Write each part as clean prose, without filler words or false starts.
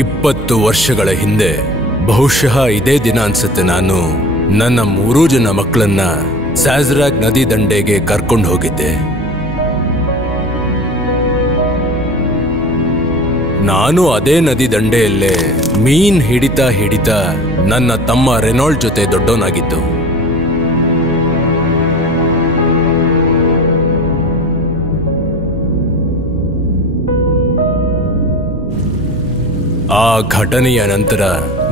20 ವರ್ಷಗಳ ಹಿಂದೆ ಬಹುಶಃ ಇದೇ ದಿನ ಅನ್ಸುತ್ತೆ ನಾನು ನನ್ನ 3 ಜನ ಮಕ್ಕಳನ್ನ ಸ್ಯಾಜ್ರಾಕ್ ನದಿ ದಂಡೆಗೆ ಕರ್ಕೊಂಡು ಹೋಗಿದ್ದೆ. ನಾನು ಅದೇ ನದಿ ದಂಡೆಯಲ್ಲೇ ಮೀನ್ ಹಿಡಿತಾ ನನ್ನ ತಮ್ಮ ರೆನಾಲ್ಡ್ ಜೊತೆ ದೊಡ್ಡವನಾಗಿದ್ದು. ಆ ಘಟನೆಯ ನಂತರ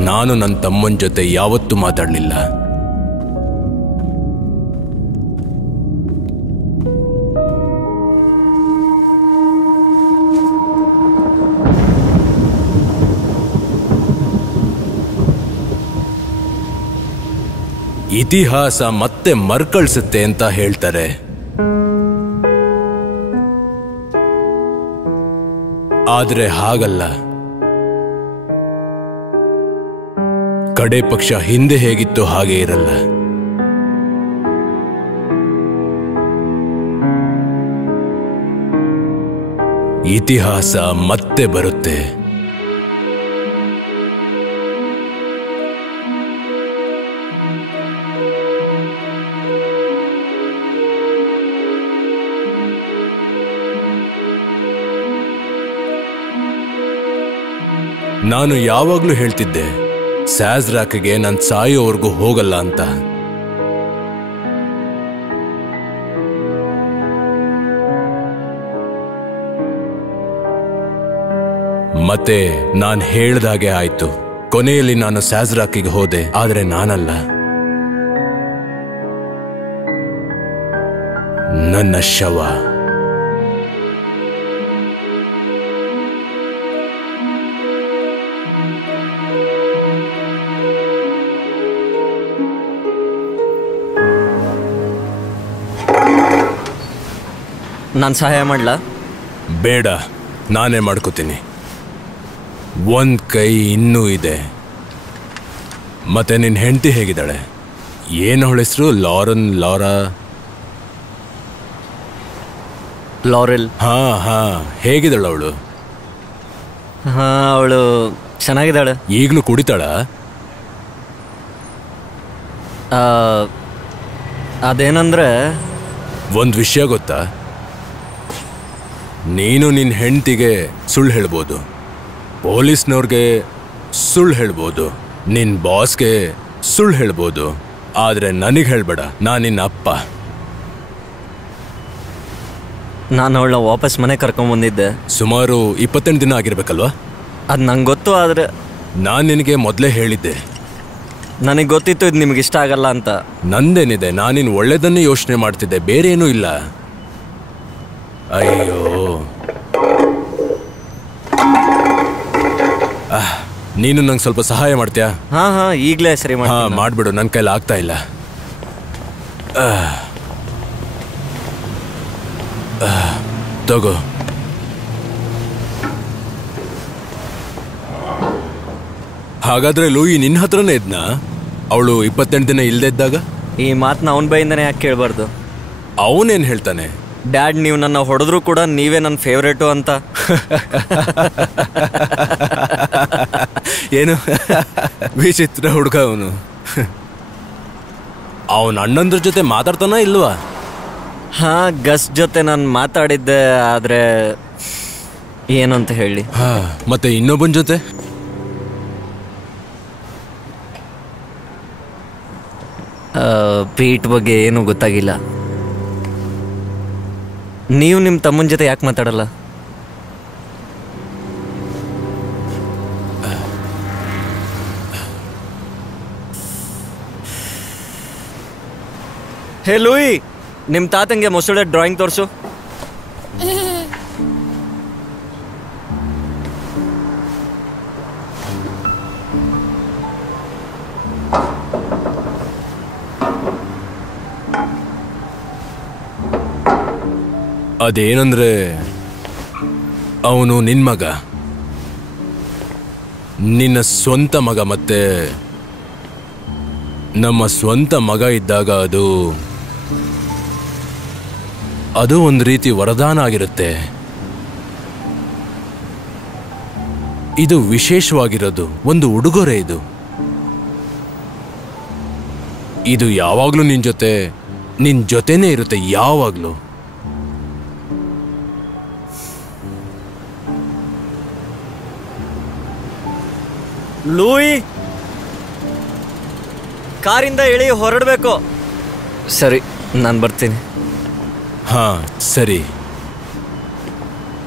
ನಾನು ನನ್ನ ತಮ್ಮನ ಜೊತೆ ಯಾವತ್ತೂ ಮಾತಾಡಲಿಲ್ಲ. ಇತಿಹಾಸ ಮತ್ತೆ ಮರುಕಳಿಸುತ್ತೆ ಅಂತ ಹೇಳ್ತಾರೆ. ಆದ್ರೆ ಹಾಗಲ್ಲ. ಕಡೆ ಪಕ್ಷ ಹಿಂದೆ ಹೇಗಿತ್ತು ಹಾಗೆ ಇರಲ್ಲ. ಇತಿಹಾಸ ಮತ್ತೆ ಬರುತ್ತೆ. ನಾನು ಯಾವಾಗ್ಲೂ ಹೇಳ್ತಿದ್ದೆ ಸ್ಯಾಜ್ರಾಕ್ಗೆ ನಾನು ಸಾಯೋವರೆಗೂ ಹೋಗಲ್ಲ ಅಂತ. ಮತ್ತೆ ನಾನು ಹೇಳ್ದಾಗೆ ಆಯ್ತು. ಕೊನೆಯಲ್ಲಿ ನಾನು ಸ್ಯಾಜ್ರಾಕ್ಗೆ ಹೋದೆ, ಆದ್ರೆ ನಾನಲ್ಲ, ನನ್ನ ಶವ. ನಾನು ಸಹಾಯ ಮಾಡ್ಲಾ? ಬೇಡ, ನಾನೇ ಮಾಡ್ಕೋತೀನಿ. ಒಂದ್ ಕೈ ಇನ್ನೂ ಇದೆ. ಮತ್ತೆ ನಿನ್ನ ಹೆಂಡತಿ ಹೇಗಿದ್ದಾಳೆ? ಏನು ಅವಳ ಹೆಸರು? ಲಾರೆಲ್. ಹಾ, ಹೇಗಿದ್ದಾಳ ಅವಳು? ಅವಳು ಚೆನ್ನಾಗಿದ್ದಾಳೆ. ಈಗಲೂ ಕುಡಿತಾಳ? ಅದೇನಂದ್ರೆ, ಒಂದು ವಿಷಯ ಗೊತ್ತಾ? ನೀನು ನಿನ್ನ ಹೆಂಡತಿಗೆ ಸುಳ್ಳು ಹೇಳ್ಬೋದು, ಪೊಲೀಸ್ನವ್ರಿಗೆ ಸುಳ್ಳು ಹೇಳ್ಬೋದು, ನಿನ್ನ ಬಾಸ್ಗೆ ಸುಳ್ಳು ಹೇಳ್ಬೋದು, ಆದರೆ ನನಗೆ ಹೇಳ್ಬೇಡ. ನಾನು ನಿನ್ನ ಅಪ್ಪ. ನಾನು ಅವಳನ್ನ ವಾಪಸ್ ಮನೆ ಕರ್ಕೊಂಬಂದಿದ್ದೆ. ಸುಮಾರು 28 ದಿನ ಆಗಿರ್ಬೇಕಲ್ವಾ? ಅದು ನಂಗೆ ಗೊತ್ತು, ಆದರೆ ನಾನು ನಿನಗೆ ಮೊದಲೇ ಹೇಳಿದ್ದೆ. ನನಗೆ ಗೊತ್ತಿತ್ತು ಇದು ನಿಮ್ಗೆ ಇಷ್ಟ ಆಗಲ್ಲ ಅಂತ. ನಂದೇನಿದೆ, ನಾನಿನ್ನು ಒಳ್ಳೆಯದನ್ನೇ ಯೋಚನೆ ಮಾಡ್ತಿದ್ದೆ, ಬೇರೆ ಏನೂ ಇಲ್ಲ. ಅಯ್ಯೋ, ನೀನು ನಂಗೆ ಸ್ವಲ್ಪ ಸಹಾಯ ಮಾಡ್ತೀಯಾ? ಹಾ, ಈಗಲೇ ಸರಿ ಮಾಡ್ಬಿಡು, ನನ್ನ ಕೈಲಿ ಆಗ್ತಾ ಇಲ್ಲ. ತಗೋ. ಹಾಗಾದ್ರೆ ಲೂಯಿ ನಿನ್ನ ಹತ್ರನೇ ಇದ್ನಾ ಅವಳು 28 ದಿನ ಇಲ್ಲದೆ ಇದ್ದಾಗ? ಈ ಮಾತನ್ನ ಅವನ ಬೈಯಿಂದನೇ ಯಾಕೆ ಕೇಳಬಾರ್ದು? ಅವನೇನು ಹೇಳ್ತಾನೆ? ಡ್ಯಾಡ್, ನೀವು ನನ್ನ ಹೊಡೆದ್ರು ಕೂಡ ನೀವೇ ನನ್ನ ಫೇವ್ರೇಟು ಅಂತ. ಏನು ವಿಚಿತ್ರ ಹುಡುಗ ಅವನು. ಅವನ ಅಣ್ಣಂದ್ರ ಜೊತೆ ಮಾತಾಡ್ತಾನ ಇಲ್ವಾ? ಹಾ, ಗಸ್ ಜೊತೆ ನಾನು ಮಾತಾಡಿದ್ದೆ, ಆದರೆ ಏನಂತ ಹೇಳಿ. ಮತ್ತೆ ಇನ್ನೊಬ್ಬನ ಜೊತೆ? ಪೀಟ್ ಬಗ್ಗೆ ಏನೂ ಗೊತ್ತಾಗಿಲ್ಲ. ನೀವು ನಿಮ್ಮ ತಮ್ಮನ ಜೊತೆ ಯಾಕೆ ಮಾತಾಡಲ್ಲ? ಹೇ ಲೂಯಿ, ನಿಮ್ಮ ತಾತಂಗೆ ಮೊಸಳೆ ಡ್ರಾಯಿಂಗ್ ತೋರಿಸು. ಅದೇನಂದ್ರೆ, ಅವನು ನಿನ್ನ ಮಗ, ನಿನ್ನ ಸ್ವಂತ ಮಗ. ಮತ್ತೆ ನಮ್ಮ ಸ್ವಂತ ಮಗ ಇದ್ದಾಗ ಅದು ಒಂದು ರೀತಿ ವರದಾನ ಆಗಿರುತ್ತೆ. ಇದು ವಿಶೇಷವಾಗಿರೋದು ಒಂದು ಉಡುಗೊರೆ. ಇದು ಯಾವಾಗ್ಲೂ ನಿನ್ ಜೊತೆನೇ ಇರುತ್ತೆ, ಯಾವಾಗ್ಲೂ. ಲೂಯಿ, ಕಾರಿಂದ ಇಳಿ, ಹೊರಡಬೇಕು. ಸರಿ, ನಾನು ಬರ್ತೀನಿ. ಹಾ ಸರಿ.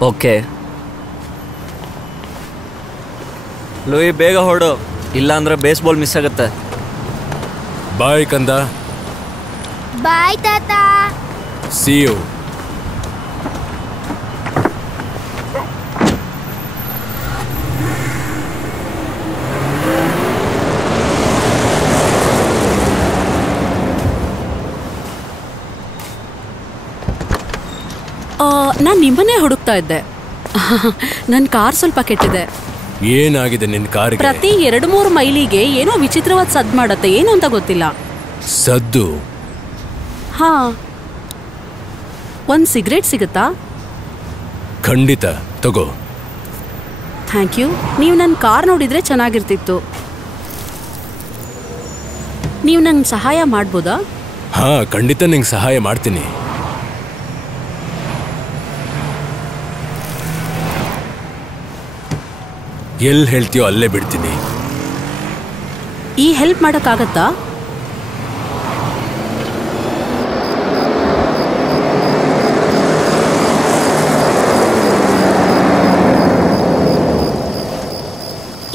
ಓಕೆ ಲೂಯಿ, ಬೇಗ ಹೊರಡು, ಇಲ್ಲಾಂದ್ರೆ ಬೇಸ್ಬಾಲ್ ಮಿಸ್ ಆಗುತ್ತೆ. ಬಾಯ್ ಕಂದ. ಬಾಯ್ ತಾತ. See you. ನಾನು ನಿಮ್ಮನ್ನೇ ಹುಡುಕ್ತಾ ಇದ್ದೆ. ನನ್ನ ಕಾರ್ ಸ್ವಲ್ಪ ಕೆಟ್ಟಿದೆ. ಏನಾಗಿದೆ ನಿನ್ ಕಾರಿಗೆ? ಪ್ರತಿ 2-3 ಮೈಲಿಗೆ ಏನೋ ವಿಚಿತ್ರವಾದ ಸದ್ದು ಮಾಡತ್ತೆ, ಏನು ಅಂತ ಗೊತ್ತಿಲ್ಲ. ಸದ್ದು? ಹಾ, ಒಂದು ಸಿಗರೇಟ್ ಸಿಗುತ್ತಾ? ಖಂಡಿತ, ತಗೋ. Thank you. ನೀವು ನನ್ನ ಕಾರ್ ನೋಡಿದ್ರೆ ಚೆನ್ನಾಗಿರ್ತಿತ್ತು. ನೀವು ನಂಗೆ ಸಹಾಯ ಮಾಡ್ಬೋದಾ? ಹಾ, ಖಂಡಿತ ನಿಂಗೆ ಸಹಾಯ ಮಾಡ್ತೀನಿ. ಎಲ್ಲಿ ಹೇಳ್ತೀಯೋ ಅಲ್ಲೇ ಬಿಡ್ತೀನಿ. ಈ ಹೆಲ್ಪ್ ಮಾಡೋಕ್ಕಾಗತ್ತಾ?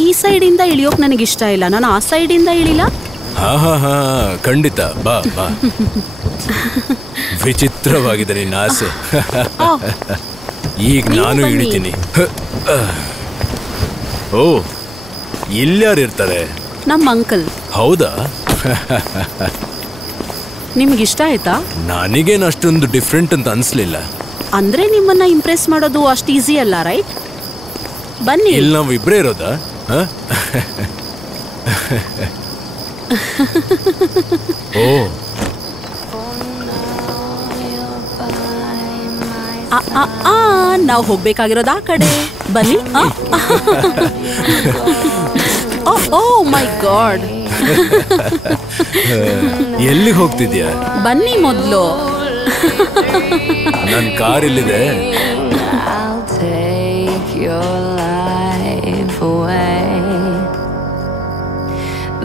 ಈ ಸೈಡಿಂದ ಇಳಿಯೋಕೆ ನನಗಿಷ್ಟ ಇಲ್ಲ, ನಾನು ಆ ಸೈಡಿಂದ ಇಳಿಲ್ಲ. ಹಾ ಹಾ ಹಾ, ಖಂಡಿತ, ಬಾ ಬಾ. ವಿಚಿತ್ರವಾಗಿದೆ ನಿನ್ನ ಆಸೆ. ಈಗ ನಾನು ಇಳಿತೀನಿ. ಓ, ಇಲ್ಯಾರು ಇರ್ತಾರೆ? ನಮ್ಮ ಅಂಕಲ್. ಹೌದಾ? ನಿಮ್ಗಿಷ್ಟ ಆಯ್ತಾ? ನನಗೇನು ಅಷ್ಟೊಂದು ಡಿಫ್ರೆಂಟ್ ಅಂತ ಅನ್ಸ್ಲಿಲ್ಲ. ಅಂದ್ರೆ ನಿಮ್ಮನ್ನ ಇಂಪ್ರೆಸ್ ಮಾಡೋದು ಅಷ್ಟು ಈಸಿ ಅಲ್ಲ, ರೈಟ್? ಬನ್ನಿ. ಇಲ್ಲಿ ನಾವು ಇಬ್ಬರೇ ಇರೋದಾ? ಓ, ನಾವು ಹೋಗ್ಬೇಕಾಗಿರೋದು ಆ ಕಡೆ. ಬನ್ನಿ. ಓ ಮೈ ಗಾಡ್. ಎಲ್ಲಿಗೆ ಹೋಗ್ತಿದ್ಯಾ? ಬನ್ನಿ ಮೊದಲು. ನನ್ನ ಕಾರ್ ಇಲ್ಲಿದೆ.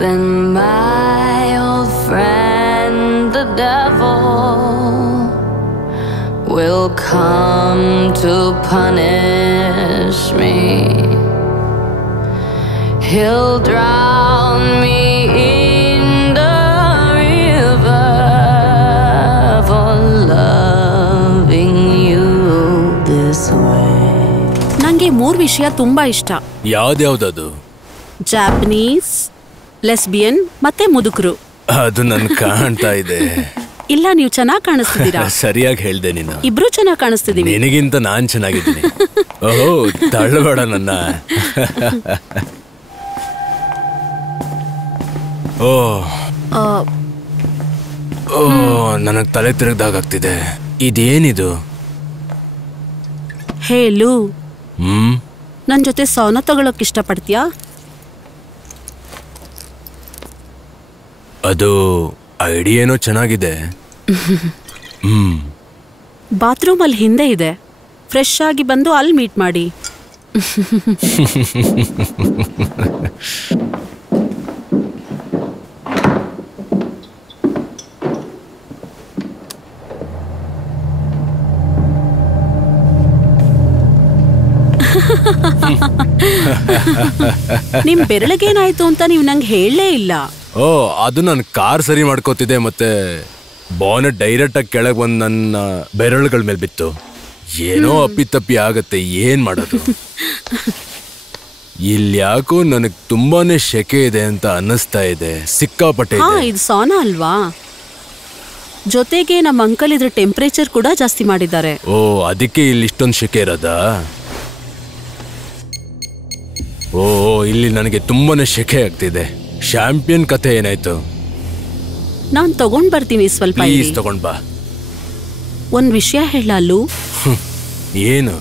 Then my old friend the devil will come to punish me. He'll drown me in the river for loving you this way. ನಂಗೆ 3 ವಿಷಯ ತುಂಬಾ ಇಷ್ಟ. ಯಾವ್ದ್ಯಾವ್ದದು? ಜಾಪನೀಸ್, ಲೆಸ್ಬಿಯನ್ ಮತ್ತೆ ಮುದುಕರು. ಅದು ನನ್ ಕಾಣ್ತಾ ಇದೆ. ಇಲ್ಲ, ನೀವು ಚೆನ್ನಾಗಿ ಕಾಣಿಸ್ತಿದ್ದೀರಾ. ಸರಿಯಾಗಿ ಹೇಳ್ದೆ ನೀನು. ಇಬ್ರು ಚೆನ್ನಾಗಿ ಕಾಣಿಸ್ತಿದೀವಿ. ನಿನಗಿಂತ ನಾನ್ ಚೆನ್ನಾಗಿದ್ದೀನಿ. ಓಹೋ, ತಳ್ಳಬೇಡ ನನ್ನ. ಓ ಓ, ನನಗ್ ತಲೆ ತಿರುಗ್ದಾಗ್ತಿದೆ. ಇದೇನಿದು? ಹೇಳು. ನನ್ ಜೊತೆ ಸೌನ ತಗೊಳಕ್ ಇಷ್ಟಪಡ್ತೀಯಾ? ಅದು ಐಡಿಯಾ ಏನೋ ಚೆನ್ನಾಗಿದೆ. ಬಾತ್ರೂಮ್ ಅಲ್ಲಿ ಹಿಂದೆ ಇದೆ. ಫ್ರೆಶ್ ಆಗಿ ಬಂದು ಅಲ್ಲಿ ಮೀಟ್ ಮಾಡಿ. ನಿಮ್ ಬೆರಳಿಗೇನಾಯ್ತು ಅಂತ ನೀವು ನಂಗೆ ಹೇಳಲೇ ಇಲ್ಲ. ಓ, ಅದು ನನ್ನ ಕಾರ್ ಸರಿ ಮಾಡ್ಕೋತಿದ್ದೆ, ಮತ್ತೆ ಬಾನೆಟ್ ಡೈರೆಕ್ಟ್ ಆಗಿ ಕೆಳಗೆ ಬಂದು ನನ್ನ ಬೆರಳುಗಳ ಮೇಲೆ ಬಿತ್ತು. ಏನೋ ಅಪ್ಪಿತಪ್ಪಿ ಆಗತ್ತೆ, ಏನ್ ಮಾಡೋದು? ಇಲ್ಲಿ ಯಾಕೋ ನನಗೆ ತುಂಬಾನೇ ಶೆಕೆ ಇದೆ ಅಂತ ಅನ್ನಿಸ್ತಾ ಇದೆ, ಸಿಕ್ಕಾಪಟ್ಟೆ. ಇದು ಸೌನಾ ಅಲ್ವಾ? ಜೊತೆಗೆ ನಮ್ಮ ಅಂಕಲ್ ಇದ್ರ ಟೆಂಪರೇಚರ್ ಕೂಡ ಜಾಸ್ತಿ ಮಾಡಿದ್ದಾರೆ. ಓ, ಅದಕ್ಕೆ ಇಲ್ಲಿ ಇಷ್ಟೊಂದು ಶೆಕೆ ಇರೋದಾ? ಓ, ಇಲ್ಲಿ ನನಗೆ ತುಂಬಾನೇ ಶೆಕೆ ಆಗ್ತಿದೆ. ಚಾಂಪಿಯನ್ ಕಥೆ ಏನಾಯ್ತು? ನಾನ್ ತಗೊಂಡ್ ಬರ್ತೀನಿ, ಸ್ವಲ್ಪ ಪ್ಲೀಸ್ ತಗೊಂಡ್ ಬಾ. ಒಂದ್ ವಿಷಯ ಹೇಳಲು. ಏನು?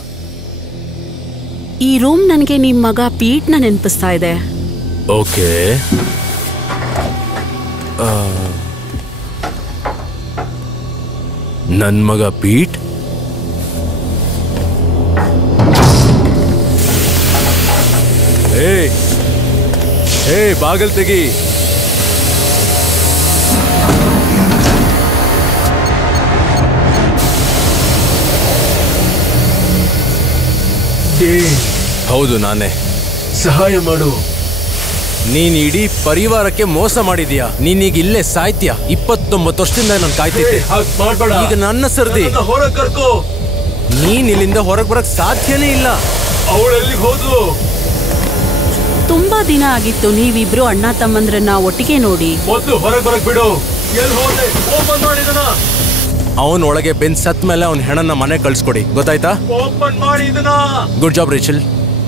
ಈ ರೂಮ್ ನನಗೆ ನಿಮ್ ಮಗ ಪೀಟ್ನ ನೆನಪಿಸ್ತಾ ಇದೆ. ಓಕೆ, ನನ್ ಮಗ ಪೀಟ್? ಹೇ ಬಾಗಲ್ ತೆಗಿ. ಹೌದು, ನಾನೇ. ಸಹಾಯ ಮಾಡು. ನೀನ್ ಇಡೀ ಪರಿವಾರಕ್ಕೆ ಮೋಸ ಮಾಡಿದ್ಯಾ. ನೀನೀಗ ಇಲ್ಲೇ ಸಾಯ್ತೀಯ. 29 ವರ್ಷದಿಂದ ನಾನು ಕಾಯ್ತಿದ್ದೆ. ಈಗ ನನ್ನ ಸರ್ದಿ. ಹೊರಗೆ ಕರ್ಕೋ. ನೀನ್ ಇಲ್ಲಿಂದ ಹೊರಗೆ ಬರಕ್ ಸಾಧ್ಯನೇ ಇಲ್ಲ. ಅವಳೆಲ್ಲಿಗೆ ಹೋದ್ಲು? ತುಂಬಾ ದಿನ ಆಗಿತ್ತು ನೀವಿಬ್ರು ಅಣ್ಣ ತಮ್ಮಂದ್ರನ್ನ ಒಟ್ಟಿಗೆ ನೋಡಿ. ಮೊದ್ಲು ಹೊರಗೆ ಬರಕ್ ಬಿಡು. ಎಲ್ಲಿ ಹೋದೆ? ಓಪನ್ ಮಾಡಿದನ. ಅವನ್ ಒಳಗೆ ಬೆನ್ ಸತ್ ಮೇಲೆ ಅವನ್ ಹೆಣನ ಮನೆ ಕಳ್ಸ್ಕೊಡಿ, ಗೊತ್ತಾಯ್ತಾ? ಓಪನ್ ಮಾಡಿದನ. Good job Rachel.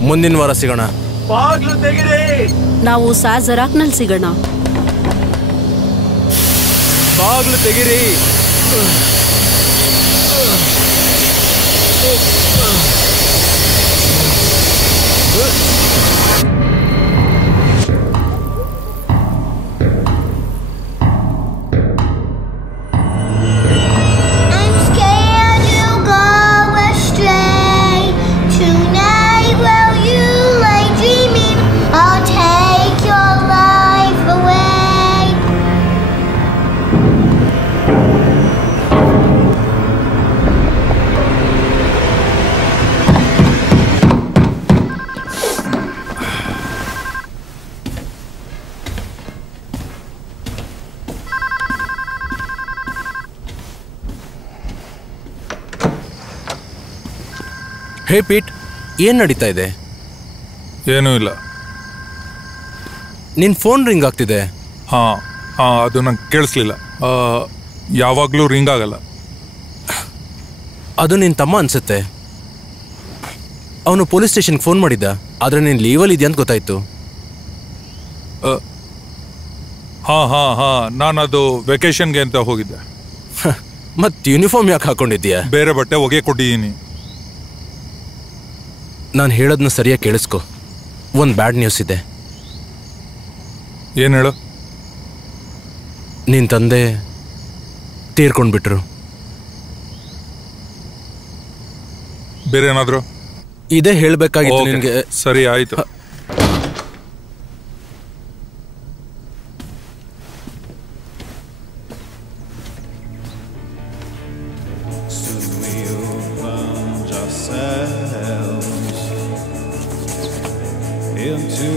ಮುಂದಿನ ವಾರ ಸಿಗೋಣ. ಬಾಗ್ಲು ತೆಗಿರಿ. ನಾವು ಸಾಜರಾಕ್ನಲ್ಲಿ ಸಿಗೋಣ. ಬಾಗ್ಲು ತೆಗಿರಿ. I'm scared you'll go astray. Tonight while you lay dreaming, I'll take your life away. Hey Pete, ಏನ್ ನಡೀತಾ ಇದೆ? ಏನೂ ಇಲ್ಲ. ನಿನ್ ಫೋನ್ ರಿಂಗ್ ಆಗ್ತಿದೆ. ಅದು ನಂಗೆ ಕೇಳಿಸ್ಲಿಲ್ಲ. ಯಾವಾಗಲೂ ರಿಂಗ್ ಆಗಲ್ಲ. ಅದು ನಿನ್ ತಮ್ಮ ಅನ್ಸುತ್ತೆ. ಅವನು ಪೊಲೀಸ್ ಸ್ಟೇಷನ್ಗೆ ಫೋನ್ ಮಾಡಿದ್ದ, ಆದ್ರೆ ನೀನ್ ಲೀವಲ್ಲಿ ಇದೆಯಾ ಅಂತ ಗೊತ್ತಾಯ್ತು. ನಾನು ಅದು ವೆಕೇಶನ್ಗೆ ಅಂತ ಹೋಗಿದ್ದೆ. ಮತ್ ಯೂನಿಫಾರ್ಮ್ ಯಾಕೆ ಹಾಕೊಂಡಿದ್ಯಾ? ಬೇರೆ ಬಟ್ಟೆ ಒಗೆ ಕೊಟ್ಟಿದ್ದೀನಿ. ನಾನು ಹೇಳೋದನ್ನ ಸರಿಯಾಗಿ ಕೇಳಿಸ್ಕೊ. ಒಂದು ಬ್ಯಾಡ್ ನ್ಯೂಸ್ ಇದೆ. ಏನು ಹೇಳು? ನಿನ್ ತಂದೆ ತೀರ್ಕೊಂಡ್ಬಿಟ್ರು. ಬೇರೆ ಏನಾದ್ರು? ಇದೇ ಹೇಳ್ಬೇಕಾಗಿತ್ತು ನಿನ್ಗೆ. ಸರಿ, ಆಯ್ತು. Into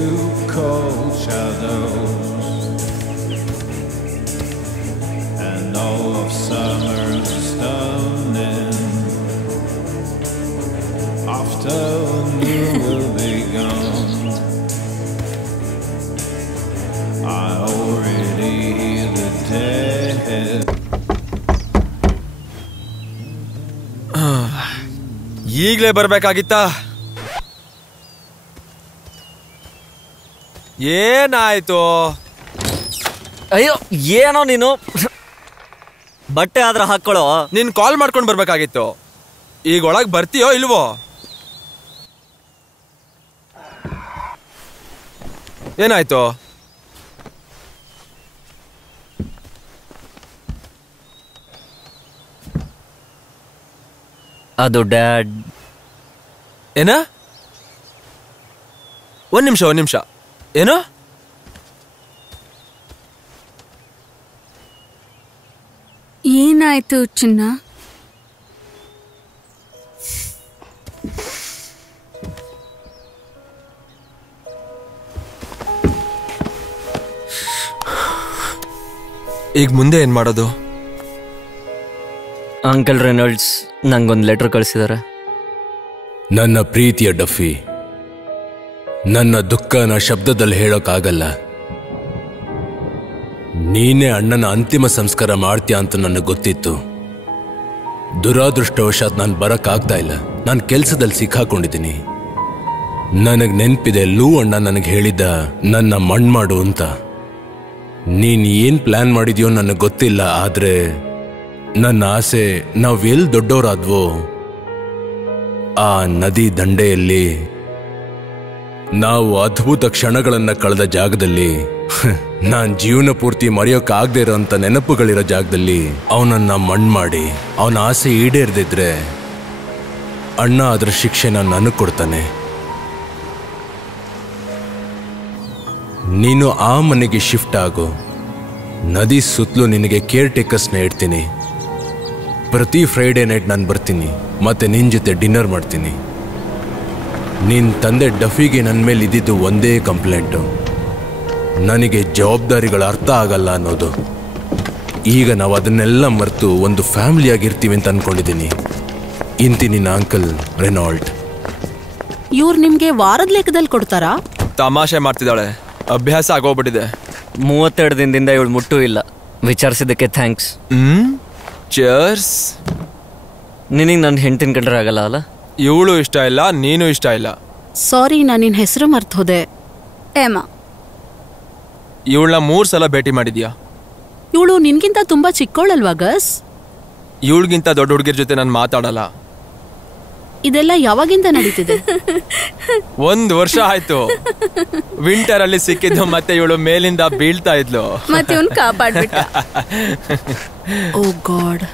cold shadows, and all of summer's stunning. Afternoon will be gone. I already hear the dead. ಈಗಲೇ ಬರ್ಬೇಕಾಗಿತ್ತಾ? ಏನಾಯ್ತು? ಅಯ್ಯೋ, ಏನೋ ನೀನು. ಬಟ್ಟೆ ಆದ್ರೆ ಹಾಕೊಳ್ಳೋ. ನೀನ್ ಕಾಲ್ ಮಾಡ್ಕೊಂಡು ಬರ್ಬೇಕಾಗಿತ್ತು. ಈಗ ಒಳಗ್ ಬರ್ತೀಯೋ ಇಲ್ವೋ? ಏನಾಯ್ತು? ಅದು ಡ್ಯಾಡ್. ಏನ? ಒಂದ್ ನಿಮಿಷ. ಏನು? ಏನಾಯ್ತು ಚಿನ್ನ? ಈಗ ಮುಂದೆ ಏನ್ ಮಾಡೋದು? ಅಂಕಲ್ ರೆನಾಲ್ಡ್ಸ್ ನಂಗೊಂದು ಲೆಟರ್ ಕಳಿಸಿದ್ದಾರೆ. ನನ್ನ ಪ್ರೀತಿಯ ಡಫಿ, ನನ್ನ ದುಃಖನ ಶಬ್ದದಲ್ಲಿ ಹೇಳೋಕ್ಕಾಗಲ್ಲ. ನೀನೇ ಅಣ್ಣನ ಅಂತಿಮ ಸಂಸ್ಕಾರ ಮಾಡ್ತೀಯ ಅಂತ ನನಗೆ ಗೊತ್ತಿತ್ತು. ದುರಾದೃಷ್ಟವಶಾತ್ ನಾನು ಬರಕ್ಕಾಗ್ತಾ ಇಲ್ಲ. ನಾನು ಕೆಲಸದಲ್ಲಿ ಸಿಕ್ಕಾಕೊಂಡಿದ್ದೀನಿ. ನನಗೆ ನೆನಪಿದೆ, ಲೂ ಅಣ್ಣ ನನಗೆ ಹೇಳಿದ್ದ ನನ್ನ ಮಣ್ಣು ಮಾಡು ಅಂತ. ನೀನ್ ಏನ್ ಪ್ಲಾನ್ ಮಾಡಿದ್ಯೋ ನನಗೆ ಗೊತ್ತಿಲ್ಲ, ಆದ್ರೆ ನನ್ನ ಆಸೆ ನಾವೆಲ್ಲಿ ದೊಡ್ಡವರಾದ್ವೋ ಆ ನದಿ ದಂಡೆಯಲ್ಲಿ ನಾವು ಅದ್ಭುತ ಕ್ಷಣಗಳನ್ನ ಕಳೆದ ಜಾಗದಲ್ಲಿ ನಾನ್ ಜೀವನ ಪೂರ್ತಿ ಮರೆಯೋಕ್ಕಾಗದೇ ಇರೋಂಥ ನೆನಪುಗಳಿರೋ ಜಾಗದಲ್ಲಿ ಅವನನ್ನ ಮಣ್ಣು ಮಾಡಿ ಅವನ ಆಸೆ ಈಡೇರ್ದಿದ್ರೆ ಅಣ್ಣ ಅದರ ಶಿಕ್ಷೆನ ನನಗೆ ಕೊಡ್ತಾನೆ. ನೀನು ಆ ಮನೆಗೆ ಶಿಫ್ಟ್ ಆಗು. ನದಿ ಸುತ್ತಲೂ ನಿನಗೆ ಕೇರ್ ಟೇಕರ್ಸ್ನ ಇಡ್ತೀನಿ. ಪ್ರತಿ ಫ್ರೈಡೇ ನೈಟ್ ನಾನು ಬರ್ತೀನಿ, ಮತ್ತೆ ನಿನ್ನ ಜೊತೆ ಡಿನ್ನರ್ ಮಾಡ್ತೀನಿ. ನಿನ್ನ ತಂದೆ ಡಫಿಗೆ ನನ್ನ ಮೇಲೆ ಇದ್ದಿದ್ದು ಒಂದೇ ಕಂಪ್ಲೇಂಟು, ನನಗೆ ಜವಾಬ್ದಾರಿಗಳ ಅರ್ಥ ಆಗಲ್ಲ ಅನ್ನೋದು. ಈಗ ನಾವು ಅದನ್ನೆಲ್ಲ ಮರೆತು ಒಂದು ಫ್ಯಾಮಿಲಿಯಾಗಿರ್ತೀವಿ ಅಂತ ಅಂದ್ಕೊಂಡಿದ್ದೀನಿ. ಇಂತಿ ನಿನ್ನ ಅಂಕಲ್ ರೆನಾಲ್ಡ್. ಇವ್ರು ನಿಮ್ಗೆ ವಾರದ ಲೆಕ್ಕದಲ್ಲಿ ಕೊಡ್ತಾರಾ? ತಮಾಷೆ ಮಾಡ್ತಿದ್ದಾಳೆ, ಅಭ್ಯಾಸ ಆಗೋಗ್ಬಿಟ್ಟಿದೆ. 32 ದಿನದಿಂದ ಇವಳು ಮುಟ್ಟೂ ಇಲ್ಲ. ವಿಚಾರಿಸಿದ್ದಕ್ಕೆ ಥ್ಯಾಂಕ್ಸ್. ಚರ್ಸ್. ನಿನಗೆ ನನ್ನ ಹೆಂಡತಿನ ಕಂಡ್ರೆ ಆಗಲ್ಲ ಅಲ್ಲ? ಇವಳು ಇಷ್ಟ ಇಲ್ಲ, ನೀನು ಇಷ್ಟ ಇಲ್ಲ. ಸಾರಿ, ನಾನು ನಿನ್ನ ಹೆಸರು ಮರ್ತು ಹೋದೆ. ಏಮಾ. ಇವಳನ್ನ 3 ಸಲ ಭೇಟಿ ಮಾಡಿದ್ಯಾ? ಇವಳು ನಿನ್ಗಿಂತ ತುಂಬಾ ಚಿಕ್ಕವಳಲ್ವಾ ಗಸ್? ಇವಳಿಗಿಂತ ದೊಡ್ಡ ಹುಡುಗಿರ ಜೊತೆ ನಾನು ಮಾತಾಡಲ್ಲ. ಇದೆಲ್ಲ ಯಾವಾಗಿಂದ ನಡೀತಿದೆ? 1 ವರ್ಷ ಆಯ್ತು. ವಿಂಟರ್ ಅಲ್ಲಿ ಸಿಕ್ಕಿದ್ದು, ಮತ್ತೆ ಇವಳು ಮೇಲಿಂದ ಬೀಳ್ತಾ ಇದ್ಲು. ಮತ್ತೆ ಇವನ್ ಕಾಪಾಡ್ಬಿಟ್ಟ. ಓ ಗಾಡ್.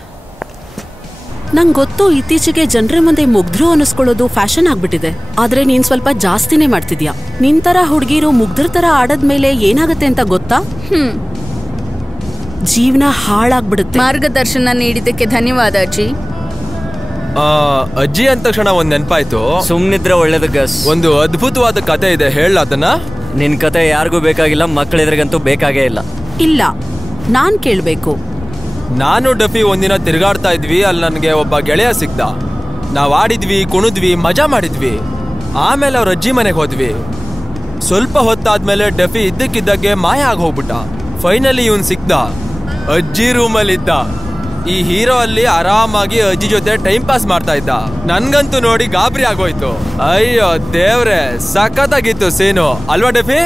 ನಂಗೆ ಗೊತ್ತು, ಇತ್ತೀಚೆಗೆ ಜನರ ಮುಂದೆ ಮುಗ್ಧರು ಅನ್ನಿಸ್ಕೊಳ್ಳೋದು ಫ್ಯಾಷನ್ ಆಗ್ಬಿಟ್ಟಿದೆ. ಆದ್ರೆ ನೀನ್ ಸ್ವಲ್ಪ ಜಾಸ್ತಿನೇ ಮಾಡ್ತಿದ್ಯಾ. ನಿನ್ ತರ ಹುಡುಗಿರು ಮುಗ್ಧರ ತರ ಆಡದ್ಮೇಲೆ ಏನಾಗತ್ತೆ ಅಂತ ಗೊತ್ತಾ? ಜೀವನ ಹಾಳಾಗ್ಬಿಡುತ್ತೆ. ಮಾರ್ಗದರ್ಶನ ನೀಡಿದ್ದಕ್ಕೆ ಧನ್ಯವಾದ ಅಜ್ಜಿ. ಅಜ್ಜಿ ಅಂದ ತಕ್ಷಣ ಒಂದ್ ನೆನಪಾಯ್ತು. ಸುಮ್ನಿದ್ರೆ ಒಳ್ಳೇದು ಗಸ್. ಒಂದು ಅದ್ಭುತವಾದ ಕತೆ ಇದೆ, ಹೇಳ ಅದನ್ನ. ನಿನ್ ಕತೆ ಯಾರಿಗೂ ಬೇಕಾಗಿಲ್ಲ, ಮಕ್ಕಳಿದ್ರಿಗಂತೂ ಬೇಕಾಗೇ ಇಲ್ಲ. ಇಲ್ಲ, ನಾನ್ ಕೇಳ್ಬೇಕು. ನಾನು ಡಫಿ ಒಂದಿನ ತಿರುಗಾಡ್ತಾ ಇದ್ವಿ. ಅಲ್ಲಿ ನನಗೆ ಒಬ್ಬ ಗೆಳೆಯ ಸಿಕ್ತ. ನಾವ್ ಆಡಿದ್ವಿ, ಕುಣಿದ್ವಿ, ಮಜಾ ಮಾಡಿದ್ವಿ. ಆಮೇಲೆ ಅವ್ರ ಅಜ್ಜಿ ಮನೆಗೆ ಹೋದ್ವಿ. ಸ್ವಲ್ಪ ಹೊತ್ತಾದ್ಮೇಲೆ ಡಫಿ ಇದ್ದಕ್ಕಿದ್ದಾಗೆ ಮಾಯ ಆಗಿ ಹೋಗ್ಬಿಟ್ಟ. ಫೈನಲಿ ಇವನ್ ಸಿಕ್ತ, ಅಜ್ಜಿ ರೂಮಲ್ಲಿ ಇದ್ದ. ಈ ಹೀರೋ ಅಲ್ಲಿ ಆರಾಮಾಗಿ ಅಜ್ಜಿ ಜೊತೆ ಟೈಮ್ ಪಾಸ್ ಮಾಡ್ತಾ ಇದ್ದ. ನನ್ಗಂತೂ ನೋಡಿ ಗಾಬರಿ ಆಗೋಯ್ತು. ಅಯ್ಯೋ ದೇವ್ರೆ, ಸಖತ್ತಾಗಿತ್ತು ಸೀನು ಅಲ್ವಾ ಡಫಿ?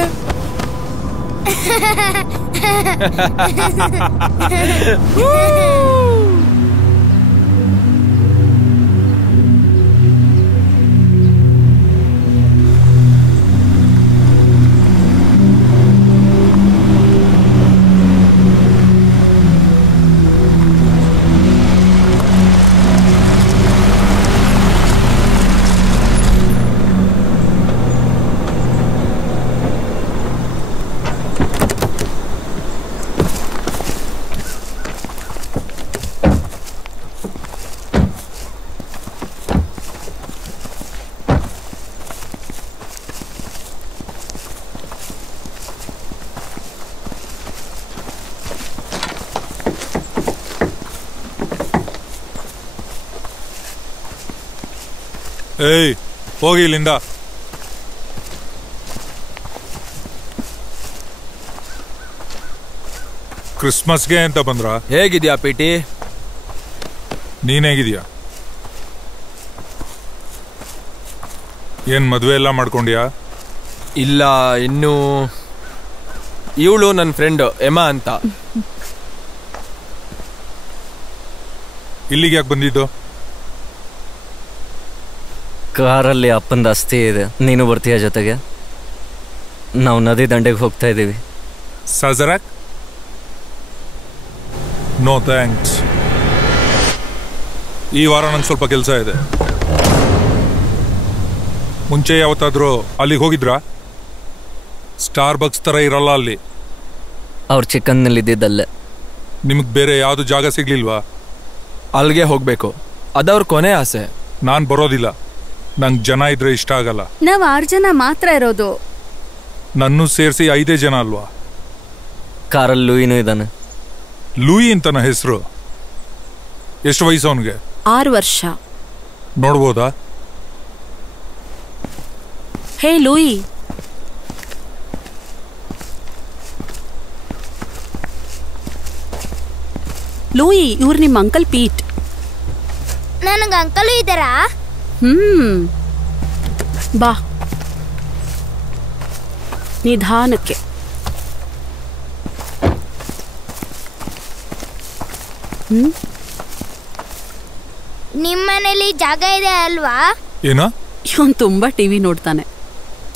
ಏಯ್, ಹೋಗಿ ಇಲ್ಲಿಂದ. ಕ್ರಿಸ್ಮಸ್ಗೆ ಅಂತ ಬಂದ್ರ? ಹೇಗಿದ್ಯಾ ಪಿಟಿ? ನೀನ್ ಹೇಗಿದ್ಯಾ? ಏನ್ ಮದ್ವೆ ಎಲ್ಲ ಮಾಡ್ಕೊಂಡ್ಯಾ? ಇಲ್ಲ, ಇನ್ನು. ಇವಳು ನನ್ನ ಫ್ರೆಂಡ್ ಎಮಾ ಅಂತ. ಇಲ್ಲಿಗೆ ಯಾಕೆ ಬಂದಿದ್ದು? ಕಾರಲ್ಲಿ ಅಪ್ಪಂದ ಅಸ್ಥಿ ಇದೆ, ನೀನು ಬರ್ತೀಯ ಜೊತೆಗೆ? ನಾವು ನದಿ ದಂಡೆಗೆ ಹೋಗ್ತಾ ಇದ್ದೀವಿ. ಸಜರಾಕ್? No thanks. ಈ ವಾರ ನಂಗೆ ಸ್ವಲ್ಪ ಕೆಲಸ ಇದೆ. ಮುಂಚೆ ಯಾವತ್ತಾದ್ರೂ ಅಲ್ಲಿಗೆ ಹೋಗಿದ್ರಾ? ಸ್ಟಾರ್ ಬಕ್ಸ್ ಥರ ಇರಲ್ಲ ಅಲ್ಲಿ. ಅವ್ರು ಚಿಕನ್ನಲ್ಲಿ ಇದ್ದಿದ್ದಲ್ಲೇ. ನಿಮಗೆ ಬೇರೆ ಯಾವುದು ಜಾಗ ಸಿಗ್ಲಿಲ್ವಾ? ಅಲ್ಲಿಗೆ ಹೋಗ್ಬೇಕು, ಅದವ್ರ ಕೊನೆ ಆಸೆ. ನಾನು ಬರೋದಿಲ್ಲ, ನಂಗೆ ಜನ ಇದ್ರೆ ಇಷ್ಟ ಆಗಲ್ಲ. ನಾವ್ 6 ಜನ ಮಾತ್ರ ಇರೋದು. ನನ್ನೂ ಸೇರಿಸಿ 5 ಜನ ಅಲ್ವಾ? ಕಾರಲ್ಲಿ ಲೂಯಿನೂ ಇದ್ದಾನೆ. ಲೂಯಿ ಅಂತನ ಹೆಸರು? ಎಷ್ಟು ವಯಸ್ಸು ಅವನಿಗೆ? 6 ವರ್ಷ. ನೋಡ್ಬೋದಾ? ಹೇ ಲೂಯಿ. ಲೂಯಿ, ಇವ್ರು ನಿಮ್ಮ ಅಂಕಲ್ ಪೀಟ್. ನನಗೆ ಅಂಕಲು ಇದ್ದಾರಾ? ಬಾ, ನಿಧಾನಕ್ಕೆ. ನಿಮ್ಮನೇಲಿ ಜಾಗ ಇದೆ ಅಲ್ವಾ? ಏನೋ? ಇವನ್ ತುಂಬಾ ಟಿವಿ ನೋಡ್ತಾನೆ.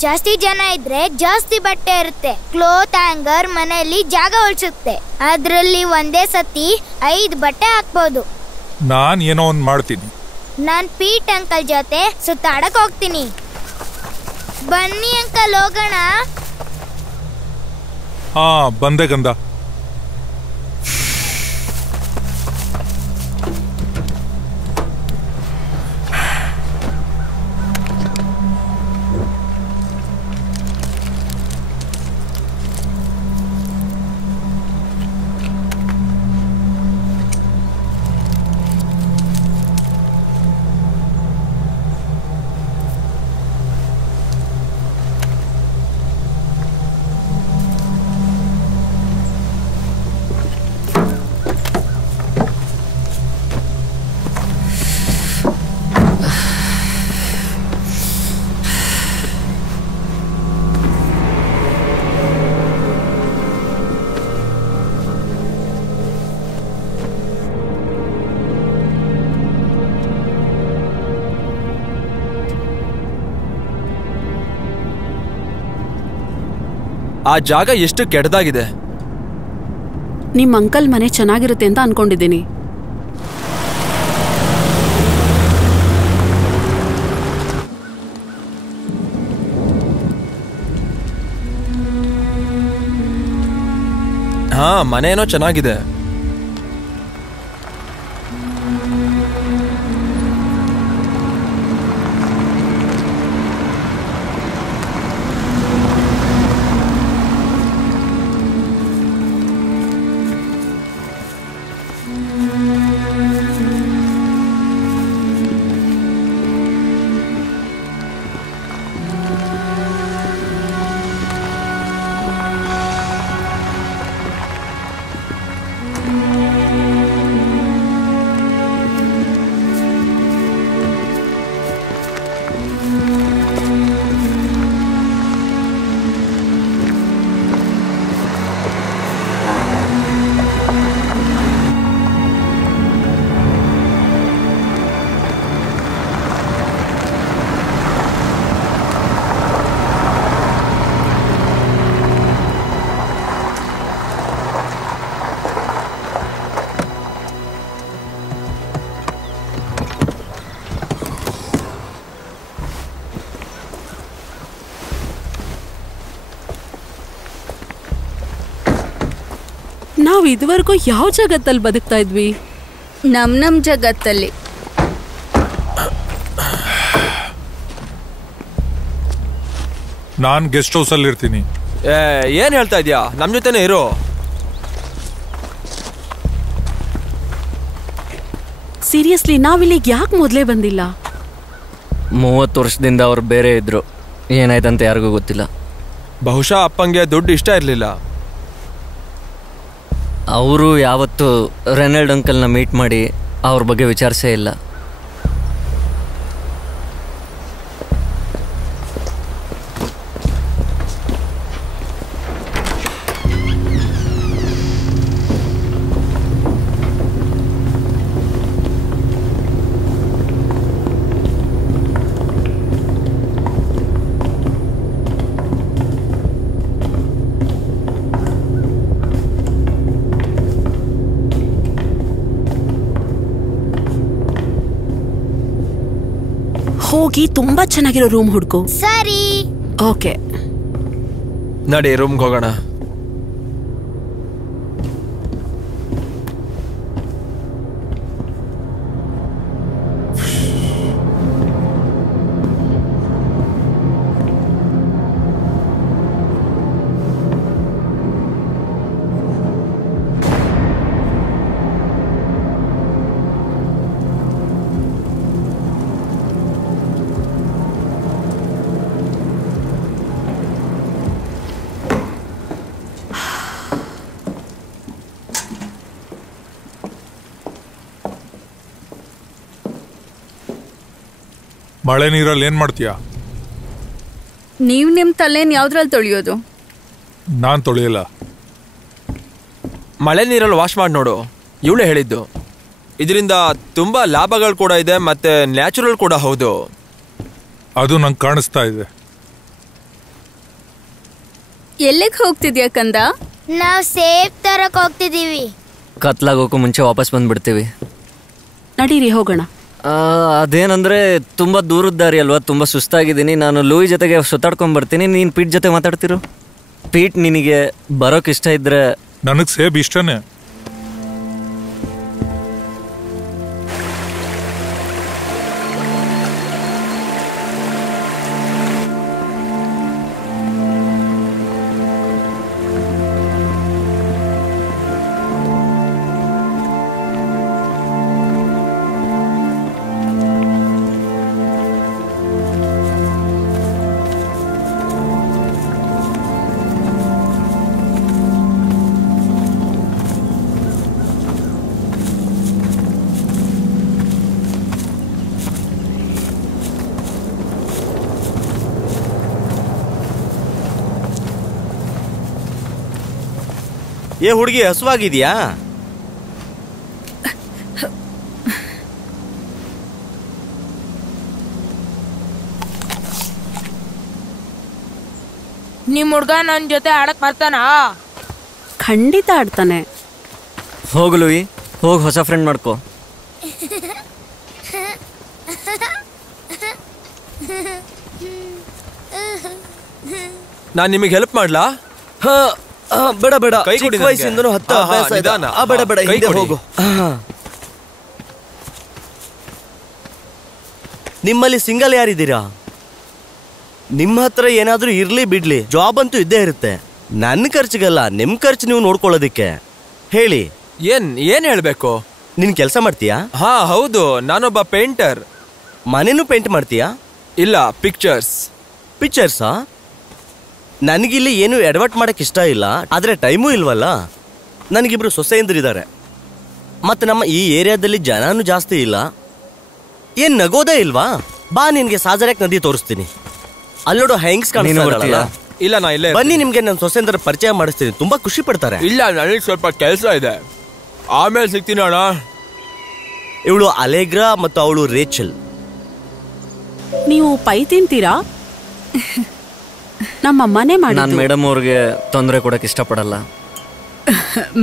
ಜಾಸ್ತಿ ಜನ ಇದ್ರೆ ಜಾಸ್ತಿ ಬಟ್ಟೆ ಇರುತ್ತೆ. ಕ್ಲೋತ್ ಹ್ಯಾಂಗರ್ ಮನೆಯಲ್ಲಿ ಜಾಗ ಉಳಿಸುತ್ತೆ. ಅದ್ರಲ್ಲಿ ಒಂದೇ ಸತಿ 5 ಬಟ್ಟೆ ಹಾಕ್ಬೋದು. ನಾನ್ ಏನೋ ಒಂದ್ ಮಾಡ್ತೀನಿ. ನಾನ್ ಪೀಟ್ ಅಂಕಲ್ ಜೊತೆ ಸುತ್ತಾಡಕ್ ಹೋಗ್ತೀನಿ. ಬನ್ನಿ ಅಂಕಲ್, ಹೋಗೋಣ. ಹಾ, ಬಂದೆ ಗಂಧ. ಆ ಜಾಗ ಎಷ್ಟು ಕೆಟ್ಟದಾಗಿದೆ. ನಿಮ್ ಅಂಕಲ್ ಮನೆ ಚೆನ್ನಾಗಿರುತ್ತೆ ಅಂತ ಅನ್ಕೊಂಡಿದ್ದೀನಿ. ಹಾ, ಮನೆ ಏನೋ ಚೆನ್ನಾಗಿದೆ. ನಾವ್ ಇದುವರೆಗೂ ಯಾವ ಜಗತ್ತಲ್ಲಿ ಬದುಕ್ತಾ ಇದ್ವಿ? ನಮ್ ಜಗತ್ತಲ್ಲಿ. ನಾನ್ ಗೆಸ್ಟ್ ಹೌಸ್ ಅಲ್ಲಿ ಇರ್ತೀನಿ. ಏನ್ ಹೇಳ್ತಾ ಇದ್ಯಾ? ನಮ್ ಜೊತೆನೆ ಇರೋ. ಸೀರಿಯಸ್ಲಿ, ನಾವಿಲ್ಲಿಗೆ ಯಾಕೆ ಮೊದಲೇ ಬಂದಿಲ್ಲ? 30 ವರ್ಷದಿಂದ ಅವ್ರು ಬೇರೆ ಇದ್ರು. ಏನಾಯ್ತಂತ ಯಾರಿಗೂ ಗೊತ್ತಿಲ್ಲ. ಬಹುಶಃ ಅಪ್ಪಂಗೆ ದುಡ್ಡು ಇಷ್ಟ ಇರಲಿಲ್ಲ. ಅವರು ಯಾವತ್ತು ರೆನಾಲ್ಡ್ ಅಂಕಲ್ನ ಮೀಟ್ ಮಾಡಿ ಅವ್ರ ಬಗ್ಗೆ ವಿಚಾರಿಸೇ ಇಲ್ಲ. ಹೋಗಿ ತುಂಬಾ ಚೆನ್ನಾಗಿರೋ ರೂಮ್ ಹುಡ್ಕು. ಸರಿ. ಓಕೆ, ನಡಿ ರೂಮ್ಗೆ ಹೋಗೋಣ. ಮಳೆ ನೀರಲ್ಲಿ ಏನ್ ಮಾಡ್ತೀಯಾ? ನೀವ್ ನಿಮ್ ತಲೆನ್ ಯಾವ್ದ್ರಲ್ಲಿ ತೊಳೆಯೋದು? ನಾನ್ ತೊಳೆಯಲ್ಲ. ಮಳೆ ನೀರಲ್ಲಿ ವಾಶ್ ಮಾಡಿ ನೋಡು. ಇವಳೇ ಹೇಳಿದ್ದು. ಇದರಿಂದ ತುಂಬಾ ಲಾಭಗಳು ಕೂಡ ಇದೆ, ಮತ್ತೆ ನ್ಯಾಚುರಲ್ ಕೂಡ ಹೌದು. ಅದು ನಂಗೆ ಕಾಣಿಸ್ತಾ ಇದೆ. ಎಲ್ಲಿಗೆ ಹೋಗ್ತಿದ್ಯಾ ಕಂದ? ನಾವ್ ಸೇಫ್ ತರಕ್ ಹೋಗ್ತಿದೀವಿ. ಕತ್ಲಾಗೋಕ್ಕೂ ಮುಂಚೆ ವಾಪಸ್ ಬಂದ್ಬಿಡ್ತೀವಿ. ನಡೀರಿ ಹೋಗೋಣ. ಅದೇನಂದ್ರೆ ತುಂಬ ದೂರದ ದಾರಿ ಅಲ್ವಾ, ತುಂಬ ಸುಸ್ತಾಗಿದ್ದೀನಿ. ನಾನು ಲೂಯಿ ಜೊತೆಗೆ ಸುತ್ತಾಡ್ಕೊಂಡ್ಬರ್ತೀನಿ, ನೀನು ಪೀಟ್ ಜೊತೆ ಮಾತಾಡ್ತಿರು. ಪೀಟ್, ನಿನಗೆ ಬರೋಕೆ ಇಷ್ಟ ಇದ್ರೆ. ನನಗೆ ಸೇಬ್ ಇಷ್ಟನೇ. ಏ ಹುಡುಗಿ, ಹಸುವಾಗಿದ್ಯಾ? ನಿಮ್ ಹುಡ್ಗ ನನ್ ಜೊತೆ ಆಡಕ್ ಬರ್ತಾನ? ಖಂಡಿತ ಆಡ್ತಾನೆ. ಹೋಗು ಲೂಯಿ, ಹೋಗಿ ಹೊಸ ಫ್ರೆಂಡ್ ಮಾಡ್ಕೋ. ನಾನ್ ನಿಮಗೆ ಹೆಲ್ಪ್ ಮಾಡ್ಲಾ? ಬೇಡ ಬೇಡ, ಕೈ ಕೊಡಿ ಚಿಕ್ಕ ವಯಸ್ಸಿಂದನೂ ಅಭ್ಯಾಸ ಇದೆ. ಬೇಡ ಬೇಡ, ಹಿಂದೆ ಹೋಗು. ನಿಮ್ಮಲ್ಲಿ ಸಿಂಗಲ್ ಯಾರಿದ್ದೀರಾ? ನಿಮ್ಮ ಹತ್ರ ಏನಾದ್ರೂ ಇರ್ಲಿ ಬಿಡ್ಲಿ, ಜಾಬ್ ಅಂತೂ ಇದ್ದೇ ಇರುತ್ತೆ. ನನ್ನ ಖರ್ಚಿಗಲ್ಲ, ನಿಮ್ ಖರ್ಚು ನೀವು ನೋಡ್ಕೊಳ್ಳೋದಿಕ್ಕೆ. ಹೇಳಿ, ಏನ್ ಹೇಳ್ಬೇಕು? ನೀನ್ ಕೆಲಸ ಮಾಡ್ತೀಯಾ? ಹಾ ಹೌದು, ನಾನೊಬ್ಬ ಪೇಂಟರ್. ಮನೇನು ಪೇಂಟ್ ಮಾಡ್ತೀಯಾ? ಇಲ್ಲ, ಪಿಕ್ಚರ್ಸಾ? ನನಗಿಲ್ಲಿ ಏನು ಎಡವಟ್ ಮಾಡಕ್ ಇಷ್ಟ ಇಲ್ಲ, ಆದ್ರೆ ಟೈಮೂ ಇಲ್ವಲ್ಲ. ನನಗಿಬ್ರು ಸೊಸೆಯಂದ್ರಿದ್ದಾರೆ, ಮತ್ತೆ ನಮ್ಮ ಈ ಏರಿಯಾದಲ್ಲಿ ಜನನೂ ಜಾಸ್ತಿ ಇಲ್ಲ. ಏನ್ ನಗೋದೇ ಇಲ್ವಾ? ಬಾ, ನಿನ್ಗೆ ಸಾಜರ್ಯಾಕ್ ನದಿ ತೋರಿಸ್ತೀನಿ. ಅಲ್ಲೋಡು ಹೆಂಗ್ಸ್ ಕಾಣಿಸ್ತಾ. ಇಲ್ಲ, ನಾ ಇಲ್ಲೇ. ಬನ್ನಿ, ನಿಮ್ಗೆ ನನ್ನ ಸೊಸೆಯಂದ್ರ ಪರಿಚಯ ಮಾಡಿಸ್ತೀನಿ, ತುಂಬಾ ಖುಷಿ ಪಡ್ತಾರೆ. ಇಲ್ಲ, ನನಗೆ ಸ್ವಲ್ಪ ಕೆಲಸ ಇದೆ, ಆಮೇಲೆ ಸಿಗ್ತೀನಿ ಅಣ್ಣ. ಇವಳು ಅಲೆಗ್ರಾ ಮತ್ತು ಅವಳು ರೇಚಲ್. ನೀವು ಪೈ ತಿಂತೀರಾ? ನಮ್ಮ ಮನೆ ಮಾಡಿ. ನಾನು ಮೇಡಮ್ ಅವ್ರಿಗೆ ತೊಂದರೆ ಕೊಡಕ್ಕೆ ಇಷ್ಟಪಡಲ್ಲ.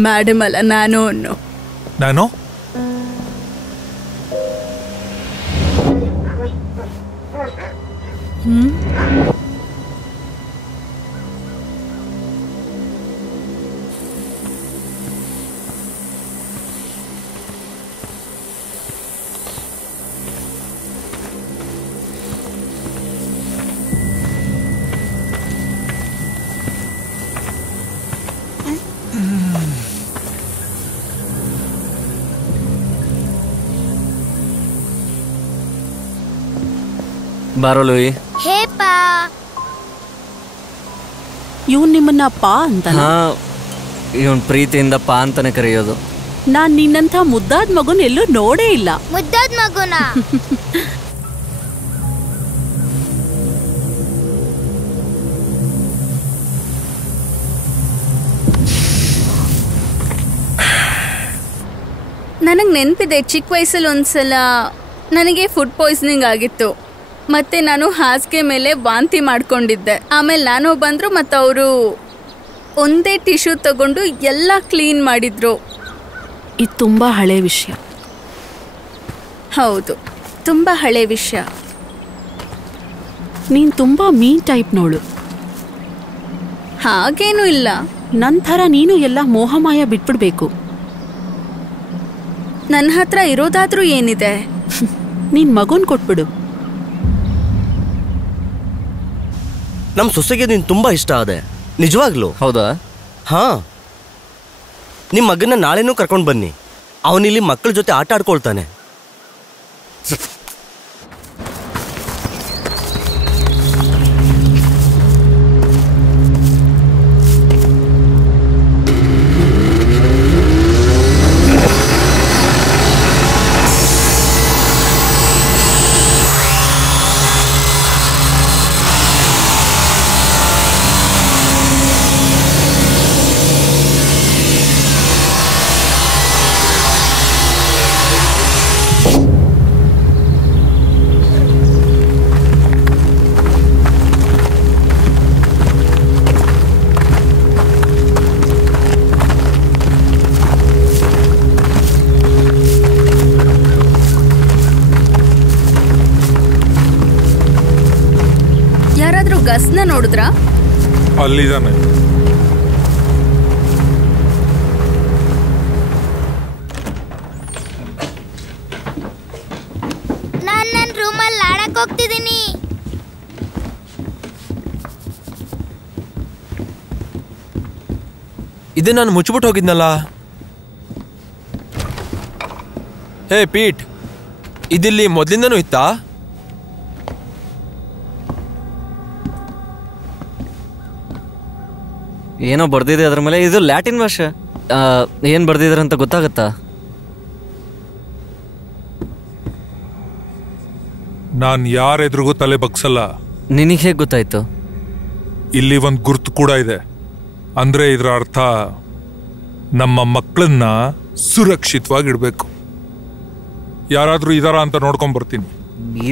ಮೇಡಮ್ ಅಲ್ಲ, ನಾನು. ಬಾರೋ ಲೂಯಿ. ಹೇ ಪಾ. ಇವನ್ ನಿಮ್ಮನ್ನ ಪಾ ಅಂತ? ಹಾ, ಇವನ್ ಪ್ರೀತಿಯಿಂದ ಪಾ ಅಂತಾನೆ ಕರೆಯೋದು. ನಾನ್ ನಿನ್ನಂಥ ಮುದ್ದಾದ ಮಗುನ್ ಎಲ್ಲೂ ನೋಡೇ ಇಲ್ಲ. ಮುದ್ದಾದ ಮಗುನ? ನನಗೆ ನೆನಪಿದೆ, ಚಿಕ್ಕ ವಯಸ್ಸಲ್ಲಿ ಒಂದ್ಸಲ ನನಗೆ ಫುಡ್ ಪಾಯ್ಸನಿಂಗ್ ಆಗಿತ್ತು. ಮತ್ತೆ ನಾನು ಹಾಸಿಗೆ ಮೇಲೆ ವಾಂತಿ ಮಾಡ್ಕೊಂಡಿದ್ದೆ. ಆಮೇಲೆ ನಾನು ಬಂದರು, ಮತ್ತು ಅವರು ಒಂದೇ ಟಿಶ್ಯೂ ತಗೊಂಡು ಎಲ್ಲ ಕ್ಲೀನ್ ಮಾಡಿದ್ರು. ಇದು ತುಂಬ ಹಳೆ ವಿಷಯ. ಹೌದು, ತುಂಬ ಹಳೆ ವಿಷಯ. ನೀನು ತುಂಬ ಮೀನ್ ಟೈಪ್ ನೋಡು. ಹಾಗೇನೂ ಇಲ್ಲ. ನನ್ನ ಥರ ನೀನು ಎಲ್ಲ ಮೋಹಮಾಯ ಬಿಟ್ಬಿಡ್ಬೇಕು. ನನ್ನ ಹತ್ರ ಇರೋದಾದ್ರೂ ಏನಿದೆ? ನೀನ್ ಮಗುನ್ ಕೊಟ್ಬಿಡು. ನಮ್ ಸೊಸೆಗೆ ನೀನ್ ತುಂಬಾ ಇಷ್ಟ ಆದೆ, ನಿಜವಾಗ್ಲು. ಹೌದಾ? ಹಾ, ನಿಮ್ ಮಗನ್ನ ನಾಳೆನೂ ಕರ್ಕೊಂಡ್ ಬನ್ನಿ. ಅವನಿಲ್ಲಿ ಮಕ್ಕಳ ಜೊತೆ ಆಟ ಆಡ್ಕೊಳ್ತಾನೆ. ಗಸ್ನ ನೋಡಿದ್ರಾ? ಅಲ್ಲಿದ್ದಾನೆ. ನಾನ್ ನನ್ನ ರೂಮಲ್ಲಿ ಆಡಕ್ ಹೋಗ್ತಿದ್ದೀನಿ. ಇದು ನಾನು ಮುಚ್ಚಿಬಿಟ್ಟು ಹೋಗಿದ್ನಲ್ಲ. ಹೇ ಪೀಟ್, ಇದಿಲ್ಲಿ ಮೊದಲಿಂದನೂ ಇತ್ತಾ? ಏನೋ ಬರ್ದಿದೆ ಅದ್ರ ಮೇಲೆ. ಇದು ಲ್ಯಾಟಿನ್ ಭಾಷೆ. ಏನು ಬರ್ದಿದ್ರೆ ಅಂತ ಗೊತ್ತಾಗತ್ತಾ? ನಾನು ಯಾರ ಎದುರಿಗೂ ತಲೆ ಬಗ್ಸಲ್ಲ. ನಿನಗೆ ಹೇಗೆ ಗೊತ್ತಾಯ್ತು? ಇಲ್ಲಿ ಒಂದು ಗುರ್ತು ಕೂಡ ಇದೆ. ಅಂದ್ರೆ ಇದರ ಅರ್ಥ ನಮ್ಮ ಮಕ್ಕಳನ್ನ ಸುರಕ್ಷಿತವಾಗಿಡ್ಬೇಕು. ಯಾರಾದ್ರೂ ಇದಾರ ಅಂತ ನೋಡ್ಕೊಂಡ್ ಬರ್ತೀನಿ.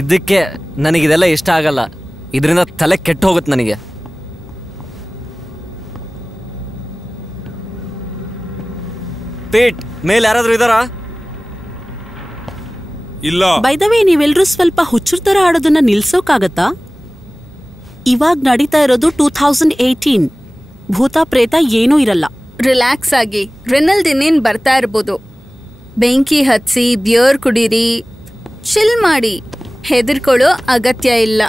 ಇದಕ್ಕೆ ನನಗಿದೆಲ್ಲ ಇಷ್ಟ ಆಗಲ್ಲ. ಇದರಿಂದ ತಲೆ ಕೆಟ್ಟು ಹೋಗುತ್ತೆ ನನಗೆ. ಪೀಟ್, ಮೇಲೆ ಯಾರಾದ್ರೂ ಇದಾರಾ? ಇಲ್ಲ. ಬೈ ದ ವೇ, ನೀವೆಲ್ಲರೂ ಸ್ವಲ್ಪ ಹುಚ್ಚರ ತರ ಆಡೋದನ್ನ ನಿಲ್ಸೋಕಾಗತ್ತಾ? ಇವಾಗ ನಡೀತಾ ಇರೋದು 2018. ಭೂತ ಪ್ರೇತ ಏನೂ ಇರಲ್ಲ. ರಿಲ್ಯಾಕ್ಸ್ ಆಗಿ. ರೆನಲ್ಡ್ ಇನ್ನೇನ್ ಬರ್ತಾ ಇರ್ಬೋದು. ಬೆಂಕಿ ಹಚ್ಚಿ ಬಿಯರ್ ಕುಡೀರಿ, ಚಿಲ್ ಮಾಡಿ. ಹೆದರ್ಕೊಳ್ಳೋ ಅಗತ್ಯ ಇಲ್ಲ.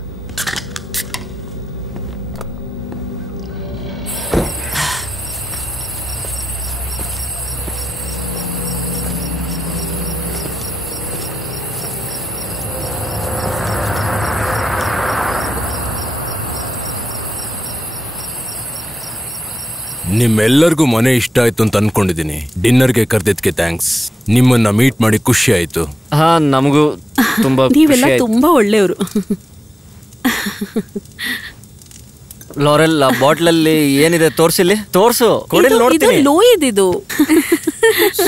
ನಿಮ್ಮೆಲ್ಲರಿಗೂ ಮನೆ ಇಷ್ಟ ಆಯ್ತು ಅಂತ ಅನ್ಕೊಂಡಿದ್ದೀನಿ. ಡಿನ್ನರ್ಗೆ ಕರೆದಿದ್ದಕ್ಕೆ ಥ್ಯಾಂಕ್ಸ್. ನಿಮ್ಮನ್ನ ಮೀಟ್ ಮಾಡಿ ಖುಷಿ ಆಯ್ತು. ಹಾ, ನಮಗೂ ತುಂಬಾ. ನೀವೆಲ್ಲ ತುಂಬಾ ಒಳ್ಳೆಯವರು. ಲಾರೆಲ್, ಆ ಬಾಟ್ಲಲ್ಲಿ ಏನಿದೆ ತೋರ್ಸಿಲ್ಲಿ. ತೋರ್ಸು, ಕೊಡಿ ನೋಡ್ತೀನಿ. ಲೂಯಿದಿದು.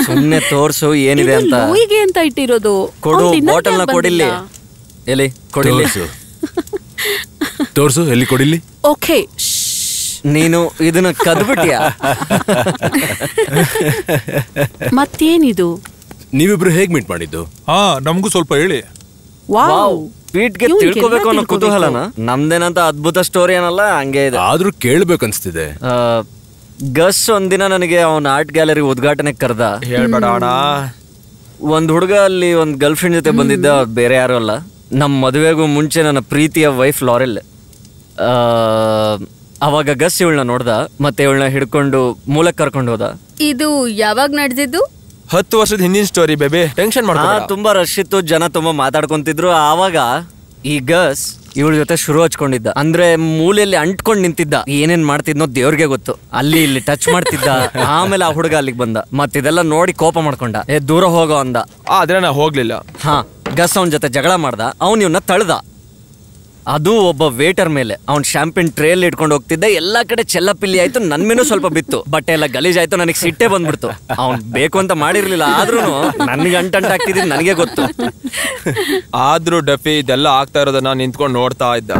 ಸುಮ್ಮನೆ ತೋರ್ಸು ಏನಿದೆ ಅಂತ. ಲೂಯಿಗೆ ಅಂತ ಇಟ್ಟಿರೋದು. ಕೊಡು, ಬಾಟಲ್ನ ಕೊಡಿಲ್ಲಿ. ಎಲ್ಲಿ ಕೊಡಿಲ್ಲಿ. ತೋರ್ಸು, ಎಲ್ಲಿ ಕೊಡಿಲ್ಲಿ. ಓಕೆ, ನೀನು ಇದನ್ನ ಕದ್ಬಿಟ್ಯಾ? ಮತ್ತೇನಿದು? ನೀವಿಬ್ರು ಹೇಗ್ ಮೀಟ್ ಮಾಡಿದ್ದು? ನಮಗೂ ಸ್ವಲ್ಪ ಹೇಳಿ. ವಾವ್, ಪೀಟ್ಗೆ ತಿಳ್ಕೊಬೇಕು ಅನ್ನೋ ಕುತೂಹಲನ. ನಮ್ದೇನಂತ ಅದ್ಭುತ ಸ್ಟೋರಿ ಏನಲ್ಲ, ಹಂಗೆ ಇದೆ. ಆದ್ರೂ ಕೇಳ್ಬೇಕನ್ಸ್ತಿದೆ. ಗಸ್ ಒಂದಿನ ನನಗೆ ಅವನ ಆರ್ಟ್ ಗ್ಯಾಲರಿ ಉದ್ಘಾಟನೆ ಕರ್ದ. ಹೇಳ್ಬೇಡ ಅಣ್ಣ. ಒಂದ್ ಹುಡುಗ ಅಲ್ಲಿ ಒಂದ್ ಗರ್ಲ್ ಫ್ರೆಂಡ್ ಜೊತೆ ಬಂದಿದ್ದ. ಬೇರೆ ಯಾರು ಅಲ್ಲ, ನಮ್ಮ ಮದುವೆಗೂ ಮುಂಚೆ ನನ್ನ ಪ್ರೀತಿಯ ವೈಫ್ ಲಾರೆಲ್. ಅವಾಗ ಗಸ್ ಇವಳನ್ನ ನೋಡ್ದ, ಮತ್ತೆ ಇವಳನ್ನ ಹಿಡ್ಕೊಂಡು ಮೂಲಕ್ ಕರ್ಕೊಂಡು ಹೋದ. ಇದು ಯಾವಾಗ ನಡೆದಿದ್ದು? 10 ವರ್ಷದ ಹಿಂದಿನ ಸ್ಟೋರಿ ಬೇಬಿ. ಟೆನ್ಷನ್ ಮಾಡ್ಬೇಡ. ತುಂಬಾ ರಶ್ ಇತ್ತು, ಜನ ತುಂಬಾ ಮಾತಾಡ್ಕೊಂತಿದ್ರು. ಆವಾಗ ಈ ಗಸ್ ಇವಳ ಜೊತೆ ಶುರು ಹಚ್ಕೊಂಡಿದ್ದ. ಅಂದ್ರೆ ಮೂಲೆಯಲ್ಲಿ ಅಂಟ್ಕೊಂಡ್ ನಿಂತಿದ್ದ. ಏನೇನ್ ಮಾಡ್ತಿದ್ನೋ ದೇವ್ರಿಗೆ ಗೊತ್ತು. ಅಲ್ಲಿ ಇಲ್ಲಿ ಟಚ್ ಮಾಡ್ತಿದ್ದ. ಆಮೇಲೆ ಆ ಹುಡುಗ ಅಲ್ಲಿಗೆ ಬಂದ. ಮತ್ತಿದೆಲ್ಲ ನೋಡಿ ಕೋಪ ಮಾಡ್ಕೊಂಡ. ದೂರ ಹೋಗೋ ಅಂದ. ಆದ್ರೆ ನಾ ಹೋಗ್ಲಿಲ್ಲ. ಹಾ, ಗಸ್ ಅವನ ಜೊತೆ ಜಗಳ ಮಾಡ್ದ. ಅವನ್ ಇವನ್ನ ತಳ್ದ. ಅದು ಒಬ್ಬ ವೇಟರ್ ಮೇಲೆ. ಅವ್ನ್ ಶಾಂಪಿನ್ ಟ್ರೇಲ್ ಇಟ್ಕೊಂಡು ಹೋಗ್ತಿದ್ದೆ. ಎಲ್ಲಾ ಕಡೆ ಚೆಲ್ಲಪಿಲ್ಲಿ ಆಯ್ತು. ನನ್ ಮೇನೂ ಸ್ವಲ್ಪ ಬಿತ್ತು. ಬಟ್ಟೆ ಎಲ್ಲ ಗಲೀಜಾಯ್ತು. ನನಗೆ ಸಿಟ್ಟೆ ಬಂದ್ಬಿಡ್ತು. ಅವ್ನ್ ಬೇಕು ಅಂತ ಮಾಡಿರ್ಲಿಲ್ಲ, ಆದ್ರೂ ನನ್ಗೆ ಅಂಟಾಗ್ತಿದ್ ನನಗೆ ಗೊತ್ತು. ಆದ್ರೂ ಡಫಿ ಇದೆಲ್ಲ ಆಗ್ತಾ ಇರೋದನ್ನ ನಿಂತ್ಕೊಂಡು ನೋಡ್ತಾ ಇದ್ದ.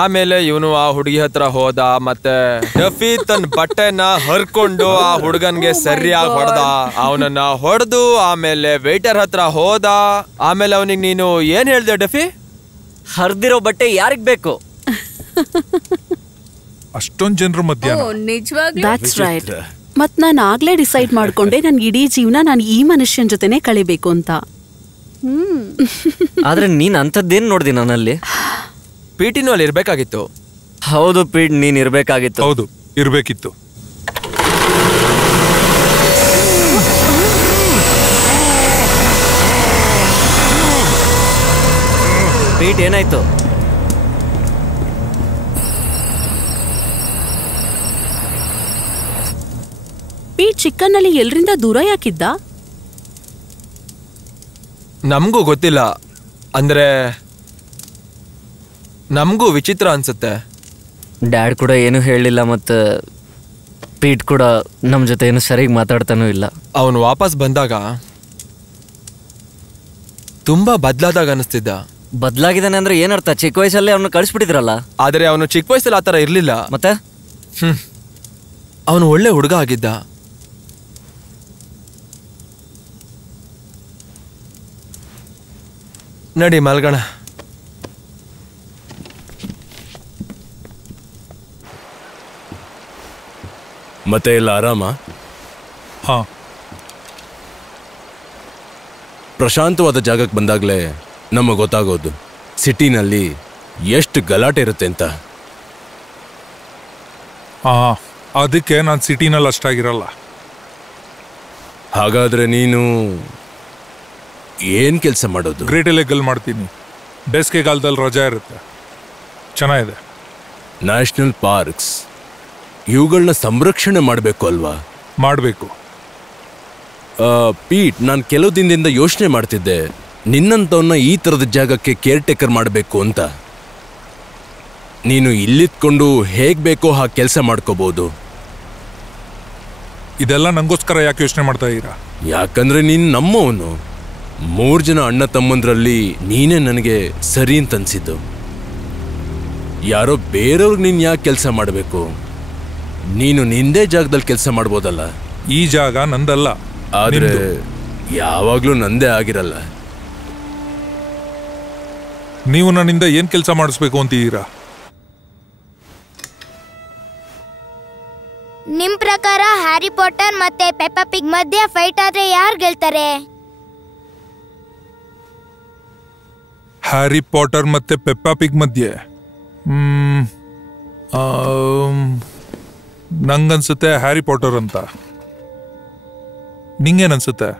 ಆಮೇಲೆ ಇವನು ಆ ಹುಡುಗಿ ಹತ್ರ ಹೋದ. ಮತ್ತೆ ಡಫಿ ತನ್ನ ಬಟ್ಟೆನ ಹರ್ಕೊಂಡು ಆ ಹುಡುಗನ್ಗೆ ಸರಿಯಾಗಿ ಹೊಡೆದ. ಅವನನ್ನ ಹೊಡೆದು ಆಮೇಲೆ ವೇಟರ್ ಹತ್ರ ಹೋದ. ಆಮೇಲೆ ಅವನಿಗೆ ನೀನು ಏನ್ ಹೇಳ್ದೆ ಡಫಿ? ಹರ್ದಿರೋ ಬಟ್ಟೆ ಯಾರಿಗ್ ಬೇಕು? ಅಷ್ಟೊಂದ್ ಜನರ ಮಧ್ಯ. That's right. ಮತ್ ನಾನು ಆಗ್ಲೇ ಡಿಸೈಡ್ ಮಾಡ್ಕೊಂಡೆ ನನ್ ಇಡೀ ಜೀವನ ನಾನು ಈ ಮನುಷ್ಯನ ಜೊತೆನೆ ಕಳಿಬೇಕು ಅಂತ. ಆದ್ರೆ ನೀನ್ ಅಂತದ್ದೇನ್ ನೋಡ್ದಿ ನನ್ನಲ್ಲಿ? ಪೀಟಿನೂ ಅಲ್ಲಿ ಇರ್ಬೇಕಾಗಿತ್ತು. ಹೌದು ಪೀಟ್, ನೀನ್ ಇರ್ಬೇಕಾಗಿತ್ತು. ಹೌದು, ಇರ್ಬೇಕಿತ್ತು. ಪೀಟ್, ಏನಾಯ್ತು? ಪೀಟ್ ಚಿಕನ್ ಅಲ್ಲಿ ಎಲ್ರಿಂದ ದೂರ ಯಾಕಿದ್ದ? ನಮಗೂ ಗೊತ್ತಿಲ್ಲ. ಅಂದ್ರೆ ನಮಗೂ ವಿಚಿತ್ರ ಅನ್ಸುತ್ತೆ. ಡ್ಯಾಡ್ ಕೂಡ ಏನು ಹೇಳಿಲ್ಲ. ಮತ್ತೆ ಪೀಟ್ ಕೂಡ ನಮ್ ಜೊತೆ ಏನು ಸರಿಯಾಗಿ ಮಾತಾಡ್ತಾನೂ ಇಲ್ಲ. ಅವನು ವಾಪಸ್ ಬಂದಾಗ ತುಂಬಾ ಬದ್ಲಾದಾಗ ಅನಿಸ್ತಿದ್ದ. ಬದ್ಲಾಗಿದ್ದಾನೆ ಅಂದ್ರೆ ಏನರ್ಥ? ಚಿಕ್ಕ ವಯಸ್ಸಲ್ಲಿ ಅವನು ಕಳಿಸ್ಬಿಟ್ಟಿದ್ರಲ್ಲ. ಆದ್ರೆ ಅವನು ಚಿಕ್ಕ ವಯಸ್ಸಲ್ಲಿ ಆತರ ಇರ್ಲಿಲ್ಲ. ಮತ್ತೆ ಅವನು ಒಳ್ಳೆ ಹುಡುಗ ಆಗಿದ್ದ. ನಡಿ ಮಲ್ಗಣ. ಮತ್ತೆ ಎಲ್ಲ ಆರಾಮ? ಹಾ. ಪ್ರಶಾಂತವಾದ ಜಾಗಕ್ಕೆ ಬಂದಾಗಲೇ ನಮಗೆ ಗೊತ್ತಾಗೋದು ಸಿಟಿನಲ್ಲಿ ಎಷ್ಟು ಗಲಾಟೆ ಇರುತ್ತೆ ಅಂತ. ಅದಕ್ಕೆ ನಾನು ಸಿಟಿನಲ್ಲಿ ಅಷ್ಟಾಗಿರಲ್ಲ. ಹಾಗಾದ್ರೆ ನೀನು ಏನ್ ಕೆಲಸ ಮಾಡೋದು? ಗ್ರೇಟ್ ಎಲೆಗಲ್ ಮಾಡ್ತೀನಿ. ಬೇಸಿಗೆಗಾಲದಲ್ಲಿ ರಜಾ ಇರುತ್ತೆ. ಚೆನ್ನಾಗಿದೆ. ನ್ಯಾಷನಲ್ ಪಾರ್ಕ್ಸ್ ಇವುಗಳನ್ನ ಸಂರಕ್ಷಣೆ ಮಾಡಬೇಕು ಅಲ್ವಾ? ಮಾಡಬೇಕು. ಪೀಟ್, ನಾನು ಕೆಲವು ದಿನದಿಂದ ಯೋಚನೆ ಮಾಡ್ತಿದ್ದೆ ನಿನ್ನಂತವನ್ನ ಈ ಥರದ ಜಾಗಕ್ಕೆ ಕೇರ್ ಟೇಕರ್ ಮಾಡಬೇಕು ಅಂತ. ನೀನು ಇಲ್ಲಿದ್ಕೊಂಡು ಹೇಗ್ ಬೇಕೋ ಹಾಗೆ ಕೆಲಸ ಮಾಡ್ಕೋಬಹುದು. ಇದೆಲ್ಲ ನಂಗೋಸ್ಕರ ಯಾಕೆ ಯೋಚನೆ ಮಾಡ್ತಾ ಇದ್ದೀರಾ? ಯಾಕಂದ್ರೆ ನೀನು ನಮ್ಮವನು. 3 ಜನ ಅಣ್ಣ ತಮ್ಮಂದ್ರಲ್ಲಿ ನೀನೇ ನನಗೆ ಸರಿ ಅಂತ ಅನ್ಸಿದ್ದು. ಯಾರೋ ಬೇರೆಯವ್ರಿಗೆ ನೀನು ಯಾಕೆ ಕೆಲಸ ಮಾಡಬೇಕು? ನೀನು ನಿಂದೇ ಜಾಗದಲ್ಲಿ ಕೆಲಸ ಮಾಡ್ಬೋದಲ್ಲ. ಈ ಜಾಗ ನಂದಲ್ಲ. ಆದ್ರೆ ಯಾವಾಗ್ಲೂ ನಂದೇ ಆಗಿರಲ್ಲ. ನೀವು ನನ್ನಿಂದ ಏನ್ ಕೆಲಸ ಮಾಡಿಸ್ಬೇಕು ಅಂತಿದ್ದೀರಾ? ನಿಮ್ ಪ್ರಕಾರ ಹ್ಯಾರಿ ಪಾಟರ್ ಮತ್ತೆ ಪೆಪ್ಪಾ ಪಿಗ್ ಮಧ್ಯೆ ಫೈಟ್ ಆದ್ರೆ ಯಾರು ಗೆಲ್ತಾರೆ? ಹ್ಯಾರಿ ಪಾಟರ್ ಮತ್ತೆ ಪೆಪ್ಪಾ ಪಿಗ್ ಮಧ್ಯೆ ನಂಗನ್ಸುತ್ತೆ ಹ್ಯಾರಿ ಪಾಟರ್ ಅಂತ. ನಿಂಗೇನನ್ಸುತ್ತೆ?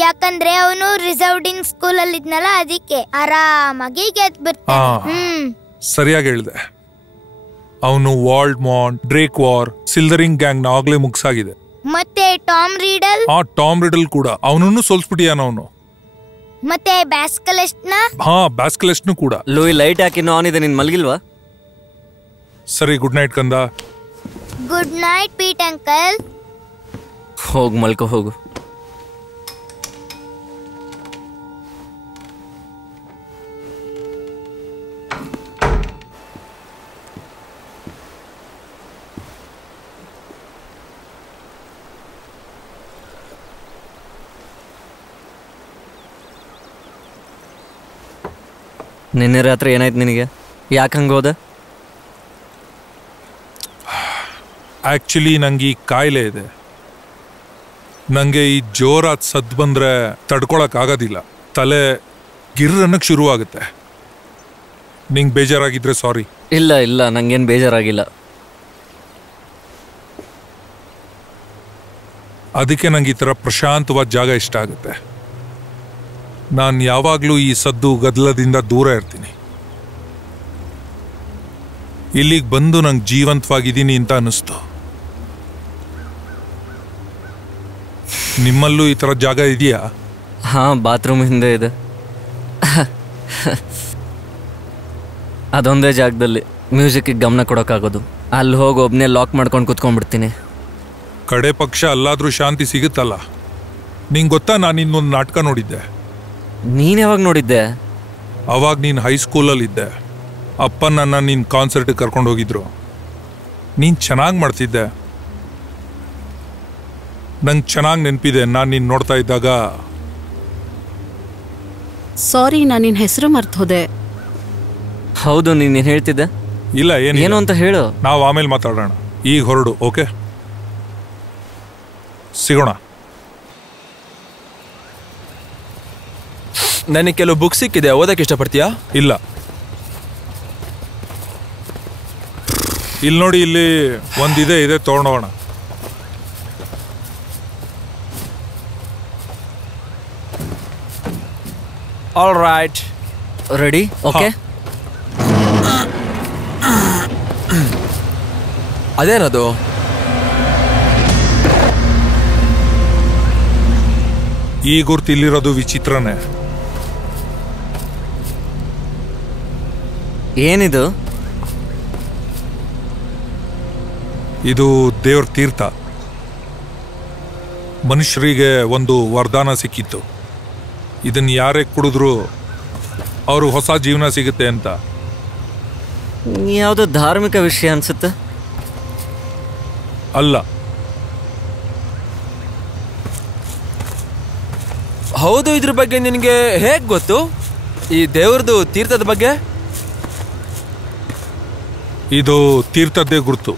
ಯಾಕಂದ್ರೆ ಅವನು ರಿಸರ್ವ್ಡಿಂಗ್ ಸ್ಕೂಲ್ ಅಲ್ಲಿ ಇದ್ನಲ್ಲ, ಅದಕ್ಕೆ ಆರಾಮಾಗಿ ಗೆದ್ದು ಬರ್ತಾನೆ. ಸರಿಯಾಗಿ ಹೇಳಿದೆ. ಅವನು ವಾಲ್ಡ್ ಮಾಂಟ್, ಡ್ರೇಕ್ ವಾರ್, ಸಿಲ್ದರಿಂಗ್ ಗ್ಯಾಂಗ್ ನ ಆಗ್ಲೇ ಮುಗ್ಸಾಗಿದೆ. ಮತ್ತೆ ಟಾಮ್ ರೀಡಲ್? ಟಾಮ್ ರೀಡಲ್ ಕೂಡ ಅವನನ್ನು ಸೋಲ್ಸ್ಬಿಟ್ಟಿಯಾನ ಅವನು. ಮತ್ತೆ ಬ್ಯಾಸ್ಕಲೆಸ್ಟ್ನ? ಬ್ಯಾಸ್ಕಲೆಸ್ಟ್ನು ಕೂಡ. ಲೂಯಿ, ಲೈಟ್ ಯಾಕಿನ್ನೂ ಆನ್ ಇದೆ, ನೀನ್ ಮಲ್ಗಿಲ್ವಾ? ಸರಿ, ಗುಡ್ ನೈಟ್ ಕಂದ. Good night Pete uncle. ಹೋಗು, ಮಲ್ಕೋ ಹೋಗು. ನಿನ್ನೆ ರಾತ್ರಿ ಏನಾಯ್ತು ನಿನಗೆ? ಯಾಕೆ ಹಂಗೋದೆ? ಆಕ್ಚುಲಿ ನಂಗೆ ಈ ಕಾಯಿಲೆ ಇದೆ. ನಂಗೆ ಈ ಜೋರಾದ ಸದ್ದು ಬಂದ್ರೆ ತಡ್ಕೊಳಕ್ ಆಗೋದಿಲ್ಲ. ತಲೆ ಗಿರ್ರನ್ನಕ್ಕೆ ಶುರುವಾಗುತ್ತೆ. ನಿಂಗೆ ಬೇಜಾರಾಗಿದ್ರೆ ಸಾರಿ. ಇಲ್ಲ ಇಲ್ಲ, ನಂಗೇನು ಬೇಜಾರಾಗಿಲ್ಲ. ಅದಕ್ಕೆ ನಂಗೆ ಈ ಥರ ಪ್ರಶಾಂತವಾದ ಜಾಗ ಇಷ್ಟ ಆಗುತ್ತೆ. ನಾನು ಯಾವಾಗಲೂ ಈ ಸದ್ದು ಗದ್ದಲದಿಂದ ದೂರ ಇರ್ತೀನಿ. ಇಲ್ಲಿಗೆ ಬಂದು ನಂಗೆ ಜೀವಂತವಾಗಿದ್ದೀನಿ ಅಂತ ಅನ್ನಿಸ್ತು. ನಿಮ್ಮಲ್ಲೂ ಈ ಥರ ಜಾಗ ಇದೆಯಾ? ಬಾತ್ರೂಮ್ ಹಿಂದೆ ಇದೆ. ಅದೊಂದೇ ಜಾಗದಲ್ಲಿ ಮ್ಯೂಸಿಕ್ಗೆ ಗಮನ ಕೊಡೋಕ್ಕಾಗೋದು. ಅಲ್ಲಿ ಹೋಗಿ ಒಬ್ಬನೇ ಲಾಕ್ ಮಾಡ್ಕೊಂಡು ಕುತ್ಕೊಂಡ್ಬಿಡ್ತೀನಿ. ಕಡೆ ಪಕ್ಷ ಅಲ್ಲಾದ್ರೂ ಶಾಂತಿ ಸಿಗುತ್ತಲ್ಲ. ನಿಂಗೆ ಗೊತ್ತಾ, ನಾನು ಇನ್ನೊಂದು ನಾಟಕ ನೋಡಿದ್ದೆ. ನೀನು ಯಾವಾಗ ನೋಡಿದ್ದೆ? ಅವಾಗ ನೀನು ಹೈಸ್ಕೂಲಲ್ಲಿದ್ದೆ. ಅಪ್ಪ ನನ್ನ ನಿನ್ನ ಕಾನ್ಸರ್ಟ್ಗೆ ಕರ್ಕೊಂಡು ಹೋಗಿದ್ರು. ನೀನು ಚೆನ್ನಾಗಿ ಮಾಡ್ತಿದ್ದೆ. ನಂಗೆ ಚೆನ್ನಾಗಿ ನೆನಪಿದೆ. ನಾನು ನೀನು ನೋಡ್ತಾ ಇದ್ದಾಗ. ಸಾರಿ, ನಾನು ನಿನ್ನ ಹೆಸರು ಮರ್ತೋದೆ. ಹೌದು, ನೀನು ಹೇಳ್ತಿದ್ದೆ? ಇಲ್ಲ, ಏನು ಅಂತ ಹೇಳು. ನಾವು ಆಮೇಲೆ ಮಾತಾಡೋಣ. ಈಗ ಹೊರಡು. ಓಕೆ, ಸಿಗೋಣ. ನನಗೆ ಕೆಲವು ಬುಕ್ ಸಿಕ್ಕಿದೆ, ಓದಕ್ಕೆ ಇಷ್ಟಪಡ್ತೀಯಾ? ಇಲ್ಲ. ಇಲ್ಲಿ ನೋಡಿ, ಇಲ್ಲಿ ಒಂದಿದೆ, ಇದೆ ತಗೊಂಡೋಗೋಣ. All right, ready? ಓಕೆ. ಅದೇನದು? ಈ ಗುರ್ತು ಇಲ್ಲಿರೋದು ವಿಚಿತ್ರನೇ. ಏನಿದು? ಇದು ದೇವ್ರ ತೀರ್ಥ. ಮನುಷ್ಯರಿಗೆ ಒಂದು ವರದಾನ ಸಿಕ್ಕಿತ್ತು. ಇದನ್ನು ಯಾರೇ ಕುಡಿದ್ರು ಅವರು ಹೊಸ ಜೀವನ ಸಿಗುತ್ತೆ ಅಂತ. ಯಾವುದೋ ಧಾರ್ಮಿಕ ವಿಷಯ ಅನ್ಸುತ್ತೆ. ಅಲ್ಲ. ಹೌದು, ಇದ್ರ ಬಗ್ಗೆ ನಿನಗೆ ಹೇಗೆ ಗೊತ್ತು? ಈ ದೇವ್ರದ್ದು ತೀರ್ಥದ ಬಗ್ಗೆ? ಇದು ತೀರ್ಥದ್ದೇ ಗುರುತು.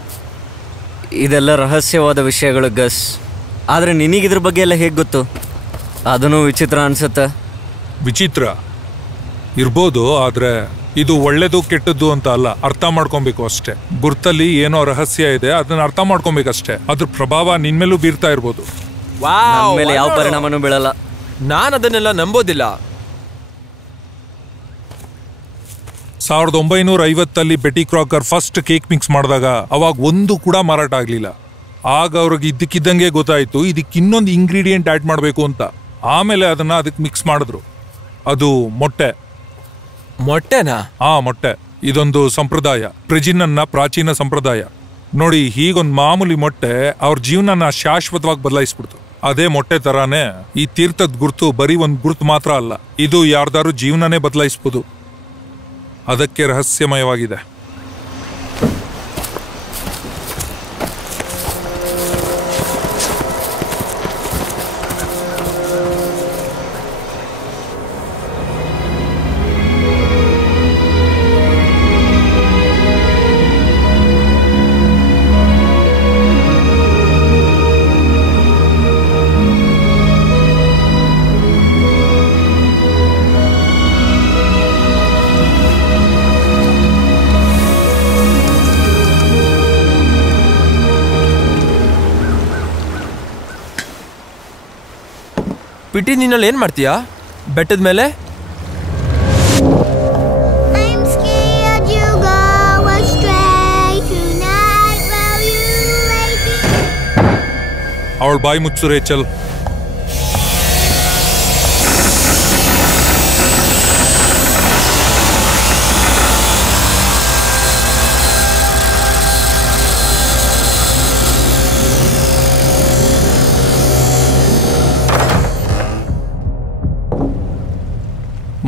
ಇದೆಲ್ಲ ರಹಸ್ಯವಾದ ವಿಷಯಗಳು ಗಸ್. ಆದರೆ ನಿನಗಿದ್ರ ಬಗ್ಗೆ ಎಲ್ಲ ಹೇಗೆ ಗೊತ್ತು? ಅದನ್ನು ವಿಚಿತ್ರ ಅನ್ಸುತ್ತೆ. ವಿಚಿತ್ರ ಇರ್ಬೋದು, ಆದ್ರೆ ಇದು ಒಳ್ಳೇದು ಕೆಟ್ಟದ್ದು ಅಂತ ಅಲ್ಲ, ಅರ್ಥ ಮಾಡ್ಕೊಬೇಕು ಅಷ್ಟೇ. ಗುರ್ತಲ್ಲಿ ಏನೋ ರಹಸ್ಯ ಇದೆ, ಅದನ್ನ ಅರ್ಥ ಮಾಡ್ಕೊಬೇಕಷ್ಟೇ. ಅದ್ರ ಪ್ರಭಾವ ನಿನ್ಮೇಲೂ ಬೀರ್ತಾ ಇರ್ಬೋದು. ನನ್ ಮೇಲೆ ಯಾವ ಪರಿಣಾಮನೂ ಬೀಳಲ್ಲ. ನಾನು ಅದನ್ನೆಲ್ಲ ನಂಬೋದಿಲ್ಲ. 1950 Betty Crocker first cake mix ಮಾಡಿದಾಗ ಅವಾಗ ಒಂದು ಕೂಡ ಮಾರಾಟ ಆಗ್ಲಿಲ್ಲ. ಆಗ ಅವ್ರಿಗೆ ಇದ್ದಕ್ಕಿದ್ದಂಗೆ ಗೊತ್ತಾಯ್ತು ಇದಕ್ಕೆ ಇನ್ನೊಂದು ಇಂಗ್ರೀಡಿಯೆಂಟ್ ಆಡ್ ಮಾಡಬೇಕು ಅಂತ. ಆಮೇಲೆ ಅದನ್ನ ಅದಕ್ಕೆ ಮಿಕ್ಸ್ ಮಾಡಿದ್ರು. ಅದು ಮೊಟ್ಟೆ. ಮೊಟ್ಟೆನಾ? ಮೊಟ್ಟೆ. ಇದೊಂದು ಸಂಪ್ರದಾಯ, ಪ್ರೆಜಿನ್ನ ಪ್ರಾಚೀನ ಸಂಪ್ರದಾಯ. ನೋಡಿ, ಹೀಗೊಂದು ಮಾಮೂಲಿ ಮೊಟ್ಟೆ ಅವ್ರ ಜೀವನನ ಶಾಶ್ವತವಾಗಿ ಬದಲಾಯಿಸ್ಬಿಡ್ತು. ಅದೇ ಮೊಟ್ಟೆ ತರಾನೇ ಈ ತೀರ್ಥದ ಗುರುತು ಬರೀ ಒಂದು ಗುರುತು ಮಾತ್ರ ಅಲ್ಲ, ಇದು ಯಾರ್ದಾರು ಜೀವನನೇ ಬದಲಾಯಿಸ್ಬೋದು. ಅದಕ್ಕೆ ರಹಸ್ಯಮಯವಾಗಿದೆ. ಪಿಟಿ, ನೀನಲ್ಲಿ ಏನ್ ಮಾಡ್ತೀಯಾ ಬೆಟ್ಟದ ಮೇಲೆ? ಅವಳ ಬಾಯಿ ಮುಚ್ಚು ರೇಚಲ್.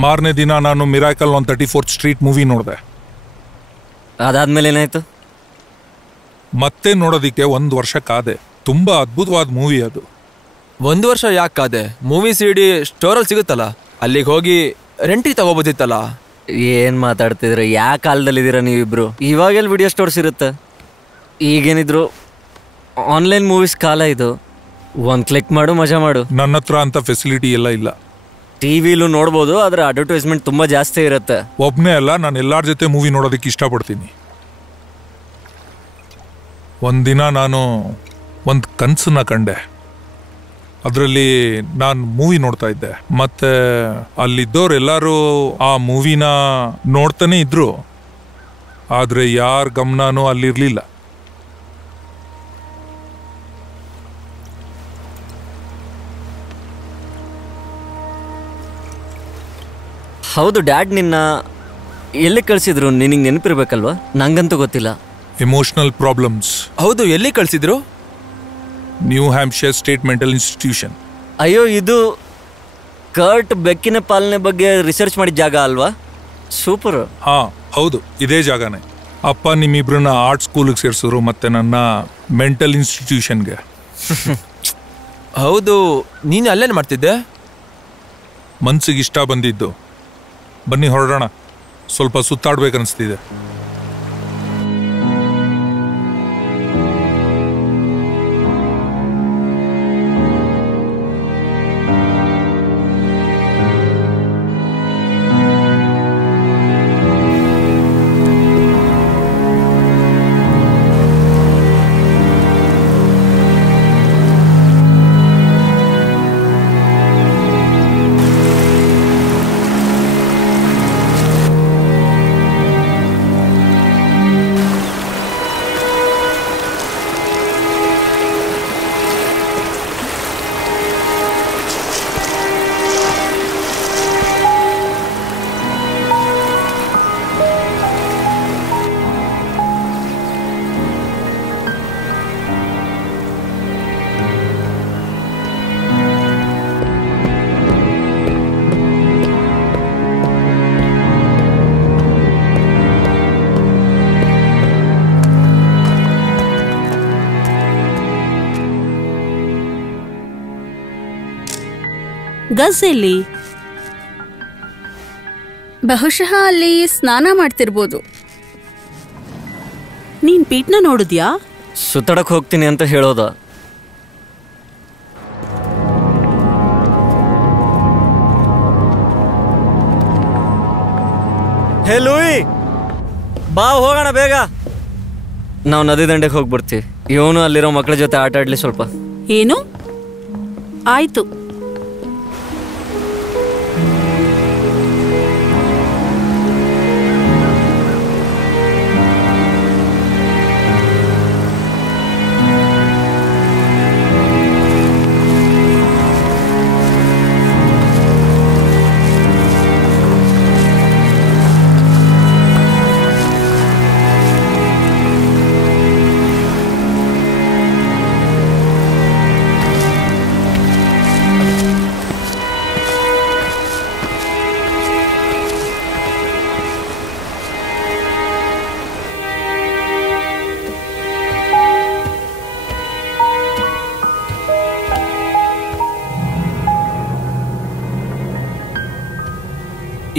ಮಾರನೇ ದಿನ ನಾನು ಮಿರಾಕಲ್ 134th ಸ್ಟ್ರೀಟ್ ಮೂವಿ ನೋಡಿದೆ. ಅದಾದ್ಮೇಲೆ ಏನಾಯ್ತು? ಮತ್ತೆ ನೋಡೋದಿಕ್ಕೆ 1 ವರ್ಷ ಕಾದೆ. ತುಂಬಾ ಅದ್ಭುತವಾದ ಮೂವಿ ಅದು. 1 ವರ್ಷ ಯಾಕೆ ಕಾದೆ? ಮೂವಿ CD ಸ್ಟೋರಲ್ಲಿ ಸಿಗುತ್ತಲ್ಲ, ಅಲ್ಲಿಗೆ ಹೋಗಿ ರೆಂಟಿಗೆ ತಗೋಬೋದಿತ್ತಲ್ಲ. ಏನ್ ಮಾತಾಡ್ತಿದ್ರೆ? ಯಾವ ಕಾಲದಲ್ಲಿದ್ದೀರಾ ನೀವಿಬ್ರು? ಇವಾಗೆಲ್ಲ ವಿಡಿಯೋ ಸ್ಟೋರ್ಸ್ ಇರುತ್ತೆ. ಈಗೇನಿದ್ರು ಆನ್ಲೈನ್ ಮೂವೀಸ್ ಕಾಲ ಇದು. ಒಂದು ಕ್ಲಿಕ್ ಮಾಡು, ಮಜಾ ಮಾಡು. ನನ್ನ ಹತ್ರ ಅಂತ ಫೆಸಿಲಿಟಿ ಎಲ್ಲ ಇಲ್ಲ. ಟಿವಿಲೂ ನೋಡ್ಬೋದು, ಆದ್ರೆ ಅಡ್ವರ್ಟೈಸ್ಮೆಂಟ್ ತುಂಬಾ ಜಾಸ್ತಿ ಇರುತ್ತೆ. ಒಬ್ನೇ ಅಲ್ಲ, ನಾನು ಎಲ್ಲಾರ ಜೊತೆ ಮೂವಿ ನೋಡೋದಕ್ಕೆ ಇಷ್ಟಪಡ್ತೀನಿ. ಒಂದಿನ ನಾನು ಒಂದು ಕನಸನ್ನ ಕಂಡೆ. ಅದರಲ್ಲಿ ನಾನು ಮೂವಿ ನೋಡ್ತಾ ಇದ್ದೆ. ಮತ್ತೆ ಅಲ್ಲಿದ್ದವ್ರೆಲ್ಲರೂ ಆ ಮೂವಿನ ನೋಡ್ತಾನೆ ಇದ್ರು, ಆದ್ರೆ ಯಾರ ಗಮನನೂ ಅಲ್ಲಿರ್ಲಿಲ್ಲ. ಹೌದು, ಡ್ಯಾಡ್ ನಿನ್ನ ಎಲ್ಲಿ ಕಳ್ಸಿದ್ರು? ನಿನಗೆ ನೆನಪಿರ್ಬೇಕಲ್ವಾ? ನಂಗಂತೂ ಗೊತ್ತಿಲ್ಲ. Emotional problems. ಹೌದು, ಎಲ್ಲಿ ಕಳ್ಸಿದ್ರು? New Hampshire State mental institution. ಅಯ್ಯೋ, ಇದು ಕರ್ಟ್ ಬೆಕ್ಕಿನ ಪಾಲನೆ ಬಗ್ಗೆ ರಿಸರ್ಚ್ ಮಾಡಿದ ಜಾಗ ಅಲ್ವಾ? ಸೂಪರ್. ಹೌದು, ಇದೇ ಜಾಗನೇ. ಅಪ್ಪ ನಿಮ್ಮಿಬ್ರನ್ನ ಆರ್ಟ್ ಸ್ಕೂಲಿಗೆ ಸೇರಿಸಿದ್ರು, ಮತ್ತೆ ನನ್ನ ಮೆಂಟಲ್ ಇನ್ಸ್ಟಿಟ್ಯೂಷನ್ಗೆ. ಹೌದು, ನೀನು ಅಲ್ಲೇನು ಮಾಡ್ತಿದ್ದೆ? ಮನ್ಸಿಗೆ ಇಷ್ಟ ಬಂದಿದ್ದು. ಬನ್ನಿ ಹೊರಡೋಣ, ಸ್ವಲ್ಪ ಸುತ್ತಾಡ್ಬೇಕನ್ನಿಸ್ತಿದೆ. ಗಸ್ ಎಲ್ಲಿ? ಬಹುಶಃ ಅಲ್ಲಿ ಸ್ನಾನ ಮಾಡ್ತಿರ್ಬೋದು. ನೀನ್ ಪೀಟ್ನ ನೋಡಿದ್ಯಾ? ಸುತ್ತಾಡಕ್ ಹೋಗ್ತೀನಿ ಅಂತ ಹೇಳೋದ. ಹೇ ಲೂಯಿ, ಬಾ ಹೋಗೋಣ ಬೇಗ. ನಾವು ನದಿ ದಂಡೆಗೆ ಹೋಗ್ಬಿಡ್ತೀವಿ. ಇವನು ಅಲ್ಲಿರೋ ಮಕ್ಕಳ ಜೊತೆ ಆಟ ಆಡ್ಲಿ ಸ್ವಲ್ಪ. ಏನು? ಆಯ್ತು.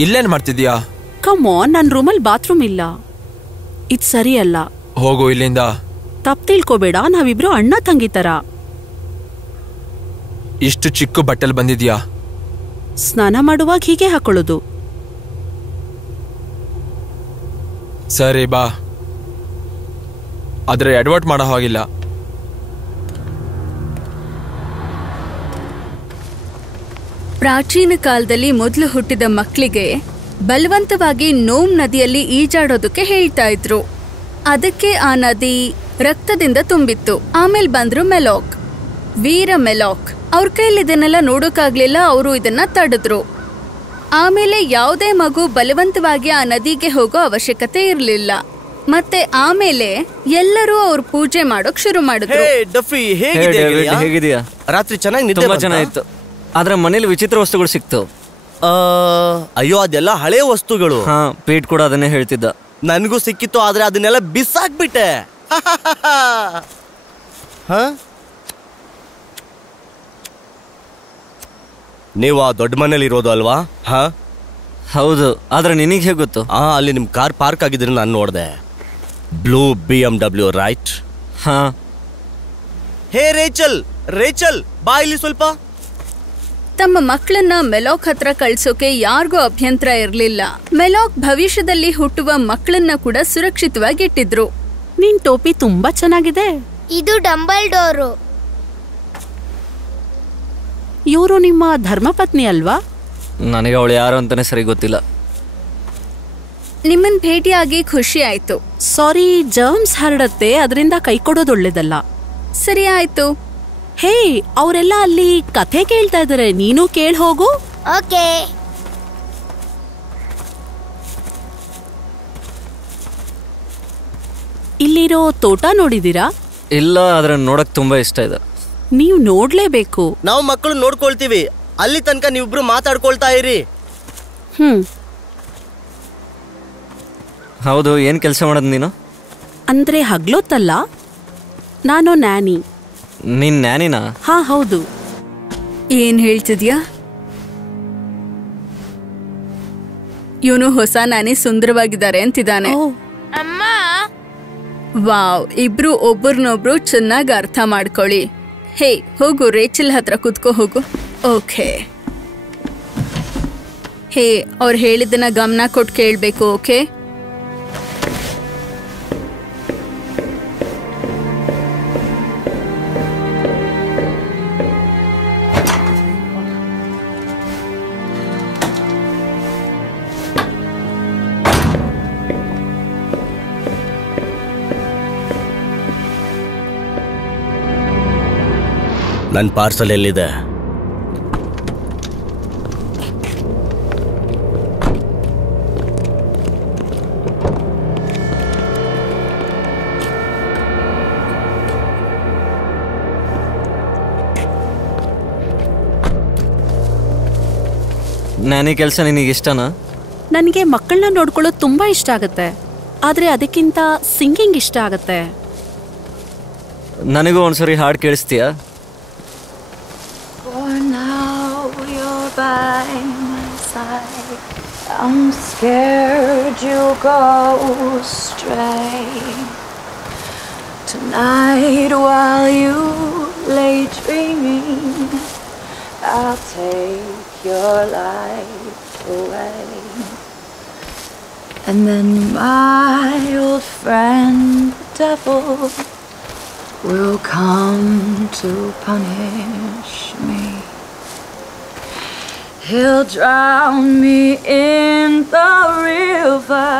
ಇಲ್ಲೇನ್ ಮಾಡ್ತಿದ್ಯಾ? ಕಮ್ ಆನ್, ನನ್ನ ರೂಮಲ್ಲಿ ಬಾತ್ರೂಮ್ ಇಲ್ಲ. ಇದು ಸರಿ ಅಲ್ಲ. ಹೋಗು ಇಲ್ಲಿಂದ. ತಪ್ಪು ತಿಳ್ಕೋಬೇಡ, ನಾವಿಬ್ರು ಅಣ್ಣ ತಂಗಿ ತರ. ಇಷ್ಟು ಚಿಕ್ಕ ಬಟ್ಟೆಲ್ ಬಂದಿದ್ಯಾ? ಸ್ನಾನ ಮಾಡುವಾಗ ಹೀಗೆ ಹಾಕೊಳ್ಳೋದು. ಸರಿ ಬಾ, ಆದ್ರೆ ಎಡವಟ್ ಮಾಡೋ ಹಾಗಿಲ್ಲ. ಪ್ರಾಚೀನ ಕಾಲದಲ್ಲಿ ಮೊದಲು ಹುಟ್ಟಿದ ಮಕ್ಕಳಿಗೆ ಬಲವಂತವಾಗಿ ನೋಮ್ ನದಿಯಲ್ಲಿ ಈಜಾಡೋದಕ್ಕೆ ಹೇಳ್ತಾ ಇದ್ರು. ಅದಕ್ಕೆ ಆ ನದಿ ರಕ್ತದಿಂದ ತುಂಬಿತ್ತು. ಆಮೇಲೆ ಬಂದ್ರು ಮೆಲಾಕ್, ವೀರ ಮೆಲಾಕ್. ಅವ್ರ ಕೈಲಿ ಇದನ್ನೆಲ್ಲ ನೋಡೋಕ್ಕಾಗ್ಲಿಲ್ಲ. ಅವರು ಇದನ್ನ ತಡೆದ್ರು. ಆಮೇಲೆ ಯಾವುದೇ ಮಗು ಬಲವಂತವಾಗಿ ಆ ನದಿಗೆ ಹೋಗೋ ಅವಶ್ಯಕತೆ ಇರಲಿಲ್ಲ. ಮತ್ತೆ ಆಮೇಲೆ ಎಲ್ಲರೂ ಅವ್ರ ಪೂಜೆ ಮಾಡೋಕ್ ಶುರು ಮಾಡಿದ್ರು. ಹೇಗಿದೆಯಾ? ರಾತ್ರಿ ಚೆನ್ನಾಗಿ ನಿದ್ದೆ ತುಂಬಾ ಚೆನ್ನಾಗಿತ್ತು. ಆದ್ರೆ ಮನೇಲಿ ವಿಚಿತ್ರ ವಸ್ತುಗಳು ಸಿಕ್ತು. ಅಯ್ಯೋ, ಅದೆಲ್ಲ ಹಳೆ ವಸ್ತುಗಳು. ಹಾ, ಪೀಟ್ ಕೂಡ ಅದನ್ನೇ ಹೇಳ್ತಿದ್ದ. ನನ್ಗೂ ಸಿಕ್ಕಿತ್ತು, ಆದ್ರೆ ಅದನ್ನೆಲ್ಲ ಬಿಸಾಕ್ಬಿಟ್ಟೆ. ನೀವು ಆ ದೊಡ್ಡ ಮನೇಲಿ ಇರೋದು ಅಲ್ವಾ? ಹೌದು. ಆದ್ರೆ ನಿನಗೆ ಹೇಗೆ ಗೊತ್ತು? ಅಲ್ಲಿ ನಿಮ್ ಕಾರ್ ಪಾರ್ಕ್ ಆಗಿದ್ರೆ ನಾನು ನೋಡ್ದೆ. Blue BMW, right? ಹಾ. ಹೇ ರೇಚಲ್, ರೇಚಲ್ ಬಾ ಇಲ್ಲಿ ಸ್ವಲ್ಪ. ತಮ್ಮ ಮಕ್ಕಳನ್ನ ಮೆಲಾಕ್ ಹತ್ರ ಕಳ್ಸೋಕೆ ಯಾರಿಗೂ ಅಭ್ಯಂತರ ಇರಲಿಲ್ಲ. ಮೆಲಾಕ್ ಭವಿಷ್ಯದಲ್ಲಿ ಹುಟ್ಟುವ ಮಕ್ಕಳನ್ನ ಕೂಡ ಸುರಕ್ಷಿತವಾಗಿಟ್ಟಿದ್ರು. ನಿನ್ ಟೋಪಿ ತುಂಬಾ ಚೆನ್ನಾಗಿದೆ. ಇದು ಡಂಬಲ್ ಡೋರು. ಇವರು ನಿಮ್ಮ ಧರ್ಮಪತ್ನಿ ಅಲ್ವಾ? ನನಗೆ ಅವಳು ಯಾರು ಅಂತಾನೆ ಸರಿ ಗೊತ್ತಿಲ್ಲ. ನಿಮ್ಮನ್ ಭೇಟಿಯಾಗಿ ಖುಷಿ ಆಯ್ತು. ಸಾರಿ, ಜರ್ಮ್ಸ್ ಹರಡತ್ತೆ, ಅದರಿಂದ ಕೈ ಕೊಡೋದು ಒಳ್ಳೇದಲ್ಲ. ಸರಿ ಆಯ್ತು. ಹೇ, ಅವರೆಲ್ಲ ಅಲ್ಲಿ ಕಥೆ ಕೇಳ್ತಾ ಇದಾರೆ, ನೀನು ಕೇಳ್ ಹೋಗು. ಓಕೆ. ಇಲ್ಲಿರೋ ತೋಟ ನೋಡಿದೀರಾ? ಇಲ್ಲ, ಆದ್ರೆ ನೋಡಕ್ ತುಂಬಾ ಇಷ್ಟ ಇದೆ. ನೀವು ನೋಡ್ಲೇಬೇಕು. ನಾವು ಮಕ್ಕಳು ನೋಡ್ಕೊಳ್ತೀವಿ. ಅಲ್ಲಿ ತನಕ ನೀವಿಬ್ರು ಮಾತಾಡ್ಕೊಳ್ತಾ ಇರಿ. ಹೌದು, ಏನ್ ಕೆಲಸ ಮಾಡೋದು ನೀನು? ಅಂದ್ರೆ ಹಗ್ಲೊತ್ತಲ್ಲ, ನಾನು ನ್ಯಾನಿ. ನೀನ್ ನ್ಯಾನಿನಾ? ಹಾ, ಹೌದು. ಏನ್ ಹೇಳ್ತಿದ್ಯಾ? ಇವನು ಹೊಸ ನ್ಯಾನಿ ಸುಂದರವಾಗಿದ್ದಾರೆ ಅಂತಿದ್ದಾನೆ. ಅಮ್ಮ, ವಾವ್, ಇಬ್ರು ಒಬ್ಬರನ್ನೊಬ್ರು ಚೆನ್ನಾಗಿ ಅರ್ಥ ಮಾಡ್ಕೊಳ್ಳಿ. ಹೇ, ಹೋಗು, ರೇಚಲ್ ಹತ್ರ ಕುತ್ಕೋ ಹೋಗು. ಓಕೆ. ಹೇ, ಅವ್ರು ಹೇಳಿದ್ದನ್ನ ಗಮನ ಕೊಟ್ಟು ಕೇಳಬೇಕು. ಓಕೆ? ನನ್ನ ಪಾರ್ಸಲ್ ಎಲ್ಲಿದೆ? ನ್ಯಾನಿ ಕೆಲಸ ನಿನಗೆ ಇಷ್ಟನಾ? ನನಗೆ ಮಕ್ಕಳನ್ನ ನೋಡ್ಕೊಳ್ಳೋದು ತುಂಬಾ ಇಷ್ಟ ಆಗುತ್ತೆ, ಆದ್ರೆ ಅದಕ್ಕಿಂತ ಸಿಂಗಿಂಗ್ ಇಷ್ಟ ಆಗುತ್ತೆ. ನನಗೂ ಒಂದ್ಸರಿ ಹಾಡು ಕೇಳಿಸ್ತೀಯಾ? I'm scared you'll go astray. Tonight while you lay dreaming, I'll take your life away. And then my old friend the devil will come to punish me. He'll drown me in the river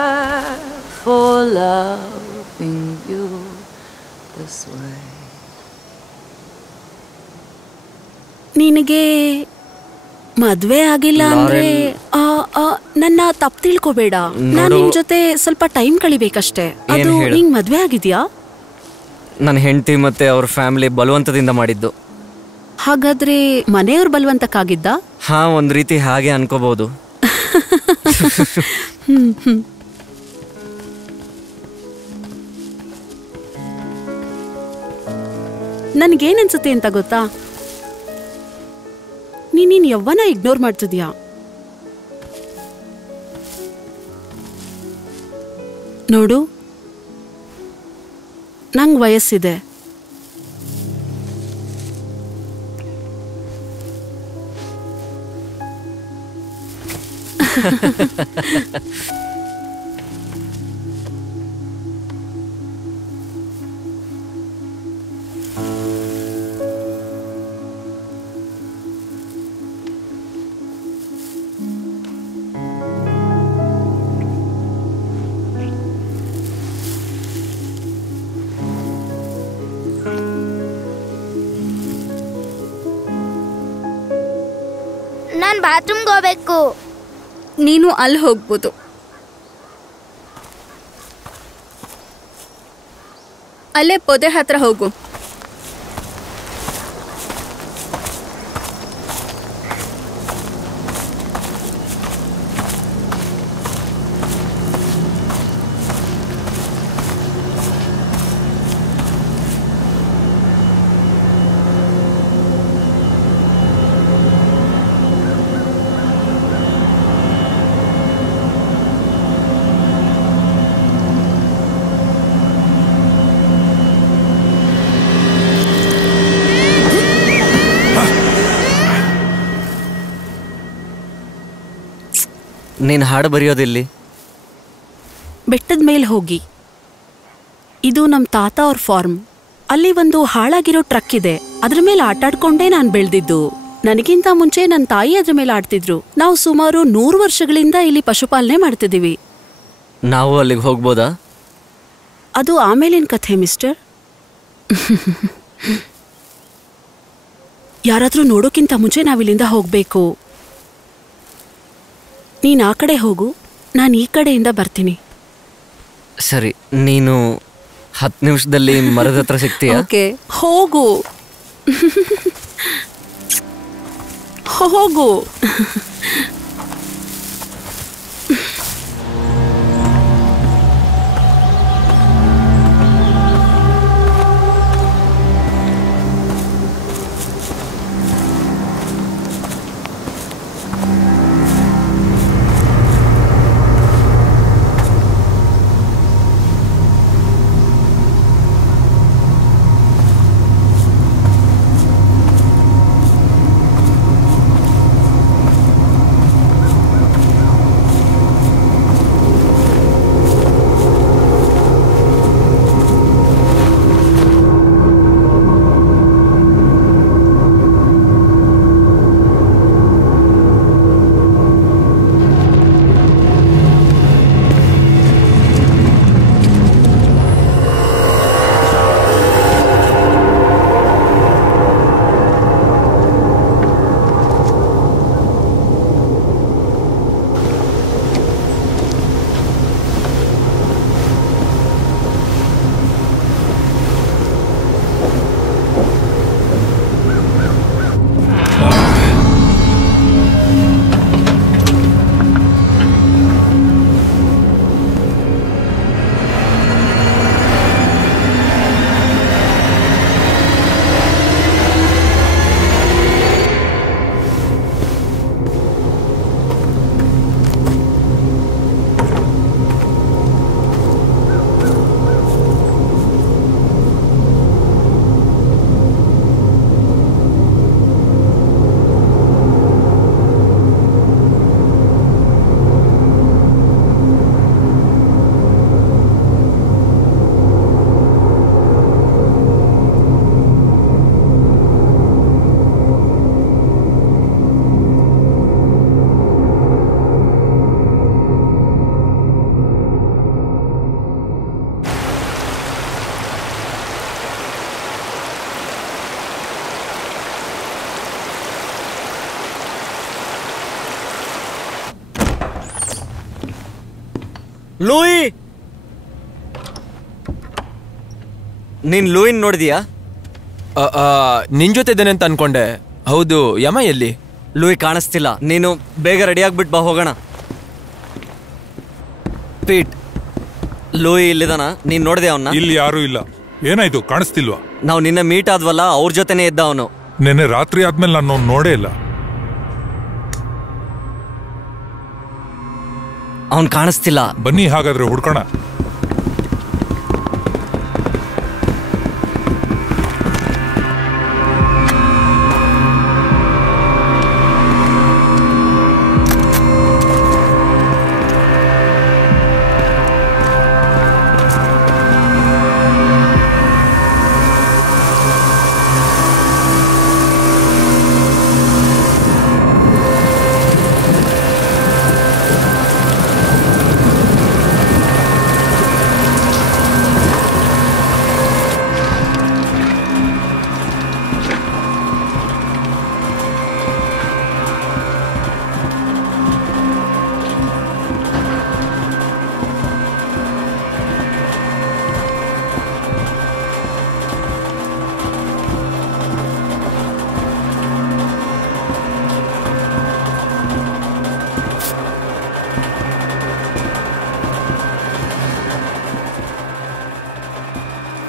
for loving you this way. ನಿನಗೆ ಮದ್ವೆ ಆಗಿಲ್ಲ ಅಂದ್ರೆ ನನ್ನ ತಪ್ಪು ತಿಳ್ಕೊಬೇಡ. ನಾನು ನಿಮ್ ಜೊತೆ ಸ್ವಲ್ಪ ಟೈಮ್ ಕಳಿಬೇಕಷ್ಟೇ. ಅದು ನಿಂಗ್ ಮದ್ವೆ ಆಗಿದ್ಯಾ? ನನ್ನ ಹೆಂಡತಿ ಮತ್ತೆ ಅವ್ರ ಫ್ಯಾಮಿಲಿ ಬಲವಂತದಿಂದ ಮಾಡಿದ್ದು. ಹಾಗಾದ್ರೆ ಮನೆಯವ್ರ ಬಲವಂತಕ್ಕಾಗಿದ್ದ? ಹಾ, ಒಂದ್ ರೀತಿ ಹಾಗೆ ಅನ್ಕೋಬಹುದು. ನನ್ಗೇನನ್ಸುತ್ತೆ ಅಂತ ಗೊತ್ತಾ, ನೀನ್ ಯವ್ವನ ಇಗ್ನೋರ್ ಮಾಡ್ತಿದ್ಯಾ. ನೋಡು, ನಂಗ್ ವಯಸ್ಸಿದೆ. ನಾನ್ ಬಾತ್ರೂಮ್ಗೆ ಹೋಗ್ಬೇಕು. ನೀನು ಅಲ್ಲಿ ಹೋಗ್ಬೋದು. ಅಲ್ಲೇ ಪೊದೆ ಹತ್ರ ಹೋಗು. ನೀನ್ ಹಾಡು ಬರೆಯೋದಿಲ್ಲಿ? ಬೆಟ್ಟದ ಮೇಲೆ ಹೋಗಿ. ಇದು ನಮ್ ತಾತ ಅವ್ರ ಫಾರ್ಮ್. ಅಲ್ಲಿ ಒಂದು ಹಾಳಾಗಿರೋ ಟ್ರಕ್ ಇದೆ. ಅದ್ರ ಮೇಲೆ ಆಟಾಡ್ಕೊಂಡೇ ನಾನ್ ಬೆಳ್ದಿದ್ದು. ನನಗಿಂತ ಮುಂಚೆ ನನ್ನ ತಾಯಿ ಅದ್ರ ಮೇಲೆ ಆಡ್ತಿದ್ರು. ನಾವು ಸುಮಾರು 100 ವರ್ಷಗಳಿಂದ ಇಲ್ಲಿ ಪಶುಪಾಲನೆ ಮಾಡ್ತಿದೀವಿ. ನಾವು ಅಲ್ಲಿಗೆ ಹೋಗ್ಬೋದಾ? ಅದು ಆಮೇಲಿನ ಕಥೆ ಮಿಸ್ಟರ್. ಯಾರಾದ್ರೂ ನೋಡೋಕ್ಕಿಂತ ಮುಂಚೆ ನಾವಿಲ್ಲಿಂದ ಹೋಗ್ಬೇಕು. ನೀನ್ ಆ ಕಡೆ ಹೋಗು, ನಾನು ಈ ಕಡೆಯಿಂದ ಬರ್ತೀನಿ. ಸರಿ, ನೀನು 10 ನಿಮಿಷದಲ್ಲಿ ಮರದ ಹತ್ರ ಸಿಗ್ತೀಯಾ? ಓಕೆ, ಹೋಗು ಹೋಗು. ಲೂಯಿ, ನೀನ್ ಲೂಯಿನ್ ನೋಡಿದೀಯಾ? ನಿನ್ ಜೊತೆ ಇದ್ದೇನೆ ಅಂತ ಅನ್ಕೊಂಡೆ. ಹೌದು, ಯಮ ಎಲ್ಲಿ? ಲೂಯಿ ಕಾಣಿಸ್ತಿಲ್ಲ. ನೀನು ಬೇಗ ರೆಡಿ ಆಗ್ಬಿಟ್ಟು ಬಾ, ಹೋಗೋಣ. ಪೀಟ್, ಲೂಯಿ ಇಲ್ಲಿದಾನ? ನೀನ್ ನೋಡಿದೆ ಅವನ್ನ? ಇಲ್ಲಿ ಯಾರು ಇಲ್ಲ. ಏನಾಯ್ತು, ಕಾಣಿಸ್ತಿಲ್ವಾ? ನಾವು ನಿನ್ನೆ ಮೀಟ್ ಆದ್ವಲ್ಲ, ಅವ್ರ ಜೊತೆನೇ ಇದ್ದ ಅವನು. ನಿನ್ನೆ ರಾತ್ರಿ ಆದ್ಮೇಲೆ ನಾನು ನೋಡೇ ಇಲ್ಲ. ಅವನ್ ಕಾಣಿಸ್ತಿಲ್ಲ. ಬನ್ನಿ ಹಾಗಾದ್ರೆ ಹುಡ್ಕೋಣ.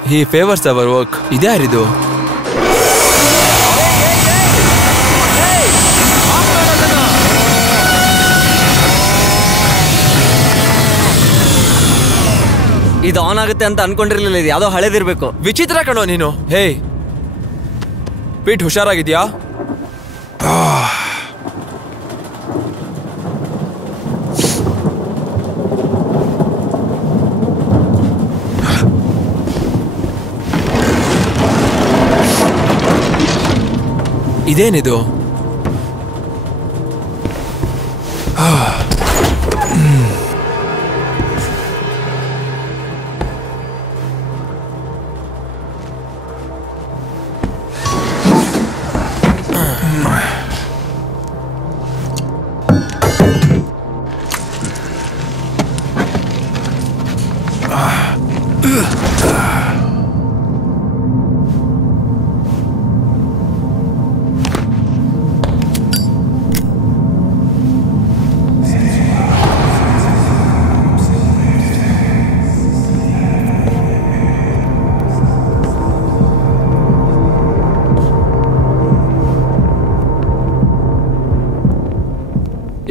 He favors our work. ಇದ್ಯಾರಿದು? ಇದು ಆನ್ ಆಗುತ್ತೆ ಅಂತ ಅನ್ಕೊಂಡಿರ್ಲಿಲ್ಲ. ಇದು ಯಾವ್ದೋ ಹಳೇದಿರ್ಬೇಕು. ವಿಚಿತ್ರ ಕಣೋ ನೀನು. ಹೇ ಪೀಟ್, ಹುಷಾರಾಗಿದ್ಯಾ? ಇದೇನಿದು?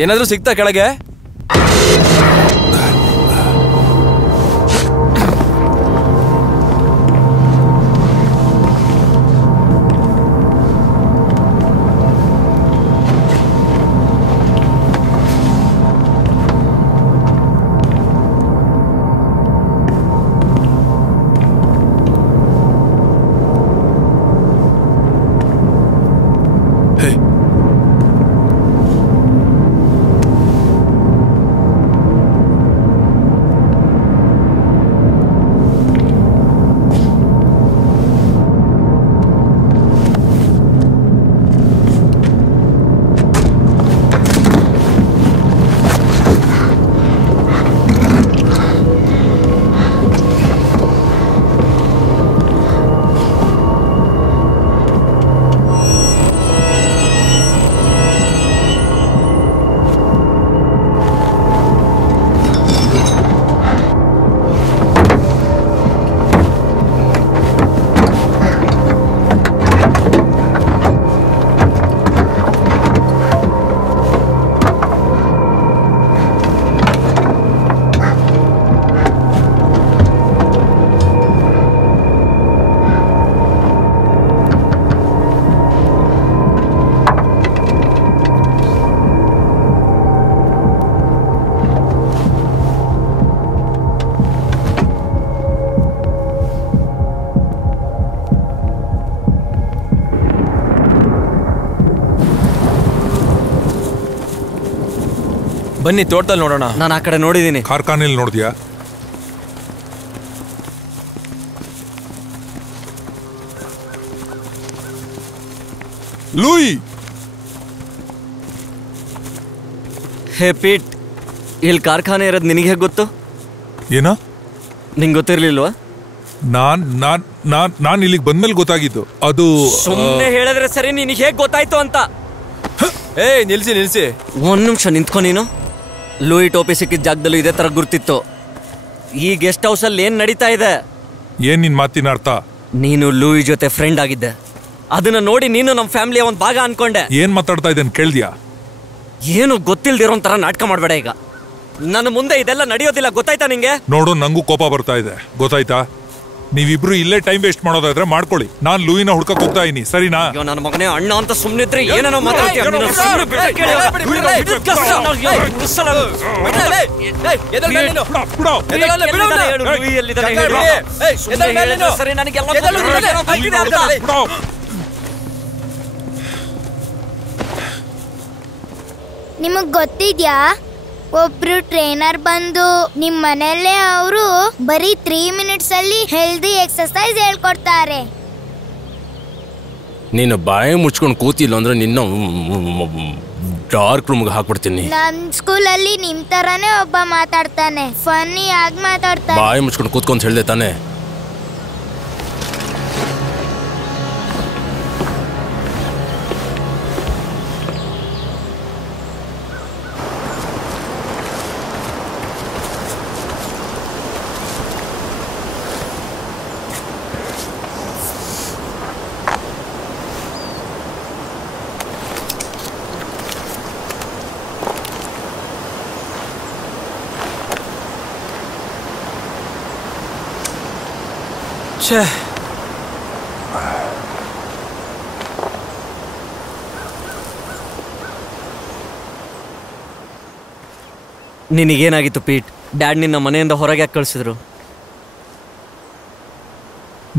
ಏನಾದ್ರೂ ಸಿಗ್ತಾ ಕೆಳಗೆ? ಬನ್ನಿ ತೋಟದಲ್ಲಿ ನೋಡೋಣ. ನಾನು ಆ ಕಡೆ ನೋಡಿದ್ದೀನಿ. ಕಾರ್ಖಾನೆಯಲ್ಲಿ ನೋಡಿದ್ಯಾ? ಲೂಯಿ, ಹೇ ಪೀಟ್, ಇಲ್ಲಿ ಕಾರ್ಖಾನೆ ಇರೋದು ನಿನಗೆ ಹೇಗೆ ಗೊತ್ತು? ಏನ? ನಿಂಗೆ ಗೊತ್ತಿರ್ಲಿಲ್ವಾ? ನಾನ್ ಇಲ್ಲಿಗೆ ಬಂದ್ಮೇಲೆ ಗೊತ್ತಾಗಿದ್ದು. ಅದು ಸುಮ್ಮನೆ ಹೇಳಿದ್ರೆ ಸರಿ, ನಿನಗೆ ಹೇಗೆ ಗೊತ್ತಾಯ್ತು ಅಂತ. ನಿಲ್ಸಿ ಒಂದ್ ನಿಮಿಷ ನಿಂತ್ಕೊ. ನೀನು ಲೂಯಿ ಟೋಪಿ ಸಿಕ್ಕಿದ ಜಾಗದಲ್ಲೂ ಇದೇ ತರ ಗುರ್ತಿತ್ತು. ಈ ಗೆಸ್ಟ್ ಹೌಸ್ ಅಲ್ಲಿ ಏನ್ ನಡೀತಾ ಇದೆ? ಏನ್ ನಿನ್ ಮಾತಿನ ಅರ್ಥ? ನೀನು ಲೂಯಿ ಜೊತೆ ಫ್ರೆಂಡ್ ಆಗಿದ್ದೆ. ಅದನ್ನ ನೋಡಿ ನೀನು ನಮ್ಮ ಫ್ಯಾಮಿಲಿಯ ಒಂದ್ ಭಾಗ ಅನ್ಕೊಂಡೆ. ಏನ್ ಮಾತಾಡ್ತಾ ಇದ್ದೇನೆ ಕೇಳ್ದ್ಯಾ? ಏನು ಗೊತ್ತಿಲ್ದಿರೋ ತರ ನಾಟಕ ಮಾಡ್ಬೇಡ. ಈಗ ನನ್ನ ಮುಂದೆ ಇದೆಲ್ಲ ನಡೆಯೋದಿಲ್ಲ, ಗೊತ್ತಾಯ್ತಾ ನಿಂಗೆ? ನೋಡು, ನಂಗೂ ಕೋಪ ಬರ್ತಾ ಇದೆ, ಗೊತ್ತಾಯ್ತಾ? ನೀವಿಬ್ರು ಇಲ್ಲೇ ಟೈಮ್ ವೇಸ್ಟ್ ಮಾಡೋದಾದ್ರೆ ಮಾಡ್ಕೊಳ್ಳಿ. ನಾನ್ ಲೂಯಿನ ಹುಡ್ಕಕ್ ಹೋಗ್ತಾ ಇದೀನಿ, ಸರಿನಾ? ನನ್ನ ಮಗನೇ ಅಣ್ಣ ಅಂತ ಸುಮ್ಮನಿದ್ರೆ ಏನೇನೋ ನಿಮಗ್ ಗೊತ್ತಿದ್ಯಾ, ಒಬ್ರು ಟ್ರೈನರ್ ಬಂದು ನಿಮ್ ಮನೆಯಲ್ಲೇ ಅವರು ಬರೀ 3 minutes ಅಲ್ಲಿ ಹೆಲ್ದಿ ಎಕ್ಸರ್ಸೈಸ್ ಹೇಳ್ಕೊಡ್ತಾರೆ. ನೀನು ಬಾಯಿ ಮುಚ್ಕೊಂಡು ಕೂತಿಲ್ಲ ಅಂದ್ರೆ ನಿನ್ನ ಡಾರ್ಕ್ ರೂಮ್ಗೆ ಹಾಕ್ಬಿಡ್ತೀನಿ. ನಮ್ ಸ್ಕೂಲಲ್ಲಿ ನಿಮ್ ತರಾನೇ ಒಬ್ಬ ಮಾತಾಡ್ತಾನೆ, ಫನ್ನಿ ಆಗಿ ಮಾತಾಡ್ತಾನೆ. ಬಾಯಿ ಮುಚ್ಕೊಂಡು ಕೂತ್ಕೊಂತ ಹೇಳ್ದೆ ತಾನೆ? ನಿನಗೇನಾಗಿತ್ತು ಪೀಟ್? ಡ್ಯಾಡ್ ನಿನ್ನ ಮನೆಯಿಂದ ಹೊರಗೆ ಯಾಕೆ ಕಳಿಸಿದ್ರು?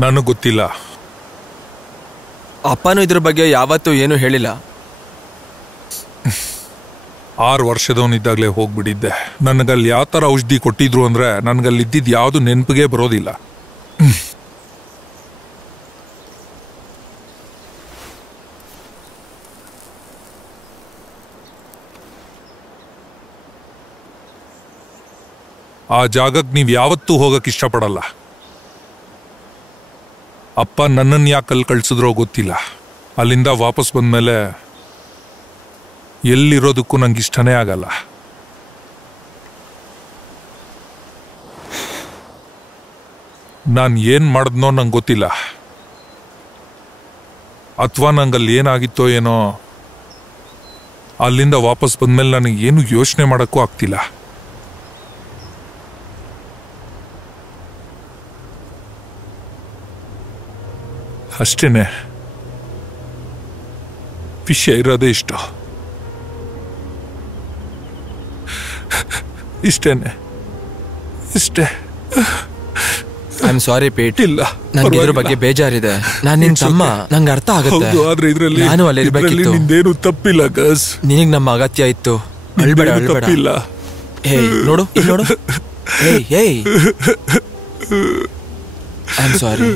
ನನಗೆ ಗೊತ್ತಿಲ್ಲ. ಅಪ್ಪನೂ ಇದ್ರ ಬಗ್ಗೆ ಯಾವತ್ತೂ ಏನು ಹೇಳಿಲ್ಲ. 6 ವರ್ಷದವನಿದ್ದಾಗಲೇ ಹೋಗ್ಬಿಟ್ಟಿದ್ದೆ. ನನಗಲ್ಲಿ ಯಾವ ಥರ ಔಷಧಿ ಕೊಟ್ಟಿದ್ರು ಅಂದ್ರೆ ನನಗಲ್ಲಿ ಇದ್ದಿದ್ದು ಯಾವುದು ನೆನಪಿಗೆ ಬರೋದಿಲ್ಲ. ಆ ಜಾಗಕ್ಕೆ ನೀವು ಯಾವತ್ತೂ ಹೋಗಕ್ಕೆ ಇಷ್ಟಪಡಲ್ಲ. ಅಪ್ಪ ನನ್ನನ್ನು ಯಾಕೆ ಅಲ್ಲಿ ಕಳ್ಸಿದ್ರೋ ಗೊತ್ತಿಲ್ಲ. ಅಲ್ಲಿಂದ ವಾಪಸ್ ಬಂದಮೇಲೆ ಎಲ್ಲಿರೋದಕ್ಕೂ ನಂಗೆ ಇಷ್ಟನೇ ಆಗಲ್ಲ. ನಾನು ಏನು ಮಾಡಿದ್ನೋ ನಂಗೆ ಗೊತ್ತಿಲ್ಲ, ಅಥವಾ ನಂಗಲ್ಲಿ ಏನಾಗಿತ್ತೋ ಏನೋ. ಅಲ್ಲಿಂದ ವಾಪಸ್ ಬಂದಮೇಲೆ ನನಗೆ ಏನು ಯೋಚನೆ ಮಾಡೋಕ್ಕೂ ಆಗ್ತಿಲ್ಲ. ಅಷ್ಟೇನೆ, ವಿಷಯ ಇರೋದೇ ಇಷ್ಟು. ಇಷ್ಟೇನೆ, ಇಷ್ಟೇ. I am sorry Pete. ಇಲ್ಲ, ನಂಗೆ ಇದ್ರ ಬಗ್ಗೆ ಬೇಜಾರಿದೆ. ನಾನು ನಿನ್ ತಮ್ಮ, ನಂಗೆ ಅರ್ಥ ಆಗುತ್ತೆ. ಆದ್ರೆ ಇದ್ರಲ್ಲಿ ನಾನು ಅಲ್ಲಿ ಇರ್ಬೇಕಿತ್ತು. ನಿಂದೇನು ತಪ್ಪಿಲ್ಲ ಗಸ್. ನಿನಗ್ ನಮ್ಮ ಅಗತ್ಯ ಇತ್ತು. ಅಳ್ಬೇಡ ಅಳ್ಬೇಡ. ಹೇಯ್ ನೋಡು, ಇಲ್ಲಿ ನೋಡು. ಹೇಯ್ ಐ ಆಮ್ ಸಾರಿ.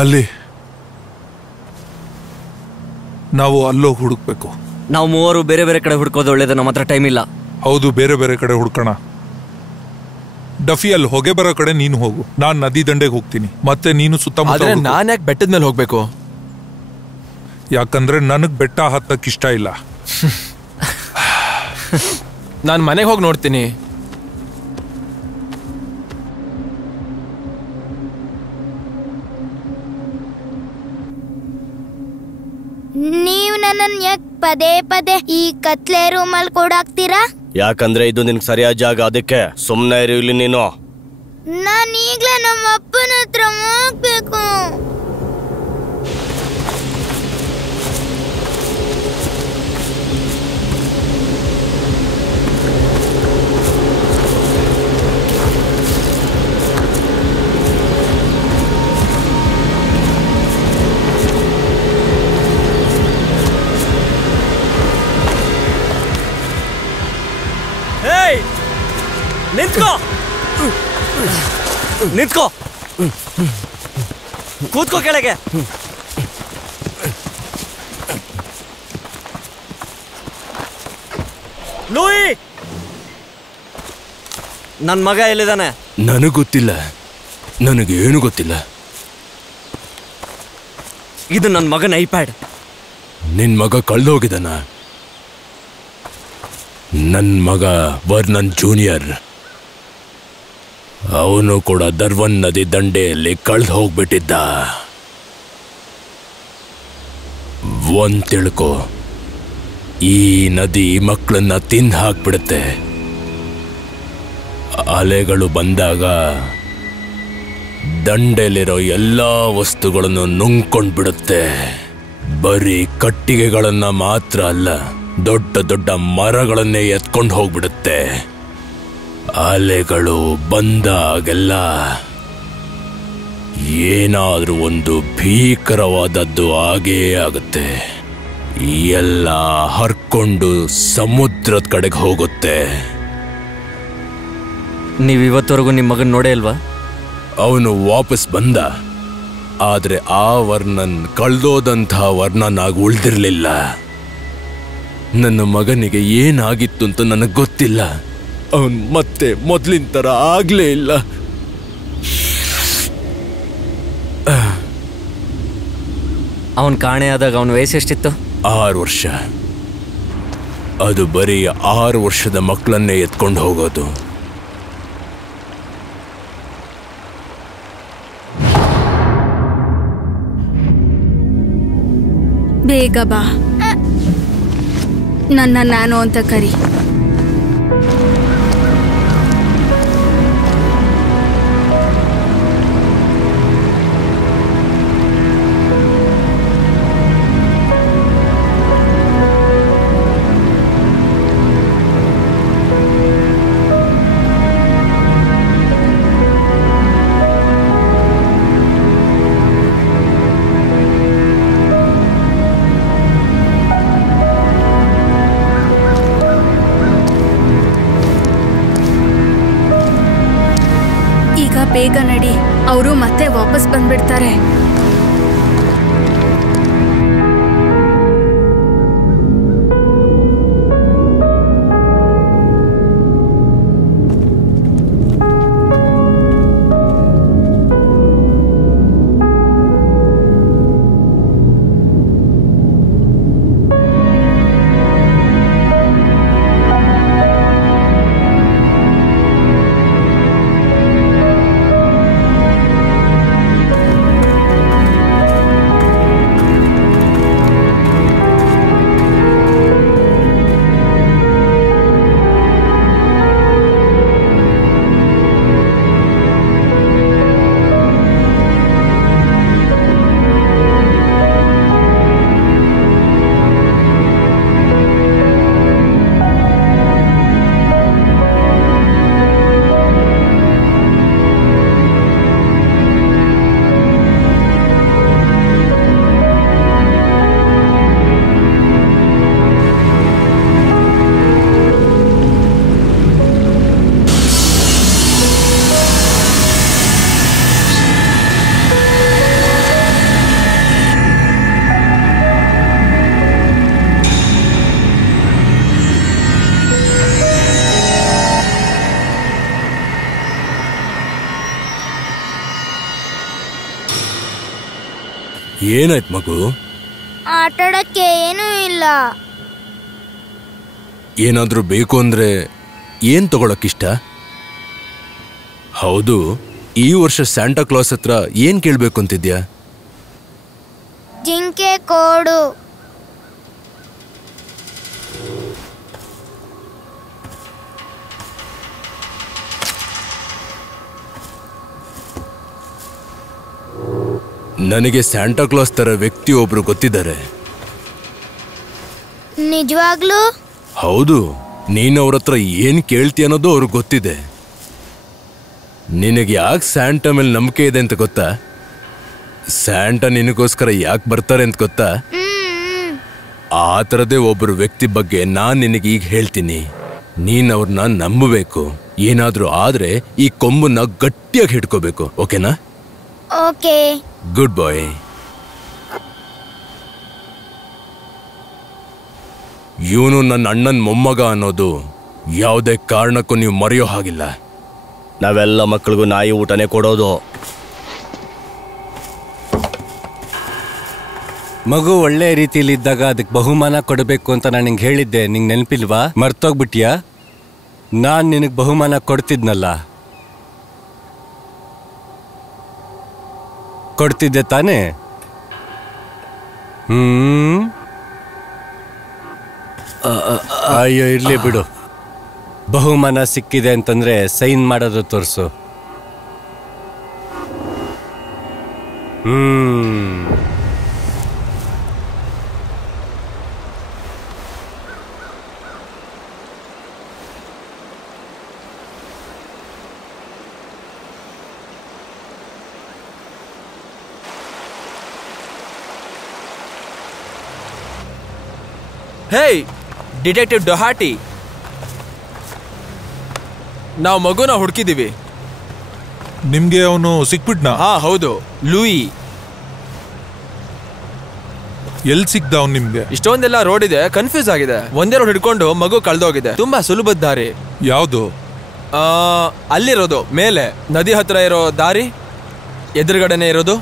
ಅಲ್ಲಿ ನಾವು ಅಲ್ಲೋಗಿ ಹುಡುಕ್ಬೇಕು. ನಾವು ಮೂವರು ಬೇರೆ ಬೇರೆ ಕಡೆ ಹುಡ್ಕೋದು ಒಳ್ಳೇದು. ನಮ್ಮ ಹತ್ರ ಟೈಮ್ ಇಲ್ಲ. ಹೌದು, ಬೇರೆ ಬೇರೆ ಕಡೆ ಹುಡ್ಕೋಣ. ಡಫಿ, ಅಲ್ಲಿ ಹೊಗೆ ಬರೋ ಕಡೆ ನೀನು ಹೋಗು, ನಾನು ನದಿ ದಂಡೆಗೆ ಹೋಗ್ತೀನಿ. ಮತ್ತೆ ನೀನು ಸುತ್ತಮುತ್ತ. ನಾನು ಯಾಕೆ ಬೆಟ್ಟದ ಮೇಲೆ ಹೋಗ್ಬೇಕು? ಯಾಕಂದ್ರೆ ನನಗ್ ಬೆಟ್ಟ ಹತ್ತಕ್ಕೆ ಇಷ್ಟ ಇಲ್ಲ. ನಾನು ಮನೆಗೆ ಹೋಗಿ ನೋಡ್ತೀನಿ. ನೀವು ನನ್ನನ್ನು ಯಾಕೆ ಪದೇ ಪದೇ ಈ ಕತ್ಲೆ ರೂಮಲ್ಲಿ ಕೂಡಾಕ್ತೀರಾ? ಯಾಕಂದ್ರೆ ಇದು ನಿನ್ಗೆ ಸರಿಯಾದ ಜಾಗ, ಅದಕ್ಕೆ ಸುಮ್ಮನೆ ಇರು ಇಲ್ಲಿ ನೀನು. ನಾನು ಈಗ್ಲೇ ನಮ್ಮ ಅಪ್ಪನ ಹತ್ರ ಹೋಗ್ಬೇಕು. ನಿಂತ್ಕೋ ನಿಂತ್ಕೋ ಕೂತ್ಕೋ ಕೆಳಗೆ. ಲೂಯಿ, ನನ್ ಮಗ ಎಲ್ಲಿದ್ದಾನೆ? ನನಗೆ ಗೊತ್ತಿಲ್ಲ, ನನಗೇನು ಗೊತ್ತಿಲ್ಲ. ಇದು ನನ್ನ ಮಗನ ಐಪ್ಯಾಡ್. ನಿನ್ ಮಗ ಕಳ್ದೋಗಿದ್ದಾನ? ನನ್ನ ಮಗ ವರ್ನನ್ ಜೂನಿಯರ್, ಅವನು ಕೂಡ ದರ್ವನ್ ನದಿ ದಂಡೆಯಲ್ಲಿ ಕಳ್ದು ಹೋಗ್ಬಿಟ್ಟಿದ್ದ. ಒಂದ್ ತಿಳ್ಕೊ, ಈ ನದಿ ಮಕ್ಕಳನ್ನ ತಿಂದು ಹಾಕ್ಬಿಡುತ್ತೆ. ಅಲೆಗಳು ಬಂದಾಗ ದಂಡೆಲಿರೋ ಎಲ್ಲ ವಸ್ತುಗಳನ್ನು ನುಂಗ್ಕೊಂಡ್ಬಿಡುತ್ತೆ. ಬರೀ ಕಟ್ಟಿಗೆಗಳನ್ನ ಮಾತ್ರ ಅಲ್ಲ, ದೊಡ್ಡ ದೊಡ್ಡ ಮರಗಳನ್ನೇ ಎತ್ಕೊಂಡು ಹೋಗ್ಬಿಡುತ್ತೆ. ಅಲೆಗಳು ಬಂದಾಗೆಲ್ಲ ಏನಾದ್ರೂ ಒಂದು ಭೀಕರವಾದದ್ದು ಆಗೇ ಆಗುತ್ತೆ. ಎಲ್ಲ ಹರ್ಕೊಂಡು ಸಮುದ್ರದ ಕಡೆಗೆ ಹೋಗುತ್ತೆ. ನೀವಿವತ್ತವರೆಗೂ ನಿಮ್ಮ ಮಗನ್ ನೋಡೇ ಇಲ್ವಾ? ಅವನು ವಾಪಸ್ ಬಂದ, ಆದ್ರೆ ಆ ವರ್ಣನ್ ಕಳ್ದೋದಂತಹ ವರ್ಣನ್ ಆಗಿ ಉಳಿದಿರ್ಲಿಲ್ಲ. ನನ್ನ ಮಗನಿಗೆ ಏನಾಗಿತ್ತು ಅಂತ ನನಗೆ ಗೊತ್ತಿಲ್ಲ. ಅವನ್ ಮತ್ತೆ ಮೊದ್ಲಿನ ತರ ಆಗ್ಲೇ ಇಲ್ಲ. ಅವನ್ ಕಾಣೆ ಆದಾಗ ಅವನ ವಯಸ್ಸು ಎಷ್ಟಿತ್ತು? 6 ವರ್ಷ. ಅದು ಬರೀ 6 ವರ್ಷದ ಮಕ್ಕಳನ್ನೇ ಎತ್ಕೊಂಡು ಹೋಗೋದು. ಬೇಗ ಬಾ, ನನ್ನ ನಾನು ಅಂತ ಕರಿ. ಬೇಗ ನಡಿ, ಅವರು ಮತ್ತೆ ವಾಪಸ್ ಬಂದ್ಬಿಡ್ತಾರೆ. ಏನಾಯ್ತು ಮಗು? ಆಟಾಡಕ್ಕೆ ಏನೂ ಇಲ್ಲ. ಏನಾದ್ರೂ ಬೇಕು ಅಂದ್ರೆ ಏನ್ ತಗೊಳಕ್ಕಿಷ್ಟ? ಹೌದು, ಈ ವರ್ಷ ಸ್ಯಾಂಟಾ ಕ್ಲಾಸ್ ಹತ್ರ ಏನ್ ಕೇಳ್ಬೇಕು ಅಂತಿದ್ಯಾ? ಜಿಂಕೆ ಕೋಡು. ನನಗೆ ಸ್ಯಾಂಟಾ ಕ್ಲಾಸ್ ತರ ವ್ಯಕ್ತಿ ಒಬ್ರು ಗೊತ್ತಿದ್ದಾರೆ. ನಿಜವಾಗ್ಲೂ? ಹೌದು, ನೀನ್ ಅವ್ರ ಹತ್ರ ಏನ್ ಕೇಳ್ತಿ ಅನ್ನೋದು ಅವ್ರಿಗೆ ಗೊತ್ತಿದೆ. ನಿನಗೆ ಯಾಕೆ ಸ್ಯಾಂಟಾ ಮೇಲೆ ನಂಬಿಕೆ ಇದೆ ಅಂತ ಗೊತ್ತಾ? ಸ್ಯಾಂಟಾ ನಿನಗೋಸ್ಕರ ಯಾಕೆ ಬರ್ತಾರೆ ಅಂತ ಗೊತ್ತಾ? ಆ ಥರದೇ ಒಬ್ಬರು ವ್ಯಕ್ತಿ ಬಗ್ಗೆ ನಾನ್ ನಿನಗೆ ಈಗ ಹೇಳ್ತೀನಿ. ನೀನ್ ಅವ್ರನ್ನ ನಂಬಬೇಕು. ಏನಾದ್ರೂ ಆದ್ರೆ ಈ ಕೊಂಬನ್ನ ಗಟ್ಟಿಯಾಗಿ ಹಿಡ್ಕೋಬೇಕು, ಓಕೆನಾ? ಓಕೆ. ಗುಡ್ ಬಾಯ್. ಇವನು ನನ್ನ ಅಣ್ಣನ ಮೊಮ್ಮಗ ಅನ್ನೋದು ಯಾವುದೇ ಕಾರಣಕ್ಕೂ ನೀವು ಮರೆಯೋ ಹಾಗಿಲ್ಲ. ನಾವೆಲ್ಲ ಮಕ್ಕಳಿಗೂ ನಾಯಿ ಊಟನೇ ಕೊಡೋದು. ಮಗು ಒಳ್ಳೆ ರೀತಿಯಲ್ಲಿ ಇದ್ದಾಗ ಅದಕ್ಕೆ ಬಹುಮಾನ ಕೊಡಬೇಕು ಅಂತ ನಾನು ನಿಂಗೆ ಹೇಳಿದ್ದೆ. ನಿಂಗೆ ನೆನಪಿಲ್ವಾ? ಮರ್ತೋಗ್ಬಿಟ್ಯಾ? ನಾನು ನಿನಗೆ ಬಹುಮಾನ ಕೊಡ್ತಿದ್ನಲ್ಲ, ಕೊಡ್ತಿದ್ದೆ ತಾನೇ? ಅಯ್ಯೋ ಇರ್ಲಿ ಬಿಡು. ಬಹುಮಾನ ಸಿಕ್ಕಿದೆ ಅಂತಂದ್ರೆ ಸೈನ್ ಮಾಡೋದು ತೋರಿಸು. ಹೇಯ್ ಡಿಟೆಕ್ಟಿವ್ ಡೊಹಾಟಿ, ನಾವು ಮಗುನ ಹುಡುಕಿದೀವಿ. ನಿಮ್ಗೆ ಅವನು ಸಿಕ್ಬಿಟ್ನಾ? ಹಾ ಹೌದು, ಲೂಯಿ. ಎಲ್ಲಿ ಸಿಕ್ದ ಅವ್ನು ನಿಮ್ಗೆ? ಇಷ್ಟೊಂದೆಲ್ಲ ರೋಡ್ ಇದೆ, ಕನ್ಫ್ಯೂಸ್ ಆಗಿದೆ. ಒಂದೇ ರೋಡ್ ಹಿಡ್ಕೊಂಡು ಮಗು ಕಳ್ದೋಗಿದೆ. ತುಂಬಾ ಸುಲಭದ ದಾರಿ. ಯಾವುದು? ಅಲ್ಲಿರೋದು ಮೇಲೆ ನದಿ ಹತ್ರ ಇರೋ ದಾರಿ ಎದುರುಗಡೆನೆ ಇರೋದು.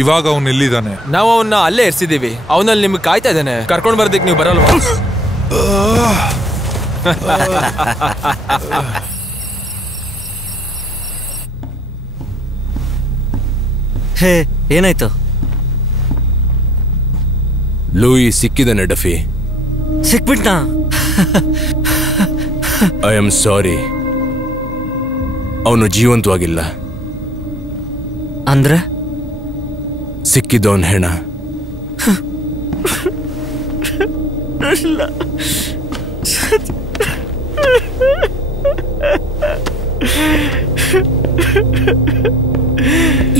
ಇವಾಗ ಅವನು ಎಲ್ಲಿದ್ದಾನೆ? ನಾವು ಅವನ್ನ ಅಲ್ಲೇ ಇರ್ಸಿದೀವಿ. ಅವನಲ್ಲಿ ನಿಮ್ಗೆ ಕಾಯ್ತಾ ಇದ್ದಾನೆ. ಕರ್ಕೊಂಡು ಬರ್ದಕ್ಕೆ ನೀವು ಬರಲ್ವಾ? ಹೇ, ಏನಾಯ್ತು? ಲೂಯಿ ಸಿಕ್ಕಿದಾನೆ ಡಫಿ. ಸಿಕ್ಬಿಟ್ನಾ? ಐ ಆಮ್ ಸಾರಿ, ಅವನು ಜೀವಂತವಾಗಿಲ್ಲ. ಅಂದ್ರೆ ಸಿಕ್ಕಿದ್ದವನ್ ಹೆಣ.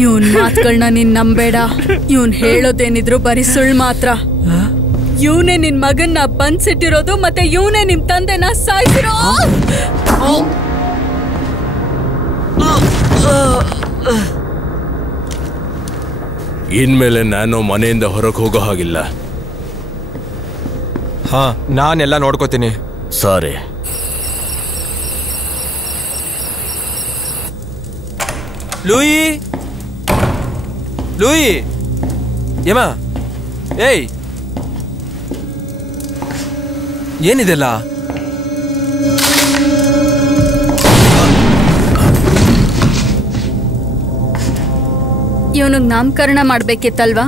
ಇವನ್ ಮಾತುಗಳನ್ನ ನೀನ್ ನಂಬೇಡ. ಇವನ್ ಹೇಳೋದೇನಿದ್ರು ಬರೀ ಸುಳ್ಳು ಮಾತ್ರ. ಇವನೇ ನಿನ್ ಮಗನ್ನ ಬಂದ್ಸಿಟ್ಟಿರೋದು, ಮತ್ತೆ ಇವನೇ ನಿಮ್ ತಂದೆನ ಸಾಯಿಸಿರೋ. ಇನ್ಮೇಲೆ ನಾನು ಮನೆಯಿಂದ ಹೊರಗೆ ಹೋಗೋ ಹಾಗಿಲ್ಲ. ಹಾ, ನಾನೆಲ್ಲ ನೋಡ್ಕೋತೀನಿ. ಸಾರಿ. ಲೂಯಿ, ಲೂಯಿ, ಏಮ, ಏಯ್, ಏನಿದೆಲ್ಲ? ಇವನಿಗೆ ನಾಮಕರಣ ಮಾಡ್ಬೇಕಿತ್ತಲ್ವಾ?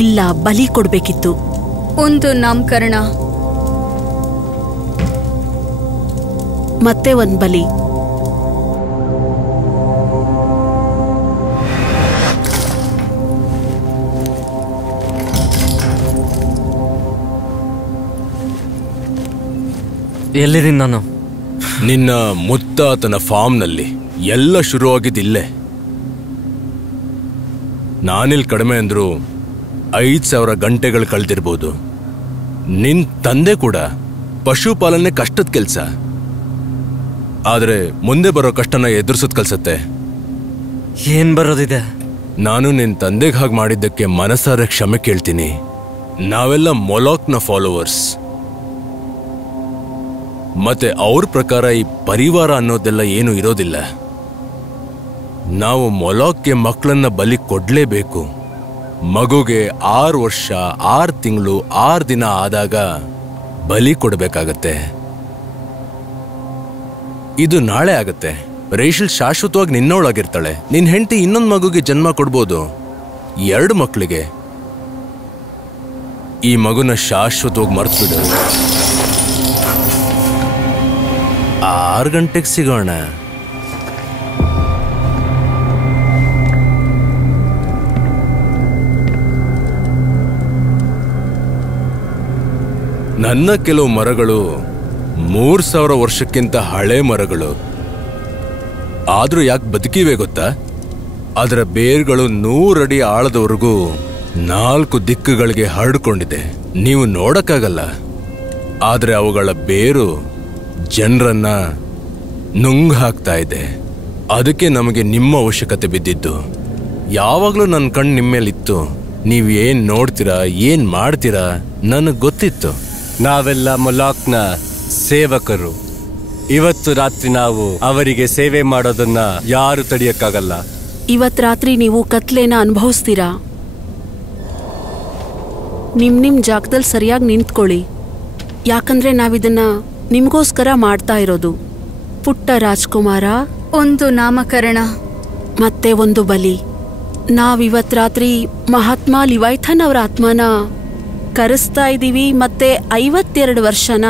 ಇಲ್ಲ, ಬಲಿ ಕೊಡ್ಬೇಕಿತ್ತು. ಒಂದು ನಾಮಕರಣ ಮತ್ತೆ ಒಂದ್ ಬಲಿ. ಎಲ್ಲಿದ್ದೀನಿ ನಾನು? ನಿನ್ನ ಮುತ್ತಾತನ ಫಾರ್ಮ್ನಲ್ಲಿ. ಎಲ್ಲ ಶುರುವಾಗಿದ್ದಿಲ್ಲೇ. ನಾನಿಲ್ಲಿ ಕಡಿಮೆ ಅಂದ್ರು 5,000 ಗಂಟೆಗಳು ಕಳೆದಿರ್ಬೋದು. ನಿನ್ ತಂದೆ ಕೂಡ ಪಶುಪಾಲನೆ ಕಷ್ಟದ ಕೆಲ್ಸ, ಆದ್ರೆ ಮುಂದೆ ಬರೋ ಕಷ್ಟನ ಎದುರಿಸೋದ್ ಕಲ್ಸತ್ತೆ. ಏನ್ ಬರೋದಿದೆ? ನಾನು ನಿನ್ ತಂದೆಗೆ ಹಾಗೆ ಮಾಡಿದ್ದಕ್ಕೆ ಮನಸಾರೆ ಕ್ಷಮೆ ಕೇಳ್ತೀನಿ. ನಾವೆಲ್ಲ ಮೊಲಾಕ್ನ ಫಾಲೋವರ್ಸ್. ಮತ್ತೆ ಅವ್ರ ಪ್ರಕಾರ ಈ ಪರಿವಾರ ಅನ್ನೋದೆಲ್ಲ ಏನು ಇರೋದಿಲ್ಲ. ನಾವು ಮೊಲಾಕ್ಗೆ ಮಕ್ಕಳನ್ನ ಬಲಿ ಕೊಡ್ಲೇಬೇಕು. ಮಗುಗೆ 6 ವರ್ಷ 6 ತಿಂಗಳು 6 ದಿನ ಆದಾಗ ಬಲಿ ಕೊಡಬೇಕಾಗತ್ತೆ. ಇದು ನಾಳೆ ಆಗತ್ತೆ. ರೇಷಲ್ ಶಾಶ್ವತವಾಗಿ ನಿನ್ನೊಳಗಿರ್ತಾಳೆ. ನಿನ್ ಹೆಂಡತಿ ಇನ್ನೊಂದು ಮಗುಗೆ ಜನ್ಮ ಕೊಡ್ಬೋದು, 2 ಮಕ್ಕಳಿಗೆ. ಈ ಮಗುನ ಶಾಶ್ವತವಾಗಿ ಮರ್ತ್ಬಿಡು. 6 ಗಂಟೆಗೆ ಸಿಗೋಣ. ನನ್ನ ಕೆಲವು ಮರಗಳು 3000 ವರ್ಷಕ್ಕಿಂತ ಹಳೆ ಮರಗಳು. ಆದ್ರೂ ಯಾಕೆ ಬದುಕಿವೆ ಗೊತ್ತಾ? ಅದರ ಬೇರ್ಗಳು 100 ಅಡಿ ಆಳದವರೆಗೂ 4 ದಿಕ್ಕುಗಳಿಗೆ ಹರಡಿಕೊಂಡಿದೆ. ನೀವು ನೋಡಕ್ಕಾಗಲ್ಲ, ಆದ್ರೆ ಅವುಗಳ ಬೇರು ಜನರನ್ನ ನುಂಗ್ ಹಾಕ್ತಾ ಇದೆ. ಅದಕ್ಕೆ ನಮಗೆ ನಿಮ್ಮ ಅವಶ್ಯಕತೆ ಬಿದ್ದಿದ್ದು. ಯಾವಾಗಲೂ ನನ್ನ ಕಣ್ಣು ನಿಮ್ಮ ಮೇಲಿತ್ತು. ನೀವು ಏನ್ ನೋಡ್ತೀರಾ, ಏನ್ ಮಾಡ್ತೀರಾ ನನಗೆ ಗೊತ್ತಿತ್ತು. ನಾವೆಲ್ಲ ಮೊಲಾಕ್ನ ಸೇವಕರು. ಇವತ್ತು ರಾತ್ರಿ ನಾವು ಅವರಿಗೆ ಸೇವೆ ಮಾಡೋದನ್ನ ಯಾರು ತಡೆಯಕ್ಕಾಗಲ್ಲ. ಇವತ್ ರಾತ್ರಿ ನೀವು ಕತ್ಲೇನ ಅನುಭವಿಸ್ತೀರಾ. ನಿಮ್ ಜಾಗದಲ್ಲಿ ಸರಿಯಾಗಿ ನಿಂತ್ಕೊಳ್ಳಿ. ಯಾಕಂದ್ರೆ ನಾವಿದನ್ನ ನಿಮ್ಗೋಸ್ಕರ ಮಾಡ್ತಾ ಇರೋದು. ಪುಟ್ಟ ರಾಜ್ಕುಮಾರ, ಒಂದು ನಾಮಕರಣ ಮತ್ತೆ ಒಂದು ಬಲಿ. ನಾವಿವತ್ ರಾತ್ರಿ ಮಹಾತ್ಮ ಲಿವೈಥನ್ ಅವರ ಆತ್ಮನ ಕರೆಸ್ತಾ ಇದೀವಿ. ಮತ್ತೆ 52 ವರ್ಷನ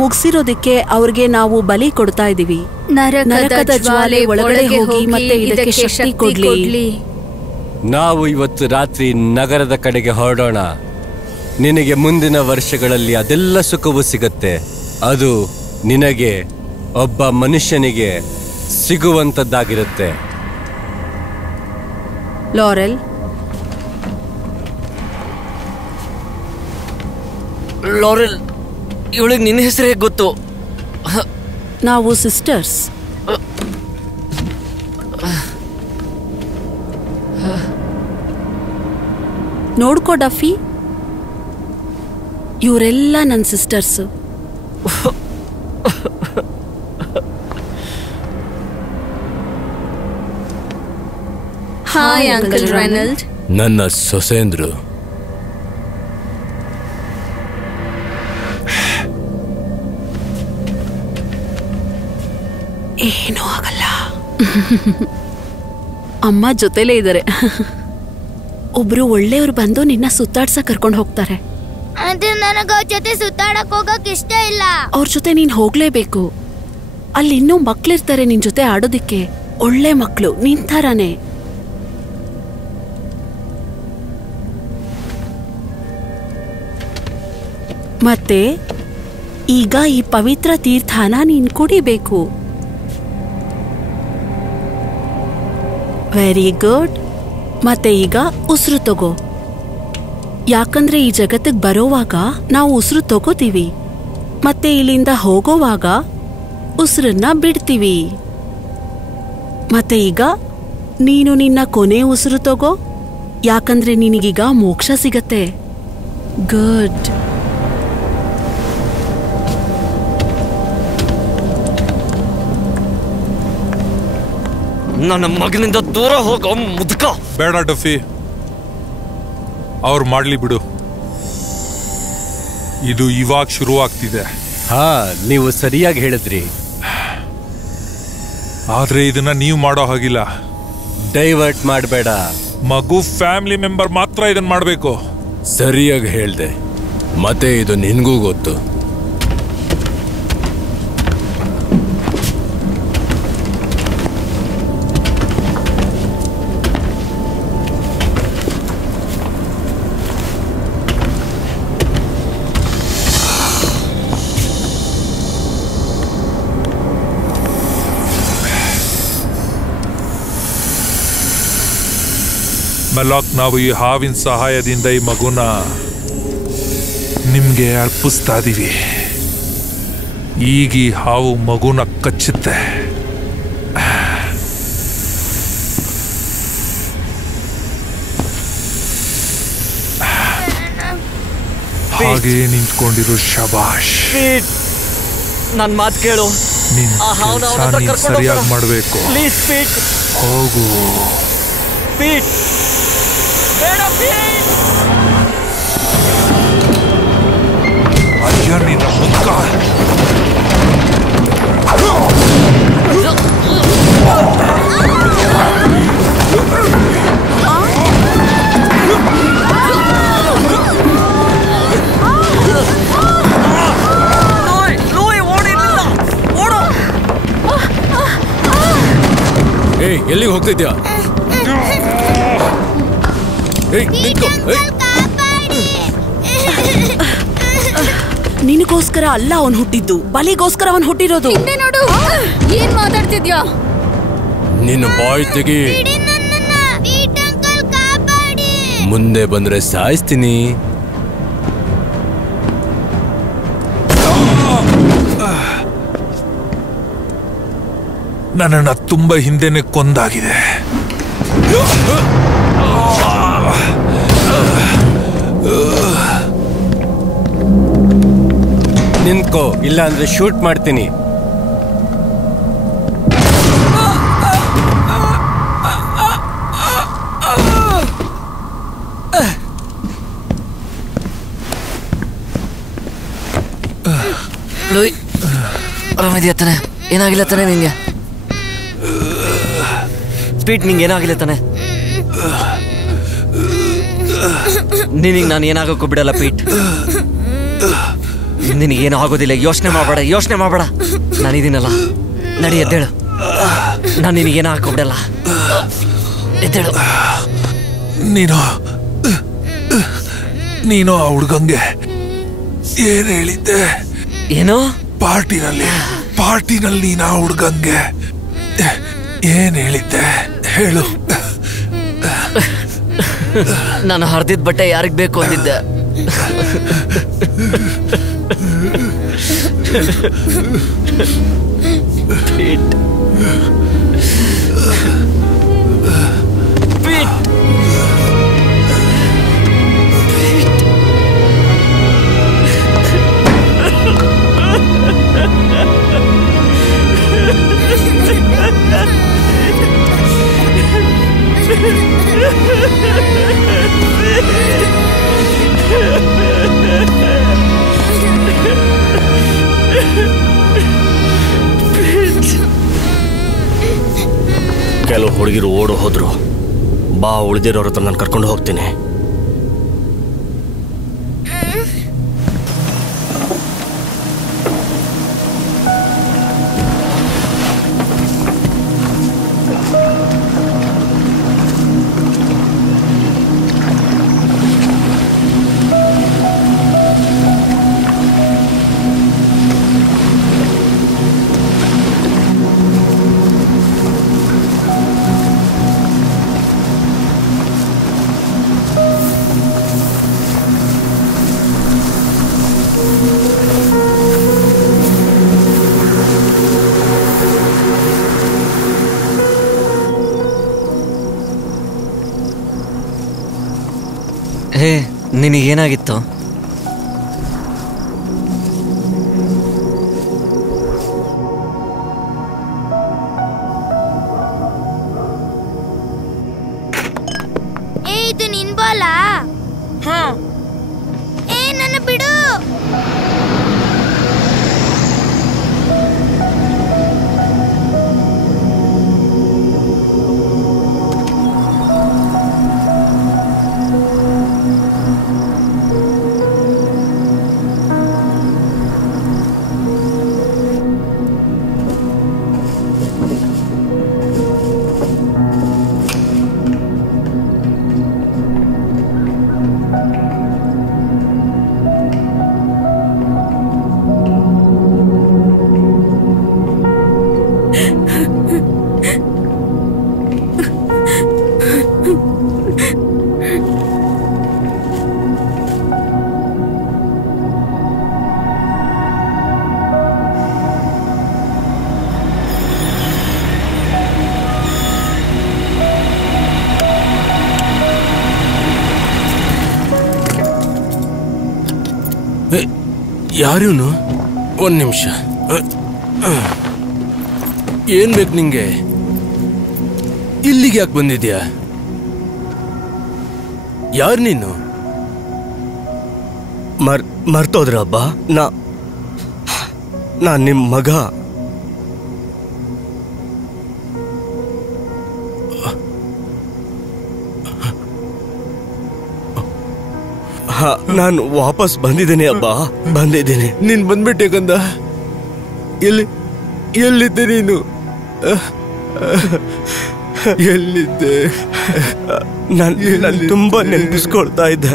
ಮುಗಿಸಿರೋದಕ್ಕೆ ಅವ್ರಿಗೆ ನಾವು ಬಲಿ ಕೊಡ್ತಾ ಇದೀವಿ. ನರಕದ ಜ್ವಾಲೆ ಒಳಗಡೆ ಹೋಗಿ ಮತ್ತೆ ಇದಕ್ಕೆ ಶಕ್ತಿ ಕೊಡ್ಲಿ. ನಾವು ಇವತ್ತು ರಾತ್ರಿ ನಗರದ ಕಡೆಗೆ ಹೊರಡೋಣ. ನಿನಗೆ ಮುಂದಿನ ವರ್ಷಗಳಲ್ಲಿ ಅದೆಲ್ಲ ಸುಖವೂ ಸಿಗತ್ತೆ. ಅದು ನಿನಗೆ ಒಬ್ಬ ಮನುಷ್ಯನಿಗೆ ಸಿಗುವಂತದ್ದಾಗಿರುತ್ತೆ. ಲಾರೆಲ್, ಲಾರೆಲ್, ಇವಳಿಗೆ ನಿನ್ನ ಹೆಸರೇ ಗೊತ್ತು. ನಾವು ಸಿಸ್ಟರ್ಸ್. ನೋಡ್ಕೋ ಡಫಿ, ಇವರೆಲ್ಲ ನನ್ನ ಸಿಸ್ಟರ್ಸ್. Hi uncle ರೆನಲ್ಡ್. ನನ್ನ ಸೊಸೇಂದ್ರು. ಏನೂ ಆಗಲ್ಲ. ಅಮ್ಮ ಜೊತೆಲೇ ಇದ್ದಾರೆ. ಒಬ್ರು ಒಳ್ಳೆಯವ್ರು ಬಂದು ನಿನ್ನ ಸುತ್ತಾಡ್ಸಕ್ ಕರ್ಕೊಂಡು ಹೋಗ್ತಾರೆ. ಅದು ನನಗ ಅವ್ರ ಜೊತೆ ಸುತ್ತಾಡಕ್ ಹೋಗಕ್ ಇಷ್ಟ ಇಲ್ಲ. ಅವ್ರ ಜೊತೆ ನೀನ್ ಹೋಗ್ಲೇಬೇಕು. ಅಲ್ಲಿ ಇನ್ನೂ ಮಕ್ಳಿರ್ತಾರೆ ನಿನ್ ಜೊತೆ ಆಡೋದಿಕ್ಕೆ. ಒಳ್ಳೆ ಮಕ್ಳು, ನಿನ್ ಥರಾನೇ. ಮತ್ತೆ ಈಗ ಈ ಪವಿತ್ರ ತೀರ್ಥನ ನೀನ್ ಕುಡಿಬೇಕು. Very good. ಮತ್ತೆ ಈಗ ಉಸಿರು ತಗೋ. ಯಾಕಂದ್ರೆ ಈ ಜಗತ್ತಿಗೆ ಬರೋವಾಗ ನಾವು ಉಸಿರು ತಗೋತೀವಿ, ಮತ್ತೆ ಇಲ್ಲಿಂದ ಹೋಗೋವಾಗ ಉಸಿರನ್ನ ಬಿಡ್ತೀವಿ. ಮತ್ತೆ ಈಗ ನೀನು ನಿನ್ನ ಕೊನೆ ಉಸಿರು ತಗೋ, ಯಾಕಂದ್ರೆ ನಿನಗೀಗ ಮೋಕ್ಷ ಸಿಗತ್ತೆ. ಗುಡ್. ನನ್ನ ಮಗನಿಂದ ದೂರ ಹೋಗೋ ಮುದುಕ. ಬೇಡ ಡಫಿ, ಅವ್ರು ಮಾಡ್ಲಿ ಬಿಡು. ಇದು ಇವಾಗ ಶುರುವಾಗ್ತಿದೆ. ಹಾ, ನೀವು ಸರಿಯಾಗಿ ಹೇಳಿದ್ರಿ. ಆದ್ರೆ ಇದನ್ನ ನೀವು ಮಾಡೋ ಹಾಗಿಲ್ಲ. ಡೈವರ್ಟ್ ಮಾಡಬೇಡ. ಮಗು ಫ್ಯಾಮಿಲಿ ಮೆಂಬರ್ ಮಾತ್ರ ಇದನ್ನ ಮಾಡಬೇಕು. ಸರಿಯಾಗಿ ಹೇಳ್ದೆ. ಮತ್ತೆ ಇದು ನಿನ್ಗೂ ಗೊತ್ತು. ಮೆಲಾಕ್, ನಾವು ಈ ಹಾವಿನ ಸಹಾಯದಿಂದ ಈ ಮಗುನ ನಿಮ್ಗೆ ಅರ್ಪಿಸ್ತಾ ಇದೀವಿ. ಈಗ ಈ ಹಾವು ಮಗುನ ಕಚ್ಚುತ್ತೆ. ಹಾಗೆ ನಿಂತ್ಕೊಂಡಿರೋ ಶಬಾಷ್. ನನ್ ಮಾತು ಕೇಳು. ನಿನ್ ಕೆಲಸ ನೀನ್ ಸರಿಯಾಗಿ ಮಾಡ್ಬೇಕು. ಹೋಗು. ಪೀಟ್, ಬೇಡ ಪೀಟ್. ಅಯ್ಯ ನಿನ್ನ ಮುಖ. ಏಯ್, ಎಲ್ಲಿಗೆ ಹೋಗ್ತಿದ್ಯಾ? ನಿನಗೋಸ್ಕರ ಅಲ್ಲ ಅವನ್ ಹುಟ್ಟಿದ್ದು, ಬಲಿಗೋಸ್ಕರ ಅವನ್ ಹುಟ್ಟಿರೋದು. ನೋಡು, ಏನ್ ಮಾತಾಡ್ತಿದ್ಯಾ? ನಿನ್ನ ಬಾಯ್ ತೆಗಿ. ಮುಂದೆ ಬಂದ್ರೆ ಸಾಯಿಸ್ತೀನಿ. ನನ್ನನ್ನು ತುಂಬಾ ಹಿಂದೆನೆ ಕೊಂದಾಗಿದೆ. ನಿಂತ್ಕೋ, ಇಲ್ಲ ಅಂದ್ರೆ ಶೂಟ್ ಮಾಡ್ತೀನಿ. ಆರಾಮಿದೆಯಾ ತಾನೆ? ಏನಾಗಿಲ್ಲ ತಾನೆ ನಿಂಗೆ? ಪೀಟ್, ನಿಂಗೆ ಏನಾಗಿಲ್ಲ ತಾನೆ? ನಿನಗೆ ನಾನು ಏನಾಗೋಕ್ಕೂ ಬಿಡಲ್ಲ ಪೀಟ್. ನಿನಗೇನು ಆಗೋದಿಲ್ಲ. ಯೋಚನೆ ಮಾಡಬೇಡ. ನಾನಿದ್ದೀನಲ್ಲ, ನಡಿ ಎದ್ದೇಳು. ನಾನು ನಿನಗೇನು ಹಾಕೋಬಿಡಲ್ಲ. ಎದ್ದೇಳು. ನೀನು ಆ ಹುಡ್ಗಂಗೆ ಏನ್ ಹೇಳಿದ್ದೆ? ಏನು? ಪಾರ್ಟಿನಲ್ಲಿ ನೀನು ಆ ಹುಡ್ಗಂಗೆ ಏನ್ ಹೇಳಿದ್ದೆ ಹೇಳು. ನಾನು ಹರಿದಿದ್ದ ಬಟ್ಟೆ ಯಾರಿಗ್ ಬೇಕು ಅಂದಿದ್ದೆ. ಕೆಲವು ಹುಡುಗಿರು ಓಡು ಹೋದ್ರು. ಬಾ, ಉಳಿದಿರೋರ ಹತ್ರ ನಾನು ಕರ್ಕೊಂಡು ಹೋಗ್ತೀನಿ. ಹೇ, ನಿನಗೇನಾಗಿತ್ತು? ಇದು ನಿನ್ ಬಾಲಾ? ನನ್ನ ಬಿಡು. ಯಾರಿವನು? ಒಂದ್ ನಿಮಿಷ. ಏನ್ ಬೇಕು ನಿಂಗೆ? ಇಲ್ಲಿಗೆ ಯಾಕೆ ಬಂದಿದ್ಯಾ? ಯಾರು ನೀನು? ಮರ್ತೋದ್ರ ಹಬ್ಬ? ನಾನ್ ನಿಮ್ ಮಗ. ನಾನು ವಾಪಸ್ ಬಂದಿದ್ದೇನೆ ಅಬ್ಬ, ಬಂದಿದ್ದೇನೆ. ನೀನ್ ಬಂದ್ಬಿಟ್ಟೆ ಕಂದ. ಎಲ್ಲಿದ್ದೆ ನೀನು? ಎಲ್ಲಿದ್ದೆ? ನಾನು ತುಂಬಾ ನೆನಪಿಸ್ಕೊಳ್ತಾ ಇದ್ದೆ.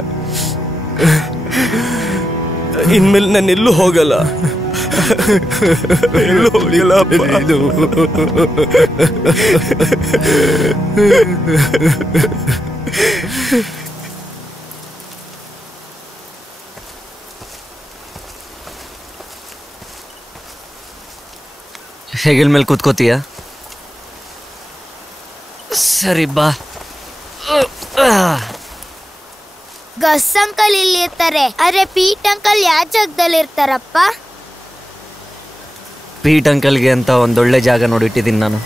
ಇನ್ಮೇಲೆ ನಾನು ಎಲ್ಲೂ ಹೋಗಲ್ಲ. ಎಲ್ಲೂ ಹೋಗಿಲ್ಲ ನೀನು. ಹೆಗಲ್ ಮೇಲೆ ಕೂತ್ಕೋತೀಯ? ಸರಿ ಬಾ. ಗಸ್ ಅಂಕಲ್ ಇಲ್ಲಿ ಇರ್ತಾರೆ, ಅರೆ ಪೀಟ್ ಅಂಕಲ್ ಯಾವ ಜಾಗದಲ್ಲಿ ಇರ್ತಾರಪ್ಪ? ಪೀಟ್ ಅಂಕಲ್ಗೆ ಅಂತ ಒಂದೊಳ್ಳೆ ಜಾಗ ನೋಡಿಟ್ಟಿದ್ದೀನಿ ನಾನು.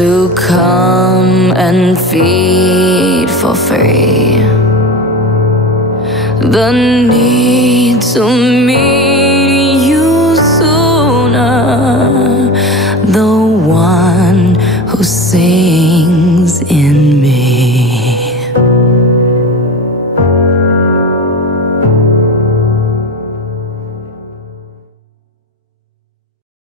To come and feed for free the need to meet you sooner, the one who sings in